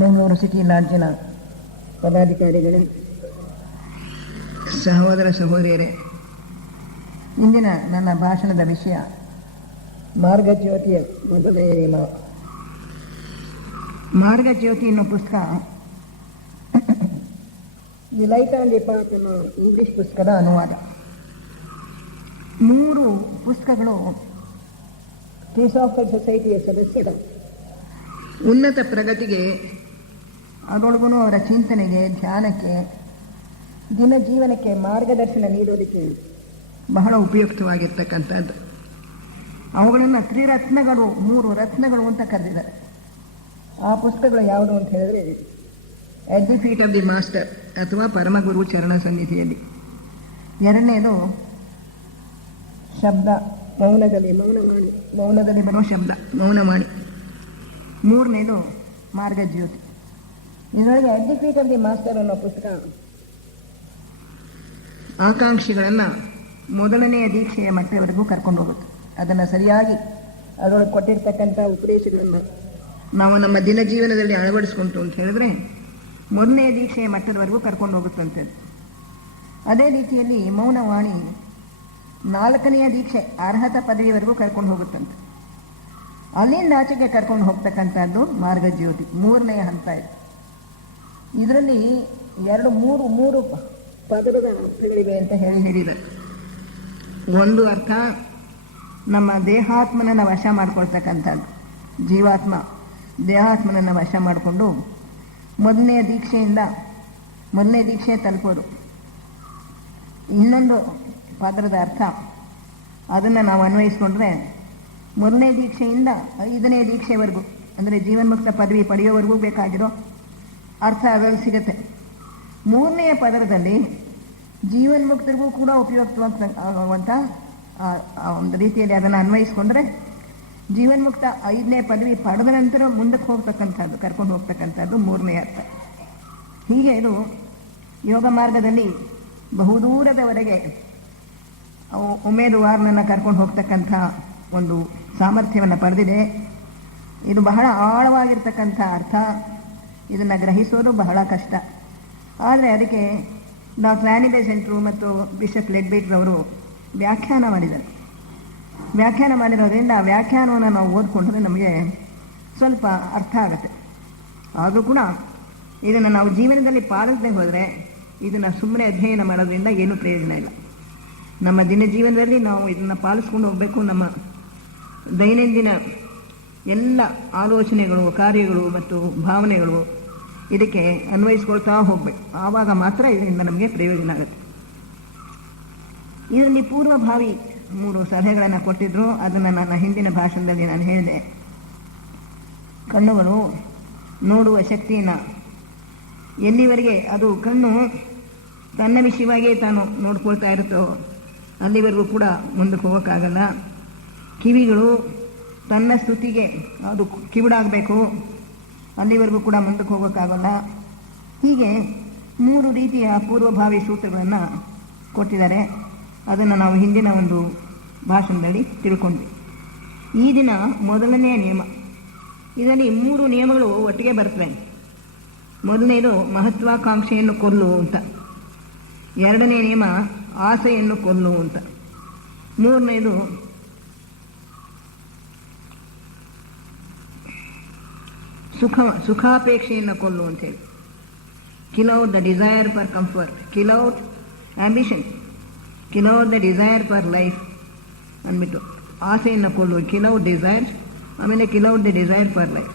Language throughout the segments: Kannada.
ಬೆಂಗಳೂರು ಸಿಟಿ ಲಾಡ್ಜಿನ ಪದಾಧಿಕಾರಿಗಳೇ, ಸಹೋದರ ಸಹೋದರಿಯರೇ, ಇಂದಿನ ನನ್ನ ಭಾಷಣದ ವಿಷಯ ಮಾರ್ಗಜ್ಯೋತಿಯ ಮೊದಲನೇ ನಿಯಮ. ಮಾರ್ಗಜ್ಯೋತಿ ಅನ್ನೋ ಪುಸ್ತಕ the light on the path ಅನ್ನೋ ಇಂಗ್ಲಿಷ್ ಪುಸ್ತಕದ ಅನುವಾದ. 3 ಪುಸ್ತಕಗಳು ಥಿಯೋಸಾಫಿಕಲ್ ಸೊಸೈಟಿಯ ಸದಸ್ಯರ ಉನ್ನತ ಪ್ರಗತಿಗೆ, ಅದರೊಳಗೂ ಅವರ ಚಿಂತನೆಗೆ, ಧ್ಯಾನಕ್ಕೆ, ದಿನಜೀವನಕ್ಕೆ ಮಾರ್ಗದರ್ಶನ ನೀಡೋದಕ್ಕೆ ಬಹಳ ಉಪಯುಕ್ತವಾಗಿರ್ತಕ್ಕಂಥದ್ದು. ಅವುಗಳನ್ನು ತ್ರಿರತ್ನಗಳು, 3 ರತ್ನಗಳು ಅಂತ ಕರೆದಿದ್ದಾರೆ. ಆ ಪುಸ್ತಕಗಳು ಯಾವುದು ಅಂತ ಹೇಳಿದ್ರೆ, at the feet of the master ಅಥವಾ ಪರಮಗುರು ಚರಣ ಸನ್ನಿಧಿಯಲ್ಲಿ. ಎರಡನೇದು ಶಬ್ದ, ಮೌನದಲ್ಲಿ ಬರೋ ಶಬ್ದ, ಮೌನವಾಣಿ. ಮೂರನೇದು ಮಾರ್ಗಜ್ಯೋತಿ. ಇದರೊಳಗೆ at the feet of the master ಅನ್ನೋ ಪುಸ್ತಕ ಆಕಾಂಕ್ಷಿಗಳನ್ನು ಮೊದಲನೆಯ ದೀಕ್ಷೆಯ ಮಟ್ಟವರೆಗೂ ಕರ್ಕೊಂಡು ಹೋಗುತ್ತೆ. ಅದನ್ನು ಸರಿಯಾಗಿ ಅದರೊಳಗೆ ಕೊಟ್ಟಿರ್ತಕ್ಕಂಥ ಉಪದೇಶಗಳನ್ನು ನಾವು ನಮ್ಮ ದಿನ ಜೀವನದಲ್ಲಿ ಅಳವಡಿಸ್ಕೊಂತು ಅಂತ ಹೇಳಿದ್ರೆ ಮೊದಲನೆಯ ದೀಕ್ಷೆಯ ಮಟ್ಟದವರೆಗೂ ಕರ್ಕೊಂಡು ಹೋಗುತ್ತಂತೆ. ಅದೇ ರೀತಿಯಲ್ಲಿ ಮೌನವಾಣಿ 4ನೆಯ ದೀಕ್ಷೆ ಅರ್ಹತಾ ಪದವಿವರೆಗೂ ಕರ್ಕೊಂಡು ಹೋಗುತ್ತಂತೆ. ಅಲ್ಲಿಂದ ಆಚೆಗೆ ಕರ್ಕೊಂಡು ಹೋಗ್ತಕ್ಕಂಥದ್ದು ಮಾರ್ಗಜ್ಯೋತಿ, 3ನೇ ಹಂತ ಇದೆ. ಇದರಲ್ಲಿ 3 ಪದರದ ಅರ್ಥಗಳಿವೆ ಅಂತ ಹೇಳಿದ್ದಾರೆ. ಒಂದು ಅರ್ಥ ನಮ್ಮ ದೇಹಾತ್ಮನನ್ನು ವಶ ಮಾಡ್ಕೊಳ್ತಕ್ಕಂಥದ್ದು. ಜೀವಾತ್ಮ ದೇಹಾತ್ಮನನ್ನು ವಶ ಮಾಡಿಕೊಂಡು ಮೊದಲನೇ ದೀಕ್ಷೆ ತಲುಪೋದು. ಇನ್ನೊಂದು ಪದರದ ಅರ್ಥ, ಅದನ್ನು ನಾವು ಅನ್ವಯಿಸ್ಕೊಂಡ್ರೆ ಮೊದಲನೇ ದೀಕ್ಷೆಯಿಂದ 5ನೇ ದೀಕ್ಷೆವರೆಗೂ, ಅಂದರೆ ಜೀವನ್ಮುಕ್ತ ಪದವಿ ಪಡೆಯೋವರೆಗೂ ಬೇಕಾಗಿರೋ ಅರ್ಥ ಅದರಲ್ಲಿ ಸಿಗುತ್ತೆ. 3ನೇ ಪದರದಲ್ಲಿ ಜೀವನ್ಮುಕ್ತರಿಗೂ ಕೂಡ ಉಪಯುಕ್ತವಾಗುವಂಥ ಒಂದು ರೀತಿಯಲ್ಲಿ ಅದನ್ನು ಅನ್ವಯಿಸ್ಕೊಂಡ್ರೆ ಜೀವನ್ಮುಕ್ತ 5ನೇ ಪದವಿ ಪಡೆದ ನಂತರ ಮುಂದಕ್ಕೆ ಹೋಗ್ತಕ್ಕಂಥದ್ದು, ಕರ್ಕೊಂಡು ಹೋಗ್ತಕ್ಕಂಥದ್ದು 3ನೇ ಅರ್ಥ. ಹೀಗೆ ಇದು ಯೋಗ ಮಾರ್ಗದಲ್ಲಿ ಬಹುದೂರದವರೆಗೆ ಉಮೇದುವಾರನನ್ನು ಕರ್ಕೊಂಡು ಹೋಗ್ತಕ್ಕಂಥ ಒಂದು ಸಾಮರ್ಥ್ಯವನ್ನು ಪಡೆದಿದೆ. ಇದು ಬಹಳ ಆಳವಾಗಿರ್ತಕ್ಕಂಥ ಅರ್ಥ. ಇದನ್ನು ಗ್ರಹಿಸೋದು ಬಹಳ ಕಷ್ಟ. ಆದರೆ ಅದಕ್ಕೆ ಡಾಕ್ಟರ್ ಆನಿ ಬೆಸೆಂಟ್ ಮತ್ತು ಬಿಷಪ್ ಲೆಡ್ಬೇಕ್ ಅವರು ವ್ಯಾಖ್ಯಾನ ಮಾಡಿರೋದ್ರಿಂದ ಆ ವ್ಯಾಖ್ಯಾನವನ್ನು ನಾವು ಓದ್ಕೊಂಡ್ರೆ ನಮಗೆ ಸ್ವಲ್ಪ ಅರ್ಥ ಆಗುತ್ತೆ. ಆದರೂ ಕೂಡ ಇದನ್ನು ನಾವು ಜೀವನದಲ್ಲಿ ಪಾಲಿಸದೆ ಹೋದರೆ, ಇದನ್ನು ಸುಮ್ಮನೆ ಅಧ್ಯಯನ ಮಾಡೋದ್ರಿಂದ ಏನೂ ಪ್ರಯೋಜನ ಇಲ್ಲ. ನಮ್ಮ ದಿನ ಜೀವನದಲ್ಲಿ ನಾವು ಇದನ್ನು ಪಾಲಿಸ್ಕೊಂಡು ಹೋಗಬೇಕು. ನಮ್ಮ ದೈನಂದಿನ ಎಲ್ಲ ಆಲೋಚನೆಗಳು, ಕಾರ್ಯಗಳು ಮತ್ತು ಭಾವನೆಗಳು ಇದಕ್ಕೆ ಅನ್ವಯಿಸ್ಕೊಳ್ತಾ ಹೋಗ್ಬೇಕು. ಆವಾಗ ಮಾತ್ರ ಇದರಿಂದ ನಮಗೆ ಪ್ರಯೋಜನ ಆಗುತ್ತೆ. ಇದರಲ್ಲಿ ಪೂರ್ವಭಾವಿ 3 ಸಲಹೆಗಳನ್ನು ಕೊಟ್ಟಿದ್ರು. ಅದನ್ನು ನನ್ನ ಹಿಂದಿನ ಭಾಷಣದಲ್ಲಿ ನಾನು ಹೇಳಿದೆ. ಕಣ್ಣುಗಳು ನೋಡುವ ಶಕ್ತಿಯನ್ನು ಎಲ್ಲಿವರೆಗೆ ಅದು ಕಣ್ಣು ತನ್ನ ವಿಷಯವಾಗಿಯೇ ತಾನು ನೋಡ್ಕೊಳ್ತಾ ಇರುತ್ತೋ ಅಲ್ಲಿವರೆಗೂ ಕೂಡ ಮುಂದಕ್ಕೆ ಹೋಗೋಕ್ಕಾಗಲ್ಲ. ಕಿವಿಗಳು ತನ್ನ ಸ್ತುತಿಗೆ ಅದು ಕಿವಿಡಾಗಬೇಕು, ಅಲ್ಲಿವರೆಗೂ ಕೂಡ ಮುಂದಕ್ಕೆ ಹೋಗೋಕ್ಕಾಗಲ್ಲ. ಹೀಗೆ 3 ರೀತಿಯ ಪೂರ್ವಭಾವಿ ಸೂತ್ರಗಳನ್ನು ಕೊಟ್ಟಿದ್ದಾರೆ. ಅದನ್ನು ನಾವು ಹಿಂದಿನ ಒಂದು ಭಾಷಣದಲ್ಲಿ ತಿಳ್ಕೊಂಡ್ವಿ. ಈ ದಿನ ಮೊದಲನೆಯ ನಿಯಮ. ಇದರಲ್ಲಿ 3 ನಿಯಮಗಳು ಒಟ್ಟಿಗೆ ಬರ್ತವೆ. ಮೊದಲನೇದು ಮಹತ್ವಾಕಾಂಕ್ಷೆಯನ್ನು ಕೊಲ್ಲು ಅಂತ, 2ನೇ ನಿಯಮ ಆಸೆಯನ್ನು ಕೊಲ್ಲು ಅಂತ, 3ನೇದು ಸುಖಾಪೇಕ್ಷೆಯನ್ನು ಕೊಲ್ಲು ಅಂತೇಳಿ. Kill out the desire for comfort, kill out ambition, kill out the desire for life ಅಂದ್ಬಿಟ್ಟು ಆಸೆಯನ್ನು ಕೊಲ್ಲು, ಕಿಲ್ ಔಟ್ ಡಿಸೈರ್, ಆಮೇಲೆ kill out the desire for life.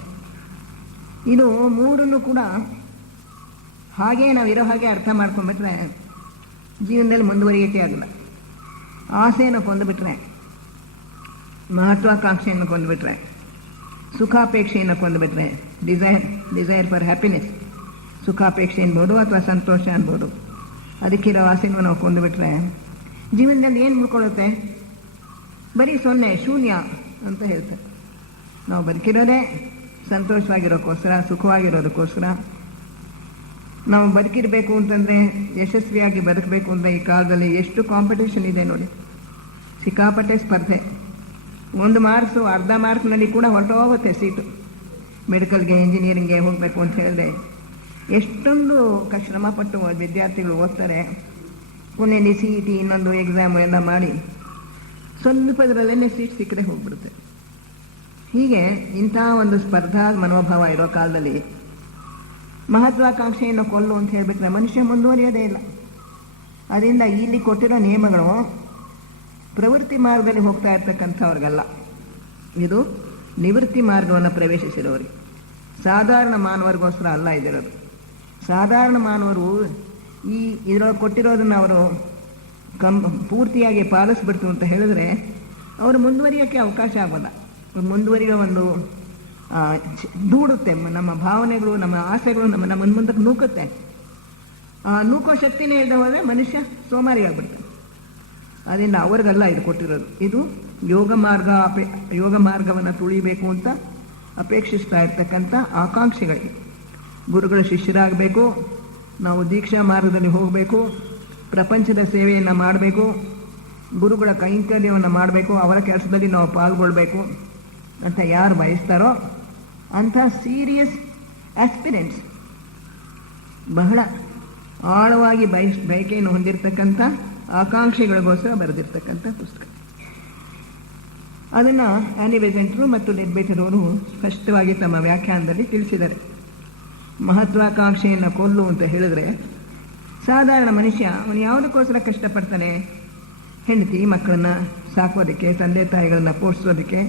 ಇದು 3 ಕೂಡ ಹಾಗೇ ನಾವು ಇರೋ ಹಾಗೆ ಅರ್ಥ ಮಾಡ್ಕೊಂಡ್ಬಿಟ್ರೆ ಜೀವನದಲ್ಲಿ ಮುಂದುವರಿಯಕ್ಕೆ ಆಗಲ್ಲ. ಆಸೆಯನ್ನು ಕೊಂದುಬಿಟ್ರೆ, ಮಹತ್ವಾಕಾಂಕ್ಷೆಯನ್ನು ಕೊಂದುಬಿಟ್ರೆ, ಸುಖಾಪೇಕ್ಷೆಯನ್ನು ಕೊಂದುಬಿಟ್ರೆ, ಡಿಸೈರ್ ಫಾರ್ ಹ್ಯಾಪಿನೆಸ್, ಸುಖಾಪೇಕ್ಷೆ ಅನ್ಬೋದು ಅಥವಾ ಸಂತೋಷ ಅನ್ಬೋದು, ಅದಕ್ಕಿರೋ ಆಸೆಯನ್ನು ನಾವು ಕೊಂದುಬಿಟ್ರೆ ಜೀವನದಲ್ಲಿ ಏನು ಮುಳ್ಕೊಳ್ಳುತ್ತೆ? ಬರೀ ಶೂನ್ಯ ಅಂತ ಹೇಳ್ತಾರೆ. ನಾವು ಬದುಕಿರೋದೇ ಸಂತೋಷವಾಗಿರೋಕ್ಕೋಸ್ಕರ, ಸುಖವಾಗಿರೋದಕ್ಕೋಸ್ಕರ. ನಾವು ಬದುಕಿರಬೇಕು ಅಂತಂದರೆ, ಯಶಸ್ವಿಯಾಗಿ ಬದುಕಬೇಕು ಅಂದರೆ ಈ ಕಾಲದಲ್ಲಿ ಎಷ್ಟು ಕಾಂಪಿಟೇಷನ್ ಇದೆ ನೋಡಿ. ಸಿಕ್ಕಾಪಟ್ಟೆ ಸ್ಪರ್ಧೆ. 1 ಮಾರ್ಕ್ಸು ಅರ್ಧ ಮಾರ್ಕ್ನಲ್ಲಿ ಕೂಡ ಹೊರಟೋಗುತ್ತೆ ಸೀಟು. ಮೆಡಿಕಲ್ಗೆ, ಇಂಜಿನಿಯರಿಂಗ್ಗೆ ಹೋಗಬೇಕು ಅಂತ ಹೇಳಿದ್ರೆ ಎಷ್ಟೊಂದು ಶ್ರಮಪಟ್ಟು ವಿದ್ಯಾರ್ಥಿಗಳು ಓದ್ತಾರೆ. ಕೊನೆಯಲ್ಲಿ CET ಇನ್ನೊಂದು ಎಕ್ಸಾಮ್ ಎಲ್ಲ ಮಾಡಿ ಸ್ವಲ್ಪದರಲ್ಲೇ ಸೀಟ್ ಸಿಕ್ಕರೆ ಹೋಗ್ಬಿಡುತ್ತೆ. ಹೀಗೆ ಇಂಥ ಒಂದು ಸ್ಪರ್ಧಾ ಮನೋಭಾವ ಇರೋ ಕಾಲದಲ್ಲಿ ಮಹತ್ವಾಕಾಂಕ್ಷೆಯನ್ನು ಕೊಲ್ಲು ಅಂತ ಹೇಳಿಬಿಟ್ರೆ ಮನುಷ್ಯ ಮುಂದುವರಿಯೋದೇ ಇಲ್ಲ. ಅದರಿಂದ ಇಲ್ಲಿ ಕೊಟ್ಟಿರೋ ನಿಯಮಗಳು ಪ್ರವೃತ್ತಿ ಮಾರ್ಗದಲ್ಲಿ ಹೋಗ್ತಾ ಇರ್ತಕ್ಕಂಥವ್ರಿಗಲ್ಲ, ಇದು ನಿವೃತ್ತಿ ಮಾರ್ಗವನ್ನು ಪ್ರವೇಶಿಸಿರೋರಿಗೆ, ಸಾಧಾರಣ ಮಾನವರಿಗೋಸ್ಕರ ಅಲ್ಲ ಇದಿರೋದು. ಸಾಧಾರಣ ಮಾನವರು ಇದರೊಳಗೆ ಕೊಟ್ಟಿರೋದನ್ನು ಅವರು ಪೂರ್ತಿಯಾಗಿ ಪಾಲಿಸ್ಬಿಡ್ತು ಅಂತ ಹೇಳಿದ್ರೆ ಅವರು ಮುಂದುವರಿಯೋಕ್ಕೆ ಅವಕಾಶ ಆಗೋಲ್ಲ. ಮುಂದುವರಿಯೋ ಒಂದು ದೂಡುತ್ತೆ, ನಮ್ಮ ಭಾವನೆಗಳು, ನಮ್ಮ ಆಸೆಗಳು ನಮ್ಮ ಮುಂದಕ್ಕೆ ನೂಕುತ್ತೆ. ನೂಕೋ ಶಕ್ತಿನೇ ಇಲ್ಲದೆ ಹೋದರೆ ಮನುಷ್ಯ ಸೋಮಾರಿ ಆಗ್ಬಿಡ್ತಾನೆ. ಅದರಿಂದ ಅವ್ರಿಗೆಲ್ಲ ಇದು ಕೊಟ್ಟಿರೋದು. ಇದು ಯೋಗ ಮಾರ್ಗವನ್ನು ತುಳಿಬೇಕು ಅಂತ ಅಪೇಕ್ಷಿಸ್ತಾ ಇರ್ತಕ್ಕಂಥ ಆಕಾಂಕ್ಷೆಗಳಿಗೆ ಗುರುಗಳ ಶಿಷ್ಯರಾಗಬೇಕು, ನಾವು ದೀಕ್ಷಾ ಮಾರ್ಗದಲ್ಲಿ ಹೋಗಬೇಕು, ಪ್ರಪಂಚದ ಸೇವೆಯನ್ನು ಮಾಡಬೇಕು, ಗುರುಗಳ ಕೈಂಕರ್ಯವನ್ನು ಮಾಡಬೇಕು, ಅವರ ಕೆಲಸದಲ್ಲಿ ನಾವು ಪಾಲ್ಗೊಳ್ಬೇಕು ಅಂತ ಯಾರು ಬಯಸ್ತಾರೋ ಅಂಥ ಸೀರಿಯಸ್ ಆಸ್ಪಿರೆಂಟ್ಸ್, ಬಹಳ ಆಳವಾಗಿ ಬಯಕೆಯನ್ನು ಹೊಂದಿರತಕ್ಕಂಥ ಆಕಾಂಕ್ಷೆಗಳಿಗೋಸ್ಕರ ಬರೆದಿರ್ತಕ್ಕಂಥ ಪುಸ್ತಕ. ಅದನ್ನು ಆನಿ ಬೆಸೆಂಟ್ರು ಮತ್ತು ಲೆಡ್ಬೇಟರ್ ಅವರು ಸ್ಪಷ್ಟವಾಗಿ ತಮ್ಮ ವ್ಯಾಖ್ಯಾನದಲ್ಲಿ ತಿಳಿಸಿದ್ದಾರೆ. ಮಹತ್ವಾಕಾಂಕ್ಷೆಯನ್ನು ಕೊಲ್ಲು ಅಂತ ಹೇಳಿದ್ರೆ ಸಾಧಾರಣ ಮನುಷ್ಯ ಅವನು ಯಾವುದಕ್ಕೋಸ್ಕರ ಕಷ್ಟಪಡ್ತಾನೆ? ಹೆಂಡತಿ ಮಕ್ಕಳನ್ನ ಸಾಕೋದಕ್ಕೆ, ತಂದೆ ತಾಯಿಗಳನ್ನ ಪೋಷಿಸೋದಕ್ಕೆ,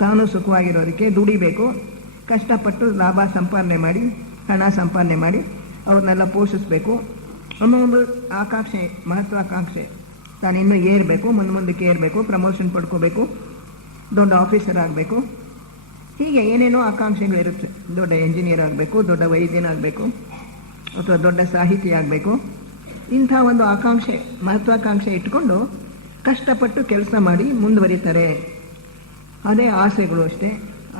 ತಾನು ಸುಖವಾಗಿರೋದಕ್ಕೆ ದುಡಿಬೇಕು, ಕಷ್ಟಪಟ್ಟು ಲಾಭ ಸಂಪಾದನೆ ಮಾಡಿ, ಹಣ ಸಂಪಾದನೆ ಮಾಡಿ ಅವ್ರನ್ನೆಲ್ಲ ಪೋಷಿಸಬೇಕು ಅನ್ನೋ ಒಂದು ಆಕಾಂಕ್ಷೆ, ಮಹತ್ವಾಕಾಂಕ್ಷೆ. ತಾನಿನ್ನೂ ಏರಬೇಕು, ಮುಂದಕ್ಕೆ ಏರಬೇಕು, ಪ್ರಮೋಷನ್ ಪಡ್ಕೋಬೇಕು, ದೊಡ್ಡ ಆಫೀಸರ್ ಆಗಬೇಕು, ಹೀಗೆ ಏನೇನೋ ಆಕಾಂಕ್ಷೆಗಳಿರುತ್ತೆ. ದೊಡ್ಡ ಇಂಜಿನಿಯರ್ ಆಗಬೇಕು, ದೊಡ್ಡ ವೈದ್ಯನಾಗಬೇಕು, ಅಥವಾ ದೊಡ್ಡ ಸಾಹಿತಿ ಆಗಬೇಕು. ಇಂಥ ಒಂದು ಆಕಾಂಕ್ಷೆ, ಮಹತ್ವಾಕಾಂಕ್ಷೆ ಇಟ್ಕೊಂಡು ಕಷ್ಟಪಟ್ಟು ಕೆಲಸ ಮಾಡಿ ಮುಂದುವರಿತಾರೆ. ಅದೇ ಆಸೆಗಳು ಅಷ್ಟೇ.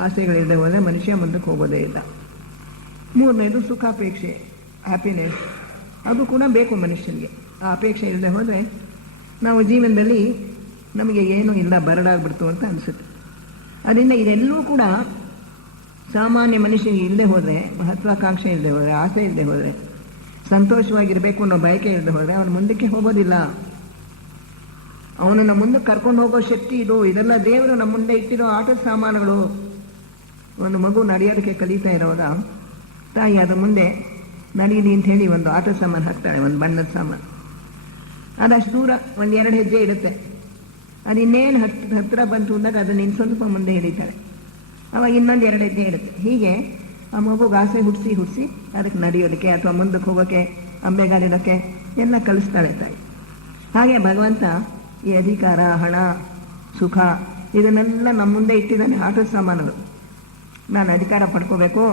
ಆಸೆಗಳಿಲ್ಲದೆ ಹೋದರೆ ಮನುಷ್ಯ ಮುಂದಕ್ಕೆ ಹೋಗೋದೇ ಇಲ್ಲ. 3ನೇದು ಸುಖಾಪೇಕ್ಷೆ, ಹ್ಯಾಪಿನೆಸ್. ಅದು ಕೂಡ ಬೇಕು ಮನುಷ್ಯನಿಗೆ. ಆ ಅಪೇಕ್ಷೆ ಇಲ್ಲದೆ ಹೋದರೆ ನಾವು ಜೀವನದಲ್ಲಿ ನಮಗೆ ಏನೂ ಇಲ್ಲ, ಬರಡಾಗ್ಬಿಡ್ತು ಅಂತ ಅನಿಸುತ್ತೆ. ಅದರಿಂದ ಇದೆಲ್ಲವೂ ಕೂಡ ಸಾಮಾನ್ಯ ಮನುಷ್ಯನಿಗೆ ಇಲ್ಲದೆ ಹೋದರೆ, ಮಹತ್ವಾಕಾಂಕ್ಷೆ ಇಲ್ಲದೆ ಹೋದರೆ, ಆಸೆ ಇಲ್ಲದೆ ಹೋದರೆ, ಸಂತೋಷವಾಗಿರಬೇಕು ಅನ್ನೋ ಬಯಕೆ ಇಲ್ಲದೆ ಹೋದರೆ ಅವನು ಮುಂದಕ್ಕೆ ಹೋಗೋದಿಲ್ಲ. ಅವನನ್ನು ಮುಂದಕ್ಕೆ ಕರ್ಕೊಂಡು ಹೋಗೋ ಶಕ್ತಿ ಇದು. ಇದೆಲ್ಲ ದೇವರು ನಮ್ಮ ಮುಂದೆ ಇಟ್ಟಿರೋ ಆಟದ ಸಾಮಾನುಗಳು. ಒಂದು ಮಗು ನಡೆಯೋದಕ್ಕೆ ಕಲಿತಾ ಇರೋವಾಗ ತಾಯಿ ಅದು ಮುಂದೆ ನಡೀಲಿ ಅಂತ ಹೇಳಿ ಒಂದು ಆಟದ ಸಾಮಾನು ಹಾಕ್ತಾಳೆ, ಒಂದು ಬಣ್ಣದ ಸಾಮಾನು. ಅದಷ್ಟು ದೂರ 1-2 ಹೆಜ್ಜೆ ಇರುತ್ತೆ. ಅದು ಇನ್ನೇನು ಹತ್ತಿರ ಬಂತು ಅಂದಾಗ ಅದನ್ನು ಇನ್ನು ಸ್ವಲ್ಪ ಮುಂದೆ ಹಿಡಿತಾಳೆ. ಅವಾಗ ಇನ್ನೊಂದು 2 ಹೆಜ್ಜೆ ಇರುತ್ತೆ. ಹೀಗೆ ಆ ಮಗುಗೆ ಆಸೆ ಹುಟ್ಟಿಸಿ ಅದಕ್ಕೆ ನಡೆಯೋದಕ್ಕೆ ಅಥವಾ ಮುಂದಕ್ಕೆ ಹೋಗೋಕ್ಕೆ, ಅಂಬೆಗಾಲಿಡೋಕ್ಕೆ ಎಲ್ಲ ಕಲಿಸ್ತಾಳೆ ತಾಯಿ. ಹಾಗೆ ಭಗವಂತ ಈ ಅಧಿಕಾರ, ಹಣ, ಸುಖ ಇದನ್ನೆಲ್ಲ ನಮ್ಮ ಮುಂದೆ ಇಟ್ಟಿದ್ದಾನೆ, ಆಟದ ಸಾಮಾನುಗಳು. ನಾನು ಅಧಿಕಾರ ಪಡ್ಕೋಬೇಕು,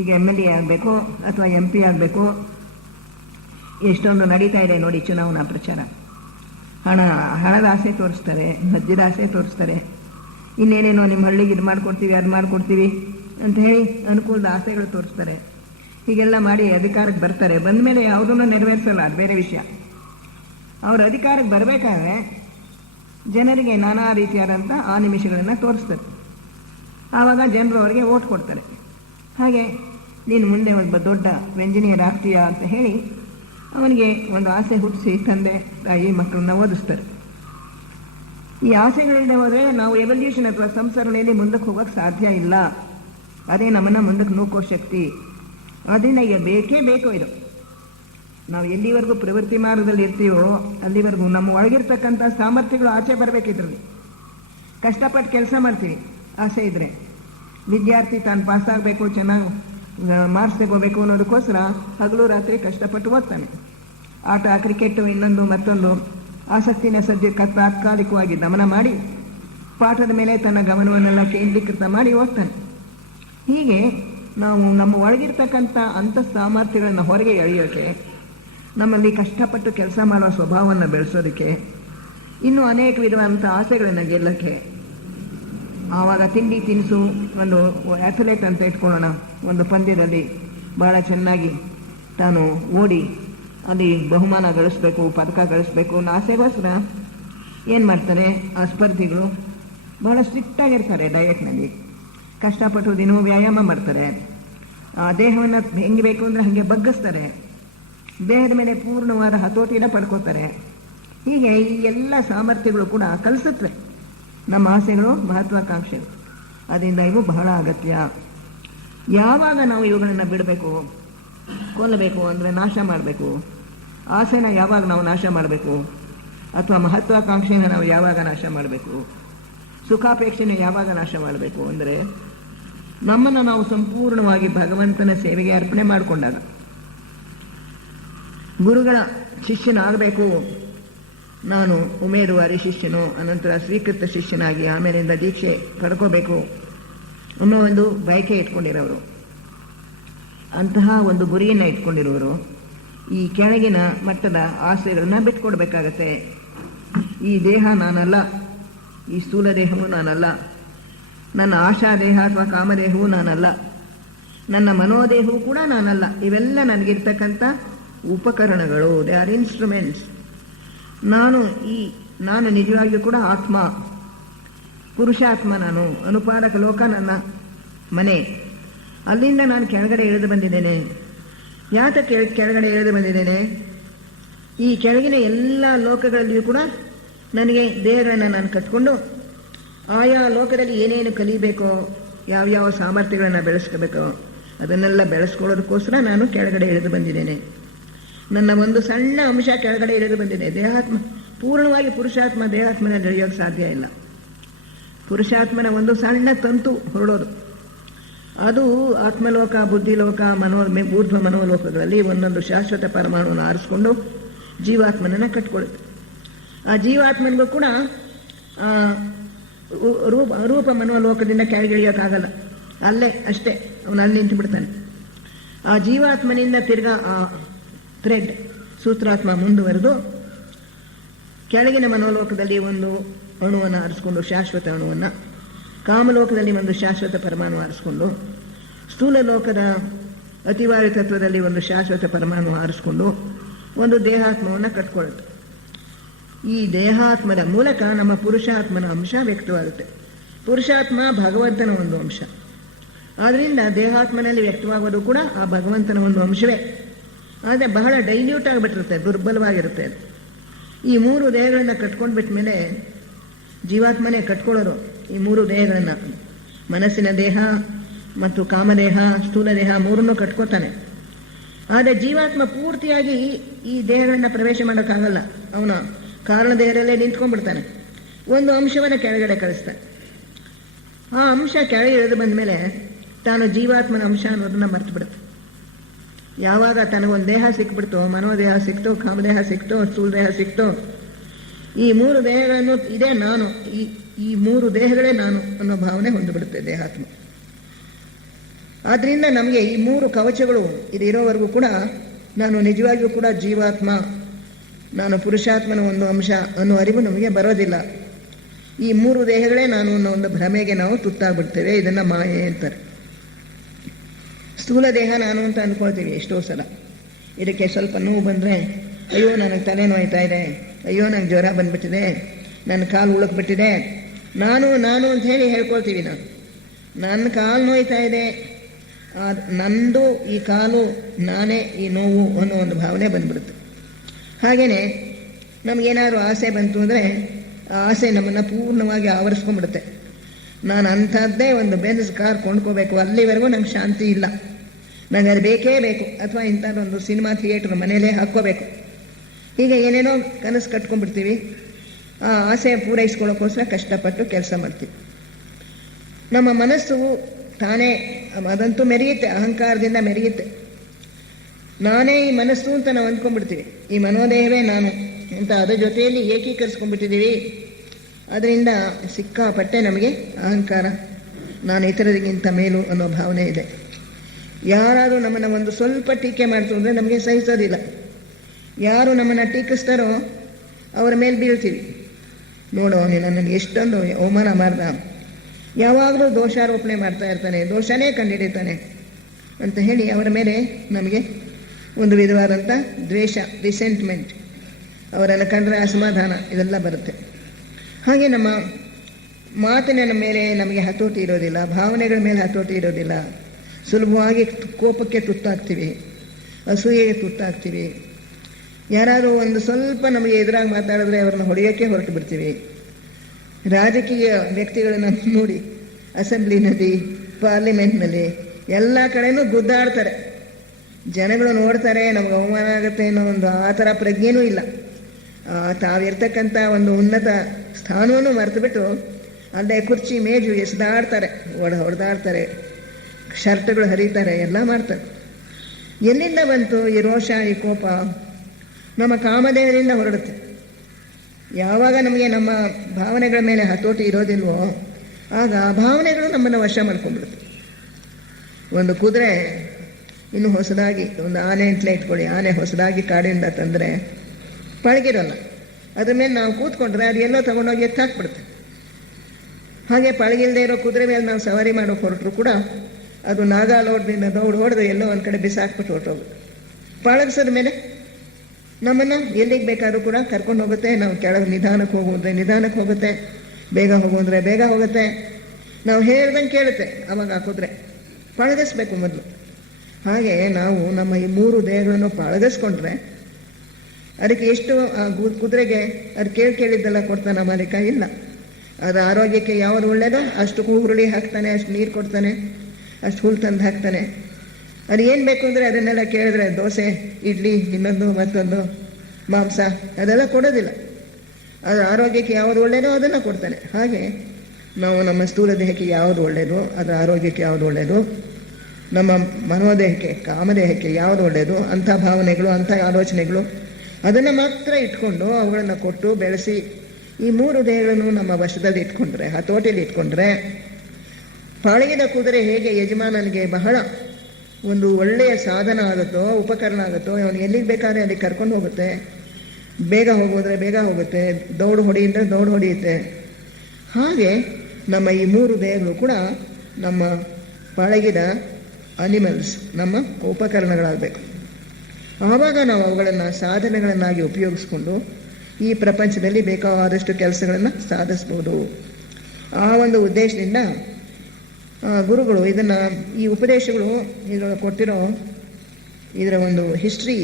ಈಗ MLA ಆಗಬೇಕು ಅಥವಾ MP ಆಗಬೇಕು. ಎಷ್ಟೊಂದು ನಡೀತಾ ಇದೆ ನೋಡಿ ಚುನಾವಣಾ ಪ್ರಚಾರ. ಹಣದ ಆಸೆ ತೋರಿಸ್ತಾರೆ, ಮದ್ಯದ ಆಸೆ ತೋರಿಸ್ತಾರೆ, ಇನ್ನೇನೇನೋ ನಿಮ್ಮ ಹಳ್ಳಿಗೆ ಇದು ಮಾಡಿಕೊಡ್ತೀವಿ, ಅದು ಮಾಡಿಕೊಡ್ತೀವಿ ಅಂತ ಹೇಳಿ ಅನುಕೂಲದ ಆಸೆಗಳು ತೋರಿಸ್ತಾರೆ. ಹೀಗೆಲ್ಲ ಮಾಡಿ ಅಧಿಕಾರಕ್ಕೆ ಬರ್ತಾರೆ. ಬಂದ ಮೇಲೆ ಯಾವುದನ್ನು ನೆರವೇರಿಸಲ್ಲ, ಅದು ಬೇರೆ ವಿಷಯ. ಅವರು ಅಧಿಕಾರಕ್ಕೆ ಬರಬೇಕಾದ್ರೆ ಜನರಿಗೆ ನಾನಾ ರೀತಿಯಾದಂಥ ಆನಿಮಿಷಗಳನ್ನು ತೋರಿಸ್ತಾರೆ. ಆವಾಗ ಜನರು ಅವರಿಗೆ ಓಟ್ ಕೊಡ್ತಾರೆ. ಹಾಗೆ ನೀನು ಮುಂದೆ ಒಬ್ಬ ದೊಡ್ಡ ಎಂಜಿನಿಯರ್ ಆಗ್ತೀಯಾ ಅಂತ ಹೇಳಿ ಅವನಿಗೆ ಒಂದು ಆಸೆ ಹುಟ್ಟಿಸಿ ತಂದೆ ತಾಯಿ ಮಕ್ಕಳನ್ನ ಓದಿಸ್ತಾರೆ. ಈ ಆಸೆಗಳಿಂದ ಹೋದರೆ ನಾವು ಎವಲ್ಯೂಷನ್ ಅಥವಾ ಸಂಸರಣೆಯಲ್ಲಿ ಮುಂದಕ್ಕೆ ಹೋಗೋಕ್ಕೆ ಸಾಧ್ಯ ಇಲ್ಲ. ಅದೇ ನಮ್ಮನ್ನು ಮುಂದಕ್ಕೆ ನೂಕೋ ಶಕ್ತಿ. ಅದರಿಂದ ಈಗ ಬೇಕೇ ಬೇಕು ಇದು. ನಾವು ಎಲ್ಲಿವರೆಗೂ ಪ್ರವೃತ್ತಿ ಮಾರ್ಗದಲ್ಲಿ ಇರ್ತೀವೋ ಅಲ್ಲಿವರೆಗೂ ನಮ್ಮ ಒಳಗಿರ್ತಕ್ಕಂಥ ಸಾಮರ್ಥ್ಯಗಳು ಆಚೆ ಬರಬೇಕಿದ್ರಲ್ಲಿ. ಕಷ್ಟಪಟ್ಟು ಕೆಲಸ ಮಾಡ್ತೀವಿ ಆಸೆ ಇದ್ದರೆ. ವಿದ್ಯಾರ್ಥಿ ತಾನು ಪಾಸಾಗಬೇಕು, ಚೆನ್ನಾಗಿ ಮಾರ್ಕ್ಸ್ ತಗೋಬೇಕು ಅನ್ನೋದಕ್ಕೋಸ್ಕರ ಹಗಲು ರಾತ್ರಿ ಕಷ್ಟಪಟ್ಟು ಓದ್ತಾನೆ. ಆಟ, ಕ್ರಿಕೆಟು, ಇನ್ನೊಂದು ಮತ್ತೊಂದು ಆಸಕ್ತಿನ ಸದ್ಯಕ್ಕೆ ತಾತ್ಕಾಲಿಕವಾಗಿ ದಮನ ಮಾಡಿ ಪಾಠದ ಮೇಲೆ ತನ್ನ ಗಮನವನ್ನೆಲ್ಲ ಕೇಂದ್ರೀಕೃತ ಮಾಡಿ ಓದ್ತಾನೆ. ಹೀಗೆ ನಾವು ನಮ್ಮ ಒಳಗಿರ್ತಕ್ಕಂಥ ಅಂಥ ಸಾಮರ್ಥ್ಯಗಳನ್ನು ಹೊರಗೆ ಎಳೆಯೋಕ್ಕೆ, ನಮ್ಮಲ್ಲಿ ಕಷ್ಟಪಟ್ಟು ಕೆಲಸ ಮಾಡುವ ಸ್ವಭಾವವನ್ನು ಬೆಳೆಸೋದಕ್ಕೆ, ಇನ್ನೂ ಅನೇಕ ವಿಧವಾದಂಥ ಆಸೆಗಳನ್ನು ಗೆಲ್ಲಕ್ಕೆ, ಆವಾಗ ತಿಂಡಿ ತಿನಿಸು, ಒಂದು ಅಥ್ಲೆಟ್ ಅಂತ ಇಟ್ಕೊಳ್ಳೋಣ, ಒಂದು ಪಂದ್ಯದಲ್ಲಿ ಭಾಳ ಚೆನ್ನಾಗಿ ತಾನು ಓಡಿ ಅಲ್ಲಿ ಬಹುಮಾನ ಗಳಿಸ್ಬೇಕು, ಪದಕ ಗಳಿಸ್ಬೇಕು ಅನ್ನೋ ಆಸೆಗೋಸ್ಕರ ಏನು ಮಾಡ್ತಾರೆ ಆ ಸ್ಪರ್ಧಿಗಳು? ಬಹಳ ಸ್ಟ್ರಿಕ್ಟಾಗಿರ್ತಾರೆ ಡಯಟ್ನಲ್ಲಿ. ಕಷ್ಟಪಟ್ಟು ದಿನವೂ ವ್ಯಾಯಾಮ ಮಾಡ್ತಾರೆ. ಆ ದೇಹವನ್ನು ಹೆಂಗೆ ಬೇಕು ಅಂದರೆ ಹಾಗೆ ಬಗ್ಗಿಸ್ತಾರೆ. ದೇಹದ ಮೇಲೆ ಪೂರ್ಣವಾದ ಹತೋಟಿನ ಪಡ್ಕೋತಾರೆ. ಹೀಗೆ ಈ ಎಲ್ಲ ಸಾಮರ್ಥ್ಯಗಳು ಕೂಡ ಕಲಿಸುತ್ತವೆ ನಮ್ಮ ಆಸೆಗಳು, ಮಹತ್ವಾಕಾಂಕ್ಷೆಗಳು. ಅದರಿಂದ ಇವು ಬಹಳ ಅಗತ್ಯ. ಯಾವಾಗ ನಾವು ಇವುಗಳನ್ನು ಬಿಡಬೇಕು, ಕೊಲ್ಲಬೇಕು ಅಂದರೆ ನಾಶ ಮಾಡಬೇಕು? ಆಸೆನ ಯಾವಾಗ ನಾವು ನಾಶ ಮಾಡಬೇಕು? ಅಥವಾ ಮಹತ್ವಾಕಾಂಕ್ಷೆನ ನಾವು ಯಾವಾಗ ನಾಶ ಮಾಡಬೇಕು? ಸುಖಾಪೇಕ್ಷೆನ ಯಾವಾಗ ನಾಶ ಮಾಡಬೇಕು ಅಂದರೆ ನಮ್ಮನ್ನು ನಾವು ಸಂಪೂರ್ಣವಾಗಿ ಭಗವಂತನ ಸೇವೆಗೆ ಅರ್ಪಣೆ ಮಾಡಿಕೊಂಡಾಗ. ಗುರುಗಳ ಶಿಷ್ಯನಾಗಬೇಕು, ನಾನು ಉಮೇದುವಾರಿ ಶಿಷ್ಯನು, ಅನಂತರ ಸ್ವೀಕೃತ ಶಿಷ್ಯನಾಗಿ ಆಮೇಲಿಂದ ದೀಕ್ಷೆ ಪಡ್ಕೋಬೇಕು ಅನ್ನೋ ಒಂದು ಬಯಕೆ ಇಟ್ಕೊಂಡಿರೋರು, ಅಂತಹ ಒಂದು ಗುರಿಯನ್ನು ಇಟ್ಕೊಂಡಿರೋರು ಈ ಕೆಳಗಿನ ಮಟ್ಟದ ಆಸೆಗಳನ್ನ ಬಿಟ್ಕೊಡ್ಬೇಕಾಗತ್ತೆ. ಈ ದೇಹ ನಾನಲ್ಲ, ಈ ಸ್ಥೂಲ ದೇಹವೂ ನಾನಲ್ಲ, ನನ್ನ ಆಶಾ ದೇಹ ಅಥವಾ ಕಾಮದೇಹವೂ ನಾನಲ್ಲ, ನನ್ನ ಮನೋದೇಹವೂ ಕೂಡ ನಾನಲ್ಲ. ಇವೆಲ್ಲ ನನಗಿರ್ತಕ್ಕಂಥ ಉಪಕರಣಗಳು, ದೇ ಆರ್ ಇನ್ಸ್ಟ್ರೂಮೆಂಟ್ಸ್. ನಾನು ನಿಜವಾಗಿಯೂ ಕೂಡ ಆತ್ಮ, ಪುರುಷಾತ್ಮ. ನಾನು ಅನುಪಾದಕ ಲೋಕ ನನ್ನ ಮನೆ. ಅಲ್ಲಿಂದ ನಾನು ಕೆಳಗಡೆ ಇಳಿದು ಬಂದಿದ್ದೇನೆ. ಯಾತಕ್ಕೆ ಕೆಳಗಡೆ ಇಳಿದು ಬಂದಿದ್ದೇನೆ? ಈ ಕೆಳಗಿನ ಎಲ್ಲ ಲೋಕಗಳಲ್ಲಿಯೂ ಕೂಡ ನನಗೆ ದೇಹಗಳನ್ನು ನಾನು ಕಟ್ಕೊಂಡು ಆಯಾ ಲೋಕದಲ್ಲಿ ಏನೇನು ಕಲಿಬೇಕೋ, ಯಾವ್ಯಾವ ಸಾಮರ್ಥ್ಯಗಳನ್ನು ಬೆಳೆಸ್ಕೋಬೇಕೋ ಅದನ್ನೆಲ್ಲ ಬೆಳೆಸ್ಕೊಳ್ಳೋದಕ್ಕೋಸ್ಕರ ನಾನು ಕೆಳಗಡೆ ಇಳಿದು ಬಂದಿದ್ದೇನೆ. ನನ್ನ ಒಂದು ಸಣ್ಣ ಅಂಶ ಕೆಳಗಡೆ ಇಳಿದು ಬಂದಿದೆ. ದೇಹಾತ್ಮ ಪೂರ್ಣವಾಗಿ ಪುರುಷಾತ್ಮ ದೇಹಾತ್ಮನಲ್ಲಿ ಇಳಿಯೋಕ್ಕೆ ಸಾಧ್ಯ ಇಲ್ಲ. ಪುರುಷಾತ್ಮನ ಒಂದು ಸಣ್ಣ ತಂತು ಹೊರಡೋದು, ಅದು ಆತ್ಮಲೋಕ, ಬುದ್ಧಿಲೋಕ, ಊರ್ಧ್ವ ಮನೋಲೋಕಗಳಲ್ಲಿ ಒಂದೊಂದು ಶಾಶ್ವತ ಪರಮಾಣುವನ್ನು ಆರಿಸ್ಕೊಂಡು ಜೀವಾತ್ಮನನ್ನು ಕಟ್ಕೊಳ್ಳುತ್ತೆ. ಆ ಜೀವಾತ್ಮನಿಗೂ ಕೂಡ ರೂಪ ಮನೋಲೋಕದಿಂದ ಕೆಳಗಿಳಿಯೋಕ್ಕಾಗಲ್ಲ. ಅಲ್ಲೇ ಅಷ್ಟೇ ಅವನು ಅಲ್ಲಿ ನಿಂತು ಬಿಡ್ತಾನೆ. ಆ ಜೀವಾತ್ಮನಿಂದ ತಿರ್ಗಾ ಆ ಥ್ರೆಡ್ ಸೂತ್ರಾತ್ಮ ಮುಂದುವರೆದು ಕೆಳಗಿನ ಮನೋಲೋಕದಲ್ಲಿ ಒಂದು ಅಣುವನ್ನು ಆರಿಸ್ಕೊಂಡು, ಶಾಶ್ವತ ಅಣುವನ್ನು, ಕಾಮಲೋಕದಲ್ಲಿ ಒಂದು ಶಾಶ್ವತ ಪರಮಾಣು ಆರಿಸ್ಕೊಂಡು, ಸ್ಥೂಲ ಲೋಕದ ಅತಿವಾಯು ತತ್ವದಲ್ಲಿ ಒಂದು ಶಾಶ್ವತ ಪರಮಾಣು ಆರಿಸ್ಕೊಂಡು ಒಂದು ದೇಹಾತ್ಮವನ್ನು ಕಟ್ಕೊಳ್ಳುತ್ತೆ. ಈ ದೇಹಾತ್ಮದ ಮೂಲಕ ನಮ್ಮ ಪುರುಷಾತ್ಮನ ಅಂಶ ವ್ಯಕ್ತವಾಗುತ್ತೆ. ಪುರುಷಾತ್ಮ ಭಗವಂತನ ಒಂದು ಅಂಶ. ಆದ್ದರಿಂದ ದೇಹಾತ್ಮನಲ್ಲಿ ವ್ಯಕ್ತವಾಗೋದು ಕೂಡ ಆ ಭಗವಂತನ ಒಂದು ಅಂಶವೇ. ಆದರೆ ಬಹಳ ಡೈಲ್ಯೂಟ್ ಆಗಿಬಿಟ್ಟಿರುತ್ತೆ, ದುರ್ಬಲವಾಗಿರುತ್ತೆ. ಈ ಮೂರು ದೇಹಗಳನ್ನು ಕಟ್ಕೊಂಡು ಬಿಟ್ಟ ಮೇಲೆ ಜೀವಾತ್ಮನೇ ಕಟ್ಕೊಳ್ಳೋರು ಈ ಮೂರು ದೇಹಗಳನ್ನು. ಮನಸ್ಸಿನ ದೇಹ ಮತ್ತು ಕಾಮದೇಹ, ಸ್ಥೂಲ ದೇಹ ಮೂರನ್ನು ಕಟ್ಕೋತಾನೆ. ಆದರೆ ಜೀವಾತ್ಮ ಪೂರ್ತಿಯಾಗಿ ಈ ದೇಹಗಳನ್ನ ಪ್ರವೇಶ ಮಾಡೋಕ್ಕಾಗಲ್ಲ. ಅವನ ಕಾರಣ ದೇಹದಲ್ಲೇ ನಿಂತ್ಕೊಂಡ್ಬಿಡ್ತಾನೆ. ಒಂದು ಅಂಶವನ್ನು ಕೆಳಗಡೆ ಕಳಿಸ್ತಾನೆ. ಆ ಅಂಶ ಕೆಳಗೆ ಇಳಿದು ಬಂದ ಮೇಲೆ ತಾನು ಜೀವಾತ್ಮನ ಅಂಶ ಅನ್ನೋದನ್ನ ಮರ್ತು ಬಿಡುತ್ತೆ. ಯಾವಾಗ ತನಗೊಂದು ದೇಹ ಸಿಕ್ಬಿಡ್ತೋ, ಮನೋದೇಹ ಸಿಕ್ತೋ, ಕಾಮದೇಹ ಸಿಕ್ತೋ, ಸ್ಥೂಲ ದೇಹ ಸಿಕ್ತೋ, ಈ ಮೂರು ದೇಹಗಳನ್ನು ಇದೇ ನಾನು, ಈ ಮೂರು ದೇಹಗಳೇ ನಾನು ಅನ್ನೋ ಭಾವನೆ ಹೊಂದಿಬಿಡುತ್ತೆ ದೇಹಾತ್ಮ. ಆದ್ದರಿಂದ ನಮಗೆ ಈ ಮೂರು ಕವಚಗಳು ಇದು ಇರೋವರೆಗೂ ಕೂಡ ನಾನು ನಿಜವಾಗಿಯೂ ಕೂಡ ಜೀವಾತ್ಮ, ನಾನು ಪುರುಷಾತ್ಮನ ಒಂದು ಅಂಶ ಅನ್ನೋ ಅರಿವು ನಮಗೆ ಬರೋದಿಲ್ಲ. ಈ ಮೂರು ದೇಹಗಳೇ ನಾನು ಅನ್ನೋ ಒಂದು ಭ್ರಮೆಗೆ ನಾವು ತುತ್ತಾಗ್ಬಿಡ್ತೇವೆ. ಇದನ್ನು ಮಾಯೆ ಅಂತಾರೆ. ಸ್ಥೂಲ ದೇಹ ನಾನು ಅಂತ ಅಂದ್ಕೊಳ್ತೀವಿ ಎಷ್ಟೋ ಸಲ. ಇದಕ್ಕೆ ಸ್ವಲ್ಪ ನೋವು ಬಂದರೆ, ಅಯ್ಯೋ ನನಗೆ ತಲೆ ನೋಯ್ತಾ ಇದೆ, ಅಯ್ಯೋ ನನಗೆ ಜ್ವರ ಬಂದ್ಬಿಟ್ಟಿದೆ, ನನ್ನ ಕಾಲು ಉಳುಕ್ಬಿಟ್ಟಿದೆ, ನಾನು ಅಂತ ಹೇಳಿ ಹೇಳ್ಕೊಳ್ತೀವಿ. ನನ್ನ ಕಾಲು ನೋಯ್ತಾ ಇದೆ, ನಂದು ಈ ಕಾಲು, ನಾನೇ ಈ ನೋವು ಅನ್ನೋ ಒಂದು ಭಾವನೆ ಬಂದ್ಬಿಡುತ್ತೆ. ಹಾಗೆಯೇ ನಮಗೇನಾದ್ರು ಆಸೆ ಬಂತು ಅಂದರೆ ಆ ಆಸೆ ನಮ್ಮನ್ನು ಪೂರ್ಣವಾಗಿ ಆವರಿಸ್ಕೊಂಡ್ಬಿಡುತ್ತೆ. ನಾನು ಅಂಥದ್ದೇ ಒಂದು ಬೆನ್ಸ್ ಕಾರ್ ಕೊಂಡ್ಕೋಬೇಕು, ಅಲ್ಲಿವರೆಗೂ ನಮ್ಗೆ ಶಾಂತಿ ಇಲ್ಲ, ನನಗೆ ಅದು ಬೇಕೇ ಬೇಕು, ಅಥವಾ ಇಂಥದ್ದೊಂದು ಸಿನಿಮಾ ಥಿಯೇಟ್ರ್ ಮನೇಲೇ ಹಾಕ್ಕೋಬೇಕು. ಹೀಗೆ ಏನೇನೋ ಕನಸು ಕಟ್ಕೊಂಡ್ಬಿಡ್ತೀವಿ. ಆ ಆಸೆ ಪೂರೈಸ್ಕೊಳ್ಳೋಕ್ಕೋಸ್ಕರ ಕಷ್ಟಪಟ್ಟು ಕೆಲಸ ಮಾಡ್ತೀವಿ. ನಮ್ಮ ಮನಸ್ಸು ತಾನೇ ಅದಂತೂ ಮೆರೆಯುತ್ತೆ, ಅಹಂಕಾರದಿಂದ ಮೆರೆಯುತ್ತೆ. ನಾನೇ ಈ ಮನಸ್ಸು ಅಂತ ನಾವು ಅಂದ್ಕೊಂಡ್ಬಿಡ್ತೀವಿ, ಈ ಮನೋದೇಹವೇ ನಾನು ಅಂತ ಅದರ ಜೊತೆಯಲ್ಲಿ ಏಕೀಕರಿಸ್ಕೊಂಡ್ಬಿಟ್ಟಿದ್ದೀವಿ. ಅದರಿಂದ ಸಿಕ್ಕಾಪಟ್ಟೆ ನಮಗೆ ಅಹಂಕಾರ, ನಾನು ಇತರರಿಗಿಂತ ಮೇಲು ಅನ್ನೋ ಭಾವನೆ ಇದೆ. ಯಾರಾದರೂ ನಮ್ಮನ್ನು ಒಂದು ಸ್ವಲ್ಪ ಟೀಕೆ ಮಾಡ್ತು ಅಂದರೆ ನಮಗೆ ಸಹಿಸೋದಿಲ್ಲ. ಯಾರು ನಮ್ಮನ್ನು ಟೀಕಿಸ್ತಾರೋ ಅವರ ಮೇಲೆ ಬೀಳ್ತೀವಿ. ನೋಡೋ ನನಗೆ ಎಷ್ಟೊಂದು ಅವಮಾನ ಮಾಡ್ದ, ಯಾವಾಗಲೂ ದೋಷಾರೋಪಣೆ ಮಾಡ್ತಾ ಇರ್ತಾನೆ, ದೋಷನೇ ಕಂಡುಹಿಡಿತಾನೆ ಅಂತ ಹೇಳಿ ಅವರ ಮೇಲೆ ನಮಗೆ ಒಂದು ವಿಧವಾದಂಥ ದ್ವೇಷ, ರಿಸೆಂಟ್ಮೆಂಟ್, ಅವರನ್ನು ಕಂಡ್ರೆ ಅಸಮಾಧಾನ, ಇದೆಲ್ಲ ಬರುತ್ತೆ. ಹಾಗೆ ನಮ್ಮ ಮಾತಿನ ಮೇಲೆ ನಮಗೆ ಹತೋಟಿ ಇರೋದಿಲ್ಲ, ಭಾವನೆಗಳ ಮೇಲೆ ಹತೋಟಿ ಇರೋದಿಲ್ಲ. ಸುಲಭವಾಗಿ ಕೋಪಕ್ಕೆ ತುತ್ತಾಗ್ತೀವಿ, ಅಸೂಯೆಗೆ ತುತ್ತಾಗ್ತೀವಿ. ಯಾರಾದರೂ ಒಂದು ಸ್ವಲ್ಪ ನಮಗೆ ಎದುರಾಗಿ ಮಾತಾಡಿದ್ರೆ ಅವ್ರನ್ನ ಹೊಡೆಯೋಕ್ಕೆ ಹೊರಟು ಬಿಡ್ತೀವಿ. ರಾಜಕೀಯ ವ್ಯಕ್ತಿಗಳನ್ನ ನೋಡಿ ಅಸೆಂಬ್ಲಿನಲ್ಲಿ, ಪಾರ್ಲಿಮೆಂಟ್ನಲ್ಲಿ ಎಲ್ಲ ಕಡೆನೂ ಗುದ್ದಾಡ್ತಾರೆ. ಜನಗಳು ನೋಡ್ತಾರೆ, ನಮ್ಗೆ ಅವಮಾನ ಆಗುತ್ತೆ ಅನ್ನೋ ಒಂದು ಆ ಥರ ಪ್ರಜ್ಞೆನೂ ಇಲ್ಲ. ತಾವಿರ್ತಕ್ಕಂಥ ಒಂದು ಉನ್ನತ ಸ್ಥಾನವನ್ನು ಮರೆತುಬಿಟ್ಟು ಅಲ್ಲೇ ಕುರ್ಚಿ ಮೇಜು ಎಸೆದಾಡ್ತಾರೆ, ಹೊಡೆದಾಡ್ತಾರೆ, ಶರ್ಟ್ಗಳು ಹರಿತಾರೆ, ಎಲ್ಲ ಮಾಡ್ತಾರೆ. ಎಲ್ಲಿಂದ ಬಂತು ಈ ರೋಷ, ಈ ಕೋಪ? ನಮ್ಮ ಕಾಮದೇವರಿಂದ ಹೊರಡುತ್ತೆ. ಯಾವಾಗ ನಮಗೆ ನಮ್ಮ ಭಾವನೆಗಳ ಮೇಲೆ ಹತೋಟಿ ಇರೋದಿಲ್ವೋ ಆಗ ಆ ಭಾವನೆಗಳು ನಮ್ಮನ್ನು ವಶ ಮಾಡ್ಕೊಂಡ್ಬಿಡುತ್ತೆ. ಒಂದು ಕುದುರೆ ಇನ್ನು ಹೊಸದಾಗಿ, ಒಂದು ಆನೆ ಅಂತಲೇ ಇಟ್ಕೊಳ್ಳಿ, ಆನೆ ಹೊಸದಾಗಿ ಕಾಡಿಂದ ತಂದರೆ ಪಳಗಿರೋಲ್ಲ, ಅದ್ರ ಮೇಲೆ ನಾವು ಕೂತ್ಕೊಂಡ್ರೆ ಅದು ಎಲ್ಲೋ ತಗೊಂಡೋಗಿ ಎತ್ತಾಕ್ಬಿಡುತ್ತೆ. ಹಾಗೆ ಪಳಗಿಲ್ಲದೆ ಇರೋ ಕುದುರೆ ಮೇಲೆ ನಾವು ಸವಾರಿ ಮಾಡೋಕೆ ಹೊರಟರು ಕೂಡ ಅದು ನಾಗಾಲೋಟದಿಂದ ಹೊಡೆದು ಎಲ್ಲೋ ಒಂದು ಕಡೆ ಬಿಸಾಕ್ಬಿಟ್ಟು ಹೊರಟೋಗುತ್ತೆ. ಪಳಗಿಸಿದ ಮೇಲೆ ನಮ್ಮನ್ನು ಎಲ್ಲಿಗೆ ಬೇಕಾದ್ರೂ ಕೂಡ ಕರ್ಕೊಂಡು ಹೋಗುತ್ತೆ. ನಾವು ಕೆಳಗೆ ನಿಧಾನಕ್ಕೆ ಹೋಗುವಂದ್ರೆ ನಿಧಾನಕ್ಕೆ ಹೋಗುತ್ತೆ, ಬೇಗ ಹೋಗುವಂದ್ರೆ ಬೇಗ ಹೋಗುತ್ತೆ. ನಾವು ಹೇಳ್ದಂಗೆ ಕೇಳುತ್ತೆ. ಅವಾಗ ಆ ಕುದುರೆ ಪಳಗಿಸ್ಬೇಕು ಮೊದಲು. ಹಾಗೆ ನಾವು ನಮ್ಮ ಈ 3 ದೇಹಗಳನ್ನು ಪಳಗಿಸ್ಕೊಂಡ್ರೆ ಅದಕ್ಕೆ ಎಷ್ಟು ಆ ಕುದುರೆಗೆ ಅದು ಕೇಳಿದ್ದೆಲ್ಲ ಕೊಡ್ತಾನೆ ಮಾಲೀಕ? ಇಲ್ಲ. ಅದು ಆರೋಗ್ಯಕ್ಕೆ ಯಾವುದು ಒಳ್ಳೆಯದೋ ಅಷ್ಟು ಹುರುಳಿ ಹಾಕ್ತಾನೆ, ಅಷ್ಟು ನೀರು ಕೊಡ್ತಾನೆ, ಅಷ್ಟು ಹುಲ್ಲು ತಂದು ಹಾಕ್ತಾನೆ. ಅದು ಏನು ಬೇಕು ಅಂದರೆ ಅದನ್ನೆಲ್ಲ ಕೇಳಿದ್ರೆ ದೋಸೆ, ಇಡ್ಲಿ, ಇನ್ನೊಂದು ಮತ್ತೊಂದು, ಮಾಂಸ ಅದೆಲ್ಲ ಕೊಡೋದಿಲ್ಲ. ಅದು ಆರೋಗ್ಯಕ್ಕೆ ಯಾವುದು ಒಳ್ಳೆಯದೋ ಅದನ್ನು ಕೊಡ್ತಾನೆ. ಹಾಗೆ ನಾವು ನಮ್ಮ ಸ್ಥೂಲ ದೇಹಕ್ಕೆ ಯಾವುದು ಒಳ್ಳೆಯದು, ಅದರ ಆರೋಗ್ಯಕ್ಕೆ ಯಾವುದು ಒಳ್ಳೆಯದು, ನಮ್ಮ ಮನೋದೇಹಕ್ಕೆ, ಕಾಮದೇಹಕ್ಕೆ ಯಾವುದು ಒಳ್ಳೆಯದು, ಅಂಥ ಭಾವನೆಗಳು, ಅಂಥ ಆಲೋಚನೆಗಳು ಅದನ್ನು ಮಾತ್ರ ಇಟ್ಕೊಂಡು ಅವುಗಳನ್ನು ಕೊಟ್ಟು ಬೆಳೆಸಿ ಈ 3 ದೇಹಗಳನ್ನು ನಮ್ಮ ವಶದಲ್ಲಿ ಇಟ್ಕೊಂಡ್ರೆ, ಹತೋಟಿಯಲ್ಲಿ ಇಟ್ಕೊಂಡ್ರೆ, ಪಳಗಿದ ಕುದುರೆ ಹೇಗೆ ಯಜಮಾನನಿಗೆ ಬಹಳ ಒಂದು ಒಳ್ಳೆಯ ಸಾಧನ ಆಗುತ್ತೋ, ಉಪಕರಣ ಆಗುತ್ತೋ, ಅವನು ಎಲ್ಲಿಗೆ ಬೇಕಾದ್ರೆ ಅಲ್ಲಿಗೆ ಕರ್ಕೊಂಡು ಹೋಗುತ್ತೆ. ಬೇಗ ಹೋಗೋದ್ರೆ ಬೇಗ ಹೋಗುತ್ತೆ, ದೌಡು ಹೊಡೆಯಿದ್ರೆ ದೌಡು ಹೊಡೆಯುತ್ತೆ. ಹಾಗೆ ನಮ್ಮ ಈ 3 ದೇಹಗಳು ಕೂಡ ನಮ್ಮ ಪಳಗಿದ ಅನಿಮಲ್ಸ್, ನಮ್ಮ ಉಪಕರಣಗಳಾಗಬೇಕು. ಆವಾಗ ನಾವು ಅವುಗಳನ್ನು ಸಾಧನೆಗಳನ್ನಾಗಿ ಉಪಯೋಗಿಸ್ಕೊಂಡು ಈ ಪ್ರಪಂಚದಲ್ಲಿ ಬೇಕಾದಷ್ಟು ಕೆಲಸಗಳನ್ನು ಸಾಧಿಸ್ಬೋದು. ಆ ಒಂದು ಉದ್ದೇಶದಿಂದ ಗುರುಗಳು ಇದನ್ನು, ಈ ಉಪದೇಶಗಳು ಇದರೊಳಗೆ ಕೊಟ್ಟಿರೋ ಇದರ ಒಂದು ಹಿಸ್ಟ್ರಿ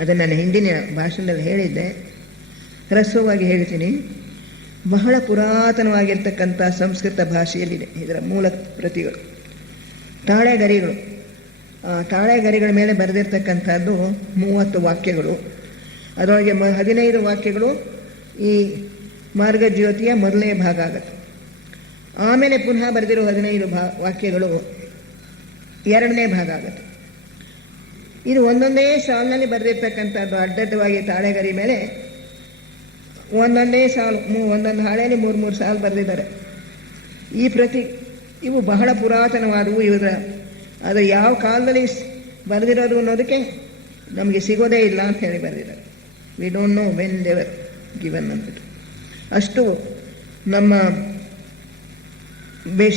ಅದನ್ನು ನಾನು ಹಿಂದಿನ ಭಾಷಣದಲ್ಲಿ ಹೇಳಿದ್ದೆ, ಹ್ರಸ್ವವಾಗಿ ಹೇಳ್ತೀನಿ. ಬಹಳ ಪುರಾತನವಾಗಿರ್ತಕ್ಕಂಥ ಸಂಸ್ಕೃತ ಭಾಷೆಯಲ್ಲಿದೆ ಇದರ ಮೂಲ ಪ್ರತಿಗಳು, ತಾಳೆಗರಿಗಳು. ತಾಳೆಗರಿಗಳ ಮೇಲೆ ಬರೆದಿರ್ತಕ್ಕಂಥದ್ದು 30 ವಾಕ್ಯಗಳು. ಅದರೊಳಗೆ 15 ವಾಕ್ಯಗಳು ಈ ಮಾರ್ಗಜ್ಯೋತಿಯ ಮೊದಲನೇ ಭಾಗ ಆಗುತ್ತೆ. ಆಮೇಲೆ ಪುನಃ ಬರೆದಿರೋ 15 ವಾಕ್ಯಗಳು 2ನೇ ಭಾಗ ಆಗುತ್ತೆ. ಇದು ಒಂದೊಂದೇ ಸಾಲಿನಲ್ಲಿ ಬರೆದಿರ್ತಕ್ಕಂಥದ್ದು. ಅಡ್ಡಡ್ಡವಾಗಿ ತಾಳೆಗರಿ ಮೇಲೆ ಒಂದೊಂದೇ ಸಾಲು, ಒಂದೊಂದು ಹಾಳೆಯಲ್ಲಿ 3 ಸಾಲು ಬರೆದಿದ್ದಾರೆ. ಈ ಇವು ಬಹಳ ಪುರಾತನವಾದವು. ಅದು ಯಾವ ಕಾಲದಲ್ಲಿ ಬರೆದಿರೋದು ಅನ್ನೋದಕ್ಕೆ ನಮಗೆ ಸಿಗೋದೇ ಇಲ್ಲ ಅಂತ ಹೇಳಿ ಬರೆದಿದ್ದಾರೆ. ವಿ ಡೋಂಟ್ ನೋ ವೆನ್ ದೇವರ್ ಗಿವನ್ ಅಂದ್ಬಿಟ್ಟು. ಅಷ್ಟು ನಮ್ಮ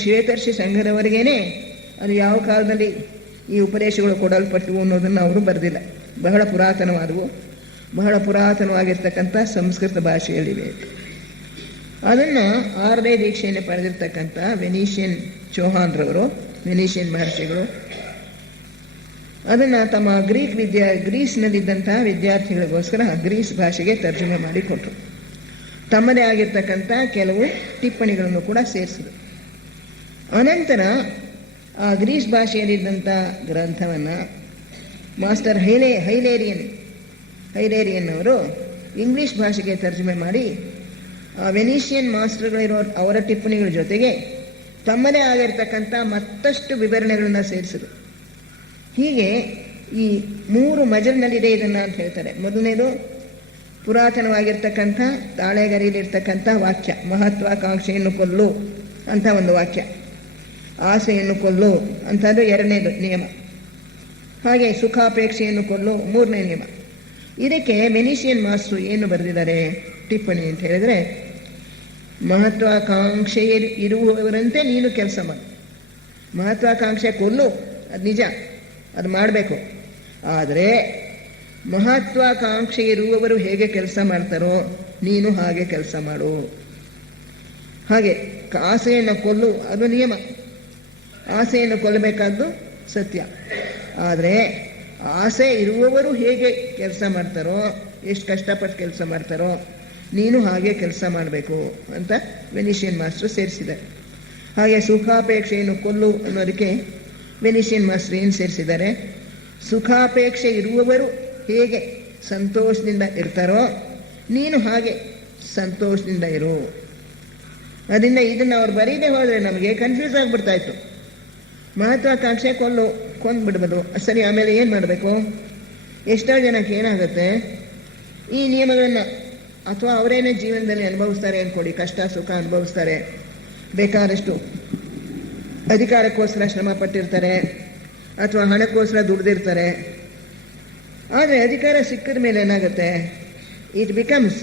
ಶ್ವೇತರ್ಷಿ ಸಂಘದವರೆಗೇನೆ ಅದು ಯಾವ ಕಾಲದಲ್ಲಿ ಈ ಉಪದೇಶಗಳು ಕೊಡಲ್ಪಟ್ಟವು ಅನ್ನೋದನ್ನು ಅವರು ಬರೆದಿಲ್ಲ. ಬಹಳ ಪುರಾತನವಾದವು, ಬಹಳ ಪುರಾತನವಾಗಿರ್ತಕ್ಕಂಥ ಸಂಸ್ಕೃತ ಭಾಷೆಯಲ್ಲಿವೆ. ಅದನ್ನು 6ನೇ ದೀಕ್ಷೆಯನ್ನು ಪಡೆದಿರ್ತಕ್ಕಂಥ ವೆನಿಷಿಯನ್ ಚೌಹಾನ್ರವರು, ವೆನಿಷಿಯನ್ ಮಹರ್ಷಿಗಳು ಅದನ್ನು ತಮ್ಮ ಗ್ರೀಸ್ನಲ್ಲಿದ್ದಂತಹ ವಿದ್ಯಾರ್ಥಿಗಳಿಗೋಸ್ಕರ ಗ್ರೀಸ್ ಭಾಷೆಗೆ ತರ್ಜುಮೆ ಮಾಡಿಕೊಟ್ರು. ತಮ್ಮದೇ ಆಗಿರ್ತಕ್ಕಂಥ ಕೆಲವು ಟಿಪ್ಪಣಿಗಳನ್ನು ಕೂಡ ಸೇರಿಸಿದರು. ಅನಂತರ ಆ ಗ್ರೀಸ್ ಭಾಷೆಯಲ್ಲಿದ್ದಂಥ ಗ್ರಂಥವನ್ನು ಮಾಸ್ಟರ್ ಹೈಲೇರಿಯನ್ ಅವರು ಇಂಗ್ಲೀಷ್ ಭಾಷೆಗೆ ತರ್ಜುಮೆ ಮಾಡಿ ವೆನಿಷಿಯನ್ ಮಾಸ್ಟರ್ಗಳಿರೋ ಅವರ ಟಿಪ್ಪಣಿಗಳ ಜೊತೆಗೆ ತಮ್ಮದೇ ಆಗಿರ್ತಕ್ಕಂಥ ಮತ್ತಷ್ಟು ವಿವರಣೆಗಳನ್ನು ಸೇರಿಸಿದರು. ಹೀಗೆ ಈ 3 ಮಜಲಿನಲ್ಲಿದೆ ಇದನ್ನು ಅಂತ ಹೇಳ್ತಾರೆ. ಮೊದಲನೇದು ಪುರಾತನವಾಗಿರ್ತಕ್ಕಂಥ ತಾಳೆಗರಿಯಲ್ಲಿರ್ತಕ್ಕಂಥ ವಾಕ್ಯ, ಮಹತ್ವಾಕಾಂಕ್ಷೆಯನ್ನು ಕೊಲ್ಲು ಅಂತ ಒಂದು ವಾಕ್ಯ, ಆಸೆಯನ್ನು ಕೊಲ್ಲು ಅಂಥದ್ದು 2ನೇದು ನಿಯಮ, ಹಾಗೆ ಸುಖಾಪೇಕ್ಷೆಯನ್ನು ಕೊಲ್ಲು 3ನೇ ನಿಯಮ. ಇದಕ್ಕೆ ವೆನಿಷಿಯನ್ ಮಾಸ್ಟ್ರು ಏನು ಬರೆದಿದ್ದಾರೆ ಟಿಪ್ಪಣಿ ಅಂತ ಹೇಳಿದ್ರೆ, ಮಹತ್ವಾಕಾಂಕ್ಷೆ ಇರುವವರಂತೆ ನೀನು ಕೆಲಸ ಮಾಡು. ಮಹತ್ವಾಕಾಂಕ್ಷೆ ಕೊಲ್ಲು, ಅದು ನಿಜ, ಅದು ಮಾಡಬೇಕು. ಆದರೆ ಮಹತ್ವಾಕಾಂಕ್ಷೆ ಇರುವವರು ಹೇಗೆ ಕೆಲಸ ಮಾಡ್ತಾರೋ ನೀನು ಹಾಗೆ ಕೆಲಸ ಮಾಡು. ಹಾಗೆ ಆಸೆಯನ್ನು ಕೊಲ್ಲು, ಅದು ನಿಯಮ. ಆಸೆಯನ್ನು ಕೊಲ್ಲಬೇಕಾದ್ದು ಸತ್ಯ. ಆದರೆ ಆಸೆ ಇರುವವರು ಹೇಗೆ ಕೆಲಸ ಮಾಡ್ತಾರೋ, ಎಷ್ಟು ಕಷ್ಟಪಟ್ಟು ಕೆಲಸ ಮಾಡ್ತಾರೋ, ನೀನು ಹಾಗೆ ಕೆಲಸ ಮಾಡಬೇಕು ಅಂತ ವೆನಿಷಿಯನ್ ಮಾಸ್ಟರ್ ಸೇರಿಸಿದ್ದಾರೆ. ಹಾಗೆ ಸುಖಾಪೇಕ್ಷೆಯನ್ನು ಕೊಲ್ಲು ಅನ್ನೋದಕ್ಕೆ ವೆನಿಷಿಯನ್ ಮಾಸ್ಟರ್ ಏನು ಸೇರಿಸಿದ್ದಾರೆ? ಸುಖಾಪೇಕ್ಷೆ ಇರುವವರು ಹೇಗೆ ಸಂತೋಷದಿಂದ ಇರ್ತಾರೋ, ನೀನು ಹಾಗೆ ಸಂತೋಷದಿಂದ ಇರು. ಅದರಿಂದ ಇದನ್ನು ಅವ್ರು ಬರೀದೇ ಹೋದರೆ ನಮಗೆ ಕನ್ಫ್ಯೂಸ್ ಆಗಿಬಿಡ್ತಾ ಇತ್ತು. ಮಹತ್ವಾಕಾಂಕ್ಷೆ ಕೊಂದ್ಬಿಡ್ಬೋದು. ಸರಿ, ಆಮೇಲೆ ಏನು ಮಾಡಬೇಕು? ಎಷ್ಟೋ ಜನಕ್ಕೆ ಏನಾಗುತ್ತೆ, ಈ ನಿಯಮಗಳನ್ನು ಅಥವಾ ಅವರೇನೇ ಜೀವನದಲ್ಲಿ ಅನುಭವಿಸ್ತಾರೆ ಅಂದ್ಕೊಡಿ, ಕಷ್ಟ ಸುಖ ಅನುಭವಿಸ್ತಾರೆ, ಬೇಕಾದಷ್ಟು ಅಧಿಕಾರಕ್ಕೋಸ್ಕರ ಶ್ರಮ ಪಟ್ಟಿರ್ತಾರೆ ಅಥವಾ ಹಣಕ್ಕೋಸ್ಕರ ದುಡ್ದಿರ್ತಾರೆ. ಆದರೆ ಅಧಿಕಾರ ಸಿಕ್ಕಿದ ಮೇಲೆ ಏನಾಗುತ್ತೆ? It becomes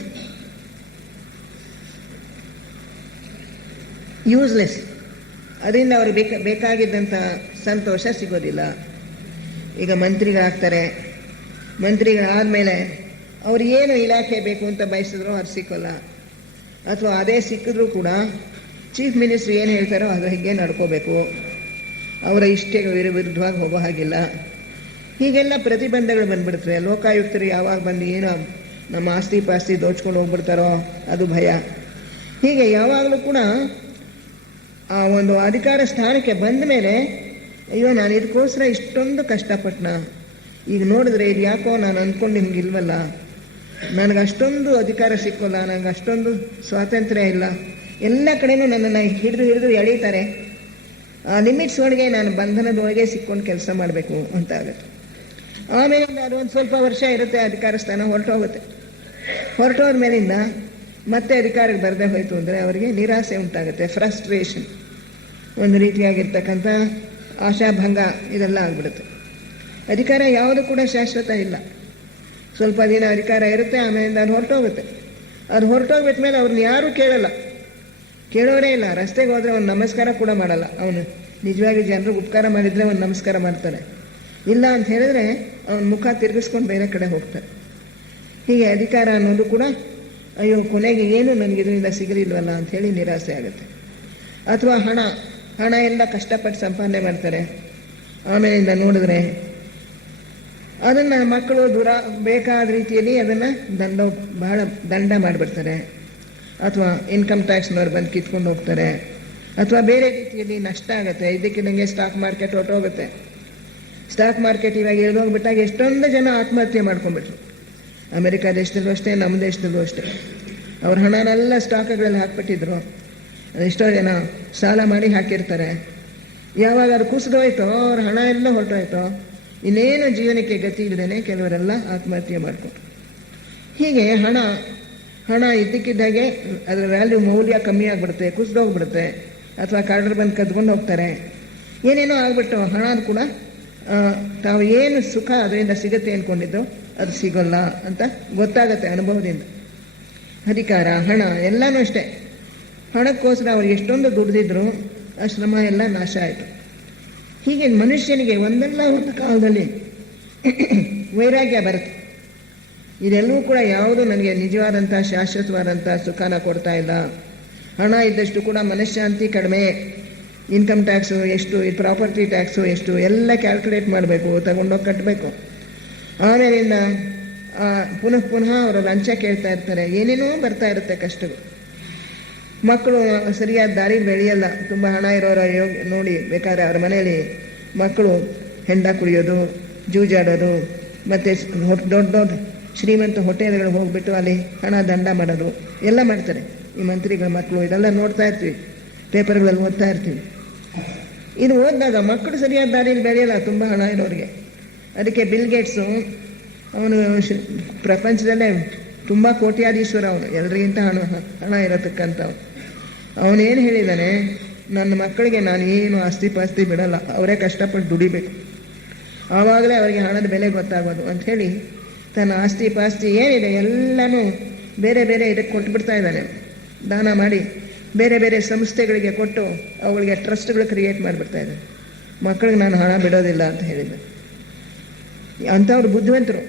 useless. ಅದರಿಂದ ಅವ್ರಿಗೆ ಬೇಕಾಗಿದ್ದಂಥ ಸಂತೋಷ ಸಿಗೋದಿಲ್ಲ. ಈಗ ಮಂತ್ರಿಗಳಾಗ್ತಾರೆ, ಮಂತ್ರಿಗಳಾದಮೇಲೆ ಅವ್ರು ಏನು ಇಲಾಖೆ ಬೇಕು ಅಂತ ಬಯಸಿದ್ರು ಅದು ಸಿಕ್ಕೋಲ್ಲ. ಅಥವಾ ಅದೇ ಸಿಕ್ಕಿದ್ರೂ ಕೂಡ ಚೀಫ್ ಮಿನಿಸ್ಟ್ರ್ ಏನು ಹೇಳ್ತಾರೋ ಅದ್ರ ಹೀಗೆ ನಡ್ಕೋಬೇಕು, ಅವರ ಇಷ್ಟಕ್ಕೆ ವಿರುದ್ಧವಾಗಿ ಹೋಗೋ ಹಾಗಿಲ್ಲ. ಹೀಗೆಲ್ಲ ಪ್ರತಿಬಂಧಗಳು ಬಂದ್ಬಿಡ್ತವೆ. ಲೋಕಾಯುಕ್ತರು ಯಾವಾಗ ಬಂದು ಏನೋ ನಮ್ಮ ಆಸ್ತಿ ಪಾಸ್ತಿ ದೋಚ್ಕೊಂಡು ಹೋಗ್ಬಿಡ್ತಾರೋ ಅದು ಭಯ. ಹೀಗೆ ಯಾವಾಗಲೂ ಕೂಡ ಆ ಒಂದು ಅಧಿಕಾರ ಸ್ಥಾನಕ್ಕೆ ಬಂದ ಮೇಲೆ ಅಯ್ಯೋ ನಾನು ಇದಕ್ಕೋಸ್ಕರ ಇಷ್ಟೊಂದು ಕಷ್ಟಪಟ್ಟನ, ಈಗ ನೋಡಿದ್ರೆ ಇದು ಯಾಕೋ ನಾನು ಅಂದ್ಕೊಂಡು ಹಿಂಗಿಲ್ವಲ್ಲ, ನನಗೆ ಅಷ್ಟೊಂದು ಅಧಿಕಾರ ಸಿಕ್ಕೋಲ್ಲ, ನನಗೆ ಅಷ್ಟೊಂದು ಸ್ವಾತಂತ್ರ್ಯ ಇಲ್ಲ, ಎಲ್ಲ ಕಡೆಯೂ ನನ್ನನ್ನು ಹಿಡಿದು ಎಳೀತಾರೆ, ಆ ಲಿಮಿಟ್ಸ್ ಒಳಗೆ ನಾನು ಬಂಧನದೊಳಗೆ ಸಿಕ್ಕೊಂಡು ಕೆಲಸ ಮಾಡಬೇಕು ಅಂತ ಆಗುತ್ತೆ. ಆಮೇಲೆ ಅದು ಒಂದು ಸ್ವಲ್ಪ ವರ್ಷ ಇರುತ್ತೆ, ಅಧಿಕಾರ ಸ್ಥಾನ ಹೊರಟೋದ ಮೇಲಿಂದ ಮತ್ತೆ ಅಧಿಕಾರಕ್ಕೆ ಬರದೇ ಹೋಯಿತು ಅಂದರೆ ಅವರಿಗೆ ನಿರಾಸೆ ಉಂಟಾಗುತ್ತೆ, ಫ್ರಸ್ಟ್ರೇಷನ್, ಒಂದು ರೀತಿಯಾಗಿರ್ತಕ್ಕಂಥ ಆಶಾಭಂಗ, ಇದೆಲ್ಲ ಆಗಿಬಿಡುತ್ತೆ. ಅಧಿಕಾರ ಯಾವುದು ಕೂಡ ಶಾಶ್ವತ ಇಲ್ಲ. ಸ್ವಲ್ಪ ದಿನ ಅಧಿಕಾರ ಇರುತ್ತೆ, ಆಮೇಲಿಂದ ಅದು ಹೊರಟೋಗುತ್ತೆ. ಅದು ಹೊರಟೋಗ್ಬಿಟ್ಟ ಮೇಲೆ ಅವ್ರನ್ನ ಯಾರೂ ಕೇಳೋರೇ ಇಲ್ಲ. ರಸ್ತೆಗೆ ಹೋದರೆ ಒಂದು ನಮಸ್ಕಾರ ಕೂಡ ಮಾಡಲ್ಲ. ಅವನು ನಿಜವಾಗಿ ಜನರಿಗೆ ಉಪಕಾರ ಮಾಡಿದರೆ ಒಂದು ನಮಸ್ಕಾರ ಮಾಡ್ತಾರೆ, ಇಲ್ಲ ಅಂತ ಹೇಳಿದ್ರೆ ಅವನ ಮುಖ ತಿರುಗಿಸ್ಕೊಂಡು ಬೇರೆ ಕಡೆ ಹೋಗ್ತಾರೆ. ಹೀಗೆ ಅಧಿಕಾರ ಅನ್ನೋದು ಕೂಡ ಅಯ್ಯೋ ಕೊನೆಗೆ ಏನು ನನಗೆ ಇದರಿಂದ ಸಿಗಲಿಲ್ವಲ್ಲ ಅಂಥೇಳಿ ನಿರಾಸೆ ಆಗುತ್ತೆ. ಅಥವಾ ಹಣ ಎಲ್ಲ ಕಷ್ಟಪಟ್ಟು ಸಂಪಾದನೆ ಮಾಡ್ತಾರೆ, ಆಮೇಲಿಂದ ನೋಡಿದ್ರೆ ಅದನ್ನು ಮಕ್ಕಳು ಬೇಕಾದ ರೀತಿಯಲ್ಲಿ ಅದನ್ನು ಬಹಳ ದಂಡ ಮಾಡಿಬಿಡ್ತಾರೆ. ಅಥವಾ ಇನ್ಕಮ್ ಟ್ಯಾಕ್ಸ್ನವ್ರು ಬಂದು ಕಿತ್ಕೊಂಡು ಹೋಗ್ತಾರೆ, ಅಥವಾ ಬೇರೆ ರೀತಿಯಲ್ಲಿ ನಷ್ಟ ಆಗುತ್ತೆ. ಇದಕ್ಕೆ ನನಗೆ ಸ್ಟಾಕ್ ಮಾರ್ಕೆಟ್ ಹೊರಟೋಗುತ್ತೆ. ಸ್ಟಾಕ್ ಮಾರ್ಕೆಟ್ ಇವಾಗ ಇಳಿದೋಗ್ಬಿಟ್ಟಾಗ ಎಷ್ಟೊಂದು ಜನ ಆತ್ಮಹತ್ಯೆ ಮಾಡ್ಕೊಂಡ್ಬಿಟ್ರು. ಅಮೆರಿಕ ದೇಶದಲ್ಲೂ ಅಷ್ಟೇ, ನಮ್ಮ ದೇಶದಲ್ಲೂ ಅಷ್ಟೇ. ಅವ್ರ ಹಣನೆಲ್ಲ ಸ್ಟಾಕ್ಗಳಲ್ಲಿ ಹಾಕ್ಬಿಟ್ಟಿದ್ರು. ಎಷ್ಟೋ ಜನ ಸಾಲ ಮಾಡಿ ಹಾಕಿರ್ತಾರೆ. ಯಾವಾಗ ಅದು ಕುಸಿದೋಯ್ತೋ, ಅವ್ರ ಹಣ ಎಲ್ಲ ಹೊರಟೋಯ್ತೋ, ಇನ್ನೇನು ಜೀವನಕ್ಕೆ ಗತಿ ಇಲ್ಲದೇನೆ ಕೆಲವರೆಲ್ಲ ಆತ್ಮಹತ್ಯೆ ಮಾಡ್ಕೊಂಡ್ರು. ಹೀಗೆ ಹಣ ಇದ್ದಕ್ಕಿದ್ದಾಗೆ ಅದರ ವ್ಯಾಲ್ಯೂ, ಮೌಲ್ಯ ಕಮ್ಮಿ ಆಗಿಬಿಡುತ್ತೆ, ಕುಸಿದೋಗ್ಬಿಡುತ್ತೆ. ಅಥವಾ ಕಳ್ಳರು ಬಂದು ಕದ್ಕೊಂಡು ಹೋಗ್ತಾರೆ, ಏನೇನೋ ಆಗ್ಬಿಟ್ಟು ಹಣ ಕೂಡ ತಾವು ಏನು ಸುಖ ಅದರಿಂದ ಸಿಗುತ್ತೆ ಅಂದ್ಕೊಂಡಿದ್ದು ಅದು ಸಿಗೋಲ್ಲ ಅಂತ ಗೊತ್ತಾಗತ್ತೆ ಅನುಭವದಿಂದ. ಅಧಿಕಾರ, ಹಣ ಎಲ್ಲನೂ ಅಷ್ಟೇ. ಹಣಕ್ಕೋಸ್ಕರ ಅವ್ರು ಎಷ್ಟೊಂದು ದುಡ್ದಿದ್ರು ಆ ಶ್ರಮ ಎಲ್ಲ ನಾಶ ಆಯಿತು. ಹೀಗೆ ಮನುಷ್ಯನಿಗೆ ಒಂದಲ್ಲ ಒಂದು ಕಾಲದಲ್ಲಿ ವೈರಾಗ್ಯ ಬರುತ್ತೆ. ಇದೆಲ್ಲವೂ ಕೂಡ ಯಾವುದು ನನಗೆ ನಿಜವಾದಂಥ ಶಾಶ್ವತವಾದಂಥ ಸುಖನ ಕೊಡ್ತಾ ಇಲ್ಲ. ಹಣ ಇದ್ದಷ್ಟು ಕೂಡ ಮನಃಶಾಂತಿ ಕಡಿಮೆ. ಇನ್ಕಮ್ ಟ್ಯಾಕ್ಸು ಎಷ್ಟು, ಪ್ರಾಪರ್ಟಿ ಟ್ಯಾಕ್ಸು ಎಷ್ಟು, ಎಲ್ಲ ಕ್ಯಾಲ್ಕುಲೇಟ್ ಮಾಡಬೇಕು, ತಗೊಂಡೋಗಿ ಕಟ್ಟಬೇಕು. ಆಮೇಲಿಂದ ಪುನಃ ಅವರು ಲಂಚ ಕೇಳ್ತಾ ಇರ್ತಾರೆ, ಏನೇನೋ ಬರ್ತಾ ಇರುತ್ತೆ ಕಷ್ಟಗಳು. ಮಕ್ಕಳು ಸರಿಯಾದ ದಾರಿ ಬೆಳೆಯಲ್ಲ. ತುಂಬ ಹಣ ಇರೋರ ನೋಡಿ ಬೇಕಾದ್ರೆ ಅವ್ರ ಮನೆಯಲ್ಲಿ ಮಕ್ಕಳು ಹೆಂಡ ಕುಡಿಯೋದು, ಜೂಜಾಡೋದು, ಮತ್ತು ದೊಡ್ಡ ಶ್ರೀಮಂತ ಹೋಟೆಲ್ಗಳಿಗೆ ಹೋಗ್ಬಿಟ್ಟು ಅಲ್ಲಿ ಹಣ ದಂಡ ಮಾಡೋದು ಎಲ್ಲ ಮಾಡ್ತಾರೆ ಈ ಮಂತ್ರಿಗಳ ಮಕ್ಕಳು. ಇದೆಲ್ಲ ನೋಡ್ತಾ ಇರ್ತೀವಿ, ಪೇಪರ್ಗಳಲ್ಲಿ ಓದ್ತಾ ಇರ್ತೀವಿ. ಇದು ಓದಿದಾಗ ಮಕ್ಕಳು ಸರಿಯಾದ ದಾರಿಯಲ್ಲಿ ಬೆಳೆಯಲ್ಲ, ತುಂಬ ಹಣ ಇರೋರಿಗೆ. ಅದಕ್ಕೆ ಬಿಲ್ ಗೇಟ್ಸು, ಅವನು ಪ್ರಪಂಚದಲ್ಲೇ ತುಂಬ ಕೋಟ್ಯಾಧೀಶ್ವರ, ಅವನು ಎಲ್ಲರಿಗಿಂತ ಹಣ ಇರತಕ್ಕಂಥವ್ನು. ಅವನೇನು ಹೇಳಿದ್ದಾನೆ, ನನ್ನ ಮಕ್ಕಳಿಗೆ ನಾನು ಏನು ಆಸ್ತಿ ಪಾಸ್ತಿ ಬಿಡಲ್ಲ, ಅವರೇ ಕಷ್ಟಪಟ್ಟು ದುಡಿಬೇಕು, ಆವಾಗಲೇ ಅವರಿಗೆ ಹಣದ ಬೆಲೆ ಗೊತ್ತಾಗೋದು ಅಂಥೇಳಿ ತನ್ನ ಆಸ್ತಿ ಪಾಸ್ತಿ ಏನಿದೆ ಎಲ್ಲನೂ ಬೇರೆ ಬೇರೆ ಇದಕ್ಕೆ ಕೊಟ್ಬಿಡ್ತಾ ಇದ್ದಾನೆ. ದಾನ ಮಾಡಿ ಬೇರೆ ಬೇರೆ ಸಂಸ್ಥೆಗಳಿಗೆ ಕೊಟ್ಟು ಅವುಗಳಿಗೆ ಟ್ರಸ್ಟ್ಗಳು ಕ್ರಿಯೇಟ್ ಮಾಡಿಬಿಡ್ತಾ ಇದ್ದಾನೆ. ಮಕ್ಕಳಿಗೆ ನಾನು ಹಣ ಬಿಡೋದಿಲ್ಲ ಅಂತ ಹೇಳಿದ್ದೆ. ಅಂಥವ್ರು ಬುದ್ಧಿವಂತರು.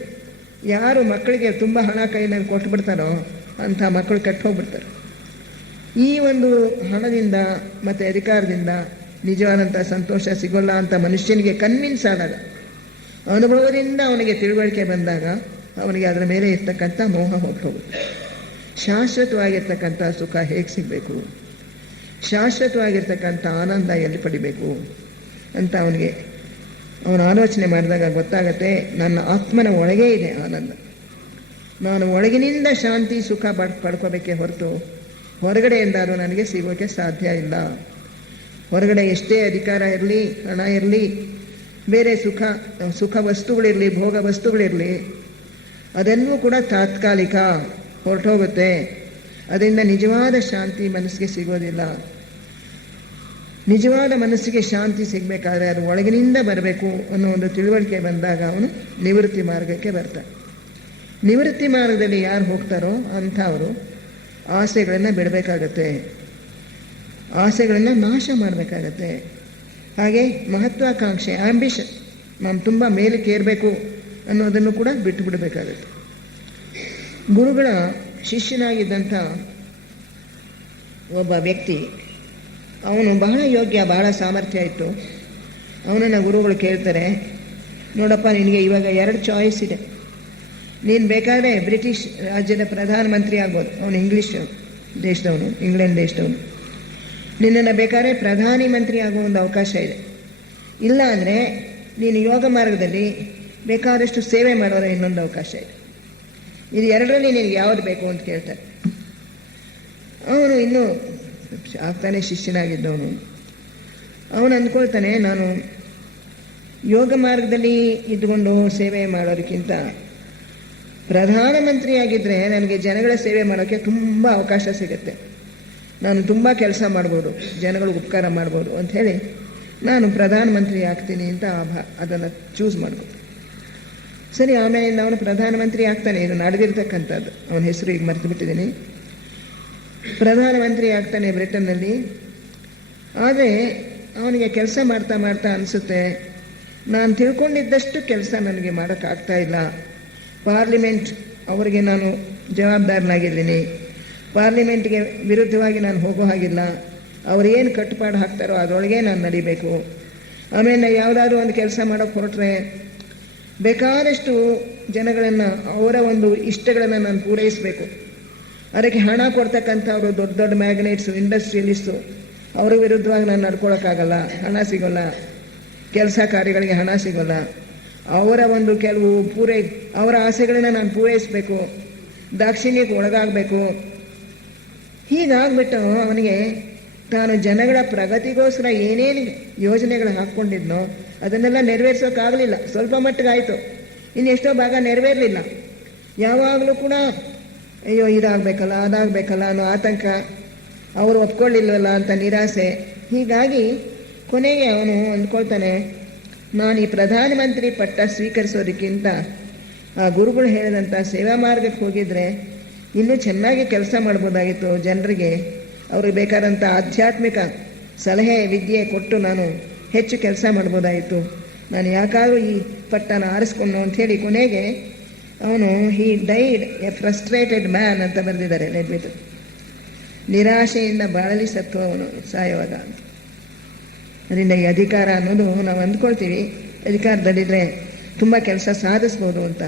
ಯಾರು ಮಕ್ಕಳಿಗೆ ತುಂಬ ಹಣ ಕೈನಲ್ಲಿ ಕೊಟ್ಬಿಡ್ತಾರೋ ಅಂಥ ಮಕ್ಕಳು ಕೆಟ್ಟು ಹೋಗ್ಬಿಡ್ತಾರೆ. ಈ ಒಂದು ಹಣದಿಂದ ಮತ್ತು ಅಧಿಕಾರದಿಂದ ನಿಜವಾದಂಥ ಸಂತೋಷ ಸಿಗೋಲ್ಲ ಅಂತ ಮನುಷ್ಯನಿಗೆ ಕನ್ವಿನ್ಸ್ ಆದಾಗ, ಅನುಭವದಿಂದ ಅವನಿಗೆ ತಿಳುವಳಿಕೆ ಬಂದಾಗ ಅವನಿಗೆ ಅದರ ಮೇಲೆ ಇರ್ತಕ್ಕಂಥ ಮೋಹ ಹೋಗುತ್ತೆ. ಶಾಶ್ವತವಾಗಿರ್ತಕ್ಕಂಥ ಸುಖ ಹೇಗೆ ಸಿಗಬೇಕು, ಶಾಶ್ವತವಾಗಿರ್ತಕ್ಕಂಥ ಆನಂದ ಎಲ್ಲಿ ಪಡಿಬೇಕು ಅಂತ ಅವನು ಆಲೋಚನೆ ಮಾಡಿದಾಗ ಗೊತ್ತಾಗತ್ತೆ, ನನ್ನ ಆತ್ಮನ ಒಳಗೇ ಇದೆ ಆನಂದ. ನಾನು ಒಳಗಿನಿಂದ ಶಾಂತಿ ಸುಖ ಪಡ್ಕೋಬೇಕೇ ಹೊರತು ಹೊರಗಡೆಯಿಂದ ಅದು ನನಗೆ ಸಿಗೋಕ್ಕೆ ಸಾಧ್ಯ ಇಲ್ಲ. ಹೊರಗಡೆ ಎಷ್ಟೇ ಅಧಿಕಾರ ಇರಲಿ, ಹಣ ಇರಲಿ, ಬೇರೆ ಸುಖ ವಸ್ತುಗಳಿರಲಿ, ಭೋಗ ವಸ್ತುಗಳಿರಲಿ, ಅದೆಲ್ಲವೂ ಕೂಡ ತಾತ್ಕಾಲಿಕ, ಹೊರಟೋಗುತ್ತೆ. ಅದರಿಂದ ನಿಜವಾದ ಶಾಂತಿ ಮನಸ್ಸಿಗೆ ಸಿಗೋದಿಲ್ಲ. ನಿಜವಾದ ಮನಸ್ಸಿಗೆ ಶಾಂತಿ ಸಿಗಬೇಕಾದ್ರೆ ಅದು ಒಳಗಿನಿಂದ ಬರಬೇಕು ಅನ್ನೋ ಒಂದು ತಿಳುವಳಿಕೆ ಬಂದಾಗ ಅವನು ನಿವೃತ್ತಿ ಮಾರ್ಗಕ್ಕೆ ಬರ್ತಾನೆ. ನಿವೃತ್ತಿ ಮಾರ್ಗದಲ್ಲಿ ಯಾರು ಹೋಗ್ತಾರೋ ಅಂಥವರು ಆಸೆಗಳನ್ನು ಬಿಡಬೇಕಾಗತ್ತೆ, ಆಸೆಗಳನ್ನು ನಾಶ ಮಾಡಬೇಕಾಗತ್ತೆ. ಹಾಗೆ ಮಹತ್ವಾಕಾಂಕ್ಷೆ, ಆಂಬಿಷನ್, ನಾನು ತುಂಬ ಮೇಲಕ್ಕೆ ಏರಬೇಕು ಅನ್ನೋದನ್ನು ಕೂಡ ಬಿಟ್ಟು ಬಿಡಬೇಕಾಗತ್ತೆ. ಗುರುಗಳ ಶಿಷ್ಯನಾಗಿದ್ದಂಥ ಒಬ್ಬ ವ್ಯಕ್ತಿ, ಅವನು ಬಹಳ ಯೋಗ್ಯ, ಬಹಳ ಸಾಮರ್ಥ್ಯ ಇತ್ತು. ಅವನನ್ನು ಗುರುಗಳು ಕೇಳ್ತಾರೆ, ನೋಡಪ್ಪ ನಿನಗೆ ಇವಾಗ 2 ಚಾಯ್ಸ್ ಇದೆ. ನೀನು ಬೇಕಾದರೆ ಬ್ರಿಟಿಷ್ ರಾಜ್ಯದ ಪ್ರಧಾನಮಂತ್ರಿ ಆಗ್ಬೋದು. ಅವನು ಇಂಗ್ಲೀಷ್ ದೇಶದವನು, ಇಂಗ್ಲೆಂಡ್ ದೇಶದವನು. ನಿನ್ನನ್ನು ಬೇಕಾದ್ರೆ ಪ್ರಧಾನಿ ಮಂತ್ರಿ ಆಗೋ ಒಂದು ಅವಕಾಶ ಇದೆ. ಇಲ್ಲ ಅಂದರೆ ನೀನು ಯೋಗ ಮಾರ್ಗದಲ್ಲಿ ಬೇಕಾದಷ್ಟು ಸೇವೆ ಮಾಡೋರ ಇನ್ನೊಂದು ಅವಕಾಶ ಇದೆ. ಇದು 2ರಲ್ಲಿ ನಿನಗೆ ಯಾವುದು ಬೇಕು ಅಂತ ಕೇಳ್ತಾರೆ. ಅವನು ಇನ್ನೂ ಆಗ್ತಾನೆ ಶಿಷ್ಯನಾಗಿದ್ದವನು. ಅವನು ಅಂದ್ಕೊಳ್ತಾನೆ, ನಾನು ಯೋಗ ಮಾರ್ಗದಲ್ಲಿ ಇದ್ದುಕೊಂಡು ಸೇವೆ ಮಾಡೋದಕ್ಕಿಂತ ಪ್ರಧಾನಮಂತ್ರಿ ಆಗಿದ್ದರೆ ನನಗೆ ಜನಗಳ ಸೇವೆ ಮಾಡೋಕ್ಕೆ ತುಂಬ ಅವಕಾಶ ಸಿಗುತ್ತೆ, ನಾನು ತುಂಬ ಕೆಲಸ ಮಾಡ್ಬೋದು, ಜನಗಳಿಗೆ ಉಪಕಾರ ಮಾಡ್ಬೋದು ಅಂಥೇಳಿ ನಾನು ಪ್ರಧಾನಮಂತ್ರಿ ಆಗ್ತೀನಿ ಅಂತ ಅದನ್ನು ಚೂಸ್ ಮಾಡ್ಬೋದು. ಸರಿ, ಆಮೇಲೆ ಅವನು ಪ್ರಧಾನಮಂತ್ರಿ ಆಗ್ತಾನೆ. ಇದು ನಡೆದಿರ್ತಕ್ಕಂಥದ್ದು. ಅವನ ಹೆಸರು ಈಗ ಮರೆತು ಬಿಟ್ಟಿದ್ದೀನಿ. ಪ್ರಧಾನಮಂತ್ರಿ ಆಗ್ತಾನೆ ಬ್ರಿಟನ್ನಲ್ಲಿ. ಆದರೆ ಅವನಿಗೆ ಕೆಲಸ ಮಾಡ್ತಾ ಮಾಡ್ತಾ ಅನಿಸುತ್ತೆ, ನಾನು ತಿಳ್ಕೊಂಡಿದ್ದಷ್ಟು ಕೆಲಸ ನನಗೆ ಮಾಡೋಕ್ಕಾಗ್ತಾ ಇಲ್ಲ. ಪಾರ್ಲಿಮೆಂಟ್ ಅವರಿಗೆ ನಾನು ಜವಾಬ್ದಾರನಾಗಿದ್ದೀನಿ, ಪಾರ್ಲಿಮೆಂಟ್ಗೆ ವಿರುದ್ಧವಾಗಿ ನಾನು ಹೋಗೋ ಹಾಗಿಲ್ಲ. ಅವರು ಏನು ಕಟ್ಟುಪಾಡು ಹಾಕ್ತಾರೋ ಅದರೊಳಗೆ ನಾನು ನಡಿಬೇಕು. ಆಮೇಲೆ ಯಾವುದಾದ್ರೂ ಒಂದು ಕೆಲಸ ಮಾಡೋಕ್ಕೆ ಹೊರಟ್ರೆ ಬೇಕಾದಷ್ಟು ಜನಗಳನ್ನು, ಅವರ ಒಂದು ಇಷ್ಟಗಳನ್ನು ನಾನು ಪೂರೈಸಬೇಕು. ಅದಕ್ಕೆ ಹಣ ಕೊಡ್ತಕ್ಕಂಥವ್ರು ದೊಡ್ಡ ದೊಡ್ಡ ಮ್ಯಾಗ್ನೇಟ್ಸು, ಇಂಡಸ್ಟ್ರಿಯಲಿಸ್ಟು, ಅವರ ವಿರುದ್ಧವಾಗಿ ನಾನು ನಡ್ಕೊಳಕ್ಕಾಗಲ್ಲ, ಹಣ ಸಿಗೋಲ್ಲ, ಕೆಲಸ ಕಾರ್ಯಗಳಿಗೆ ಹಣ ಸಿಗೋಲ್ಲ. ಅವರ ಒಂದು ಕೆಲವು ಅವರ ಆಸೆಗಳನ್ನ ನಾನು ಪೂರೈಸಬೇಕು, ದಾಕ್ಷಿಣ್ಯಕ್ಕೆ ಒಳಗಾಗಬೇಕು. ಹೀಗಾಗ್ಬಿಟ್ಟು ಅವನಿಗೆ ತಾನು ಜನಗಳ ಪ್ರಗತಿಗೋಸ್ಕರ ಏನೇನು ಯೋಜನೆಗಳು ಹಾಕ್ಕೊಂಡಿದ್ನೋ ಅದನ್ನೆಲ್ಲ ನೆರವೇರಿಸೋಕ್ಕಾಗಲಿಲ್ಲ. ಸ್ವಲ್ಪ ಮಟ್ಟಿಗಾಯಿತು, ಇನ್ನೆಷ್ಟೋ ಭಾಗ ನೆರವೇರಲಿಲ್ಲ. ಯಾವಾಗಲೂ ಕೂಡ ಅಯ್ಯೋ ಇದಾಗಬೇಕಲ್ಲ, ಅದಾಗಬೇಕಲ್ಲ ಅನ್ನೋ ಆತಂಕ, ಅವರು ಒಪ್ಕೊಳ್ಳಿಲ್ವಲ್ಲ ಅಂತ ನಿರಾಸೆ. ಹೀಗಾಗಿ ಕೊನೆಗೆ ಅವನು ಅಂದ್ಕೊಳ್ತಾನೆ, ನಾನು ಈ ಪ್ರಧಾನಮಂತ್ರಿ ಪಟ್ಟ ಸ್ವೀಕರಿಸೋದಕ್ಕಿಂತ ಆ ಗುರುಗಳು ಹೇಳಿದಂಥ ಸೇವಾ ಮಾರ್ಗಕ್ಕೆ ಹೋಗಿದ್ರೆ ಇನ್ನೂ ಚೆನ್ನಾಗಿ ಕೆಲಸ ಮಾಡ್ಬೋದಾಗಿತ್ತು. ಜನರಿಗೆ ಅವ್ರಿಗೆ ಬೇಕಾದಂಥ ಆಧ್ಯಾತ್ಮಿಕ ಸಲಹೆ ವಿದ್ಯೆ ಕೊಟ್ಟು ನಾನು ಹೆಚ್ಚು ಕೆಲಸ ಮಾಡ್ಬೋದಾಯಿತು. ನಾನು ಯಾಕಾದರೂ ಈ ಪಟ್ಟನ ಆರಿಸ್ಕೊಂಡು ಅಂಥೇಳಿ ಕೊನೆಗೆ ಅವನು he died A frustrated man ಅಂತ ಬರೆದಿದ್ದಾರೆ ನೆಡ್ಬಿಟ್ಟು. ನಿರಾಶೆಯಿಂದ ಬಾಳಲಿ ಸತ್ತು ಅವನು ಸಾಯುವಾಗ ಅಂತ. ಅದರಿಂದ ಈ ಅಧಿಕಾರ ಅನ್ನೋದು ನಾವು ಅಂದ್ಕೊಳ್ತೀವಿ, ಅಧಿಕಾರದಲ್ಲಿದ್ದರೆ ತುಂಬ ಕೆಲಸ ಸಾಧಿಸ್ಬೋದು ಅಂತ.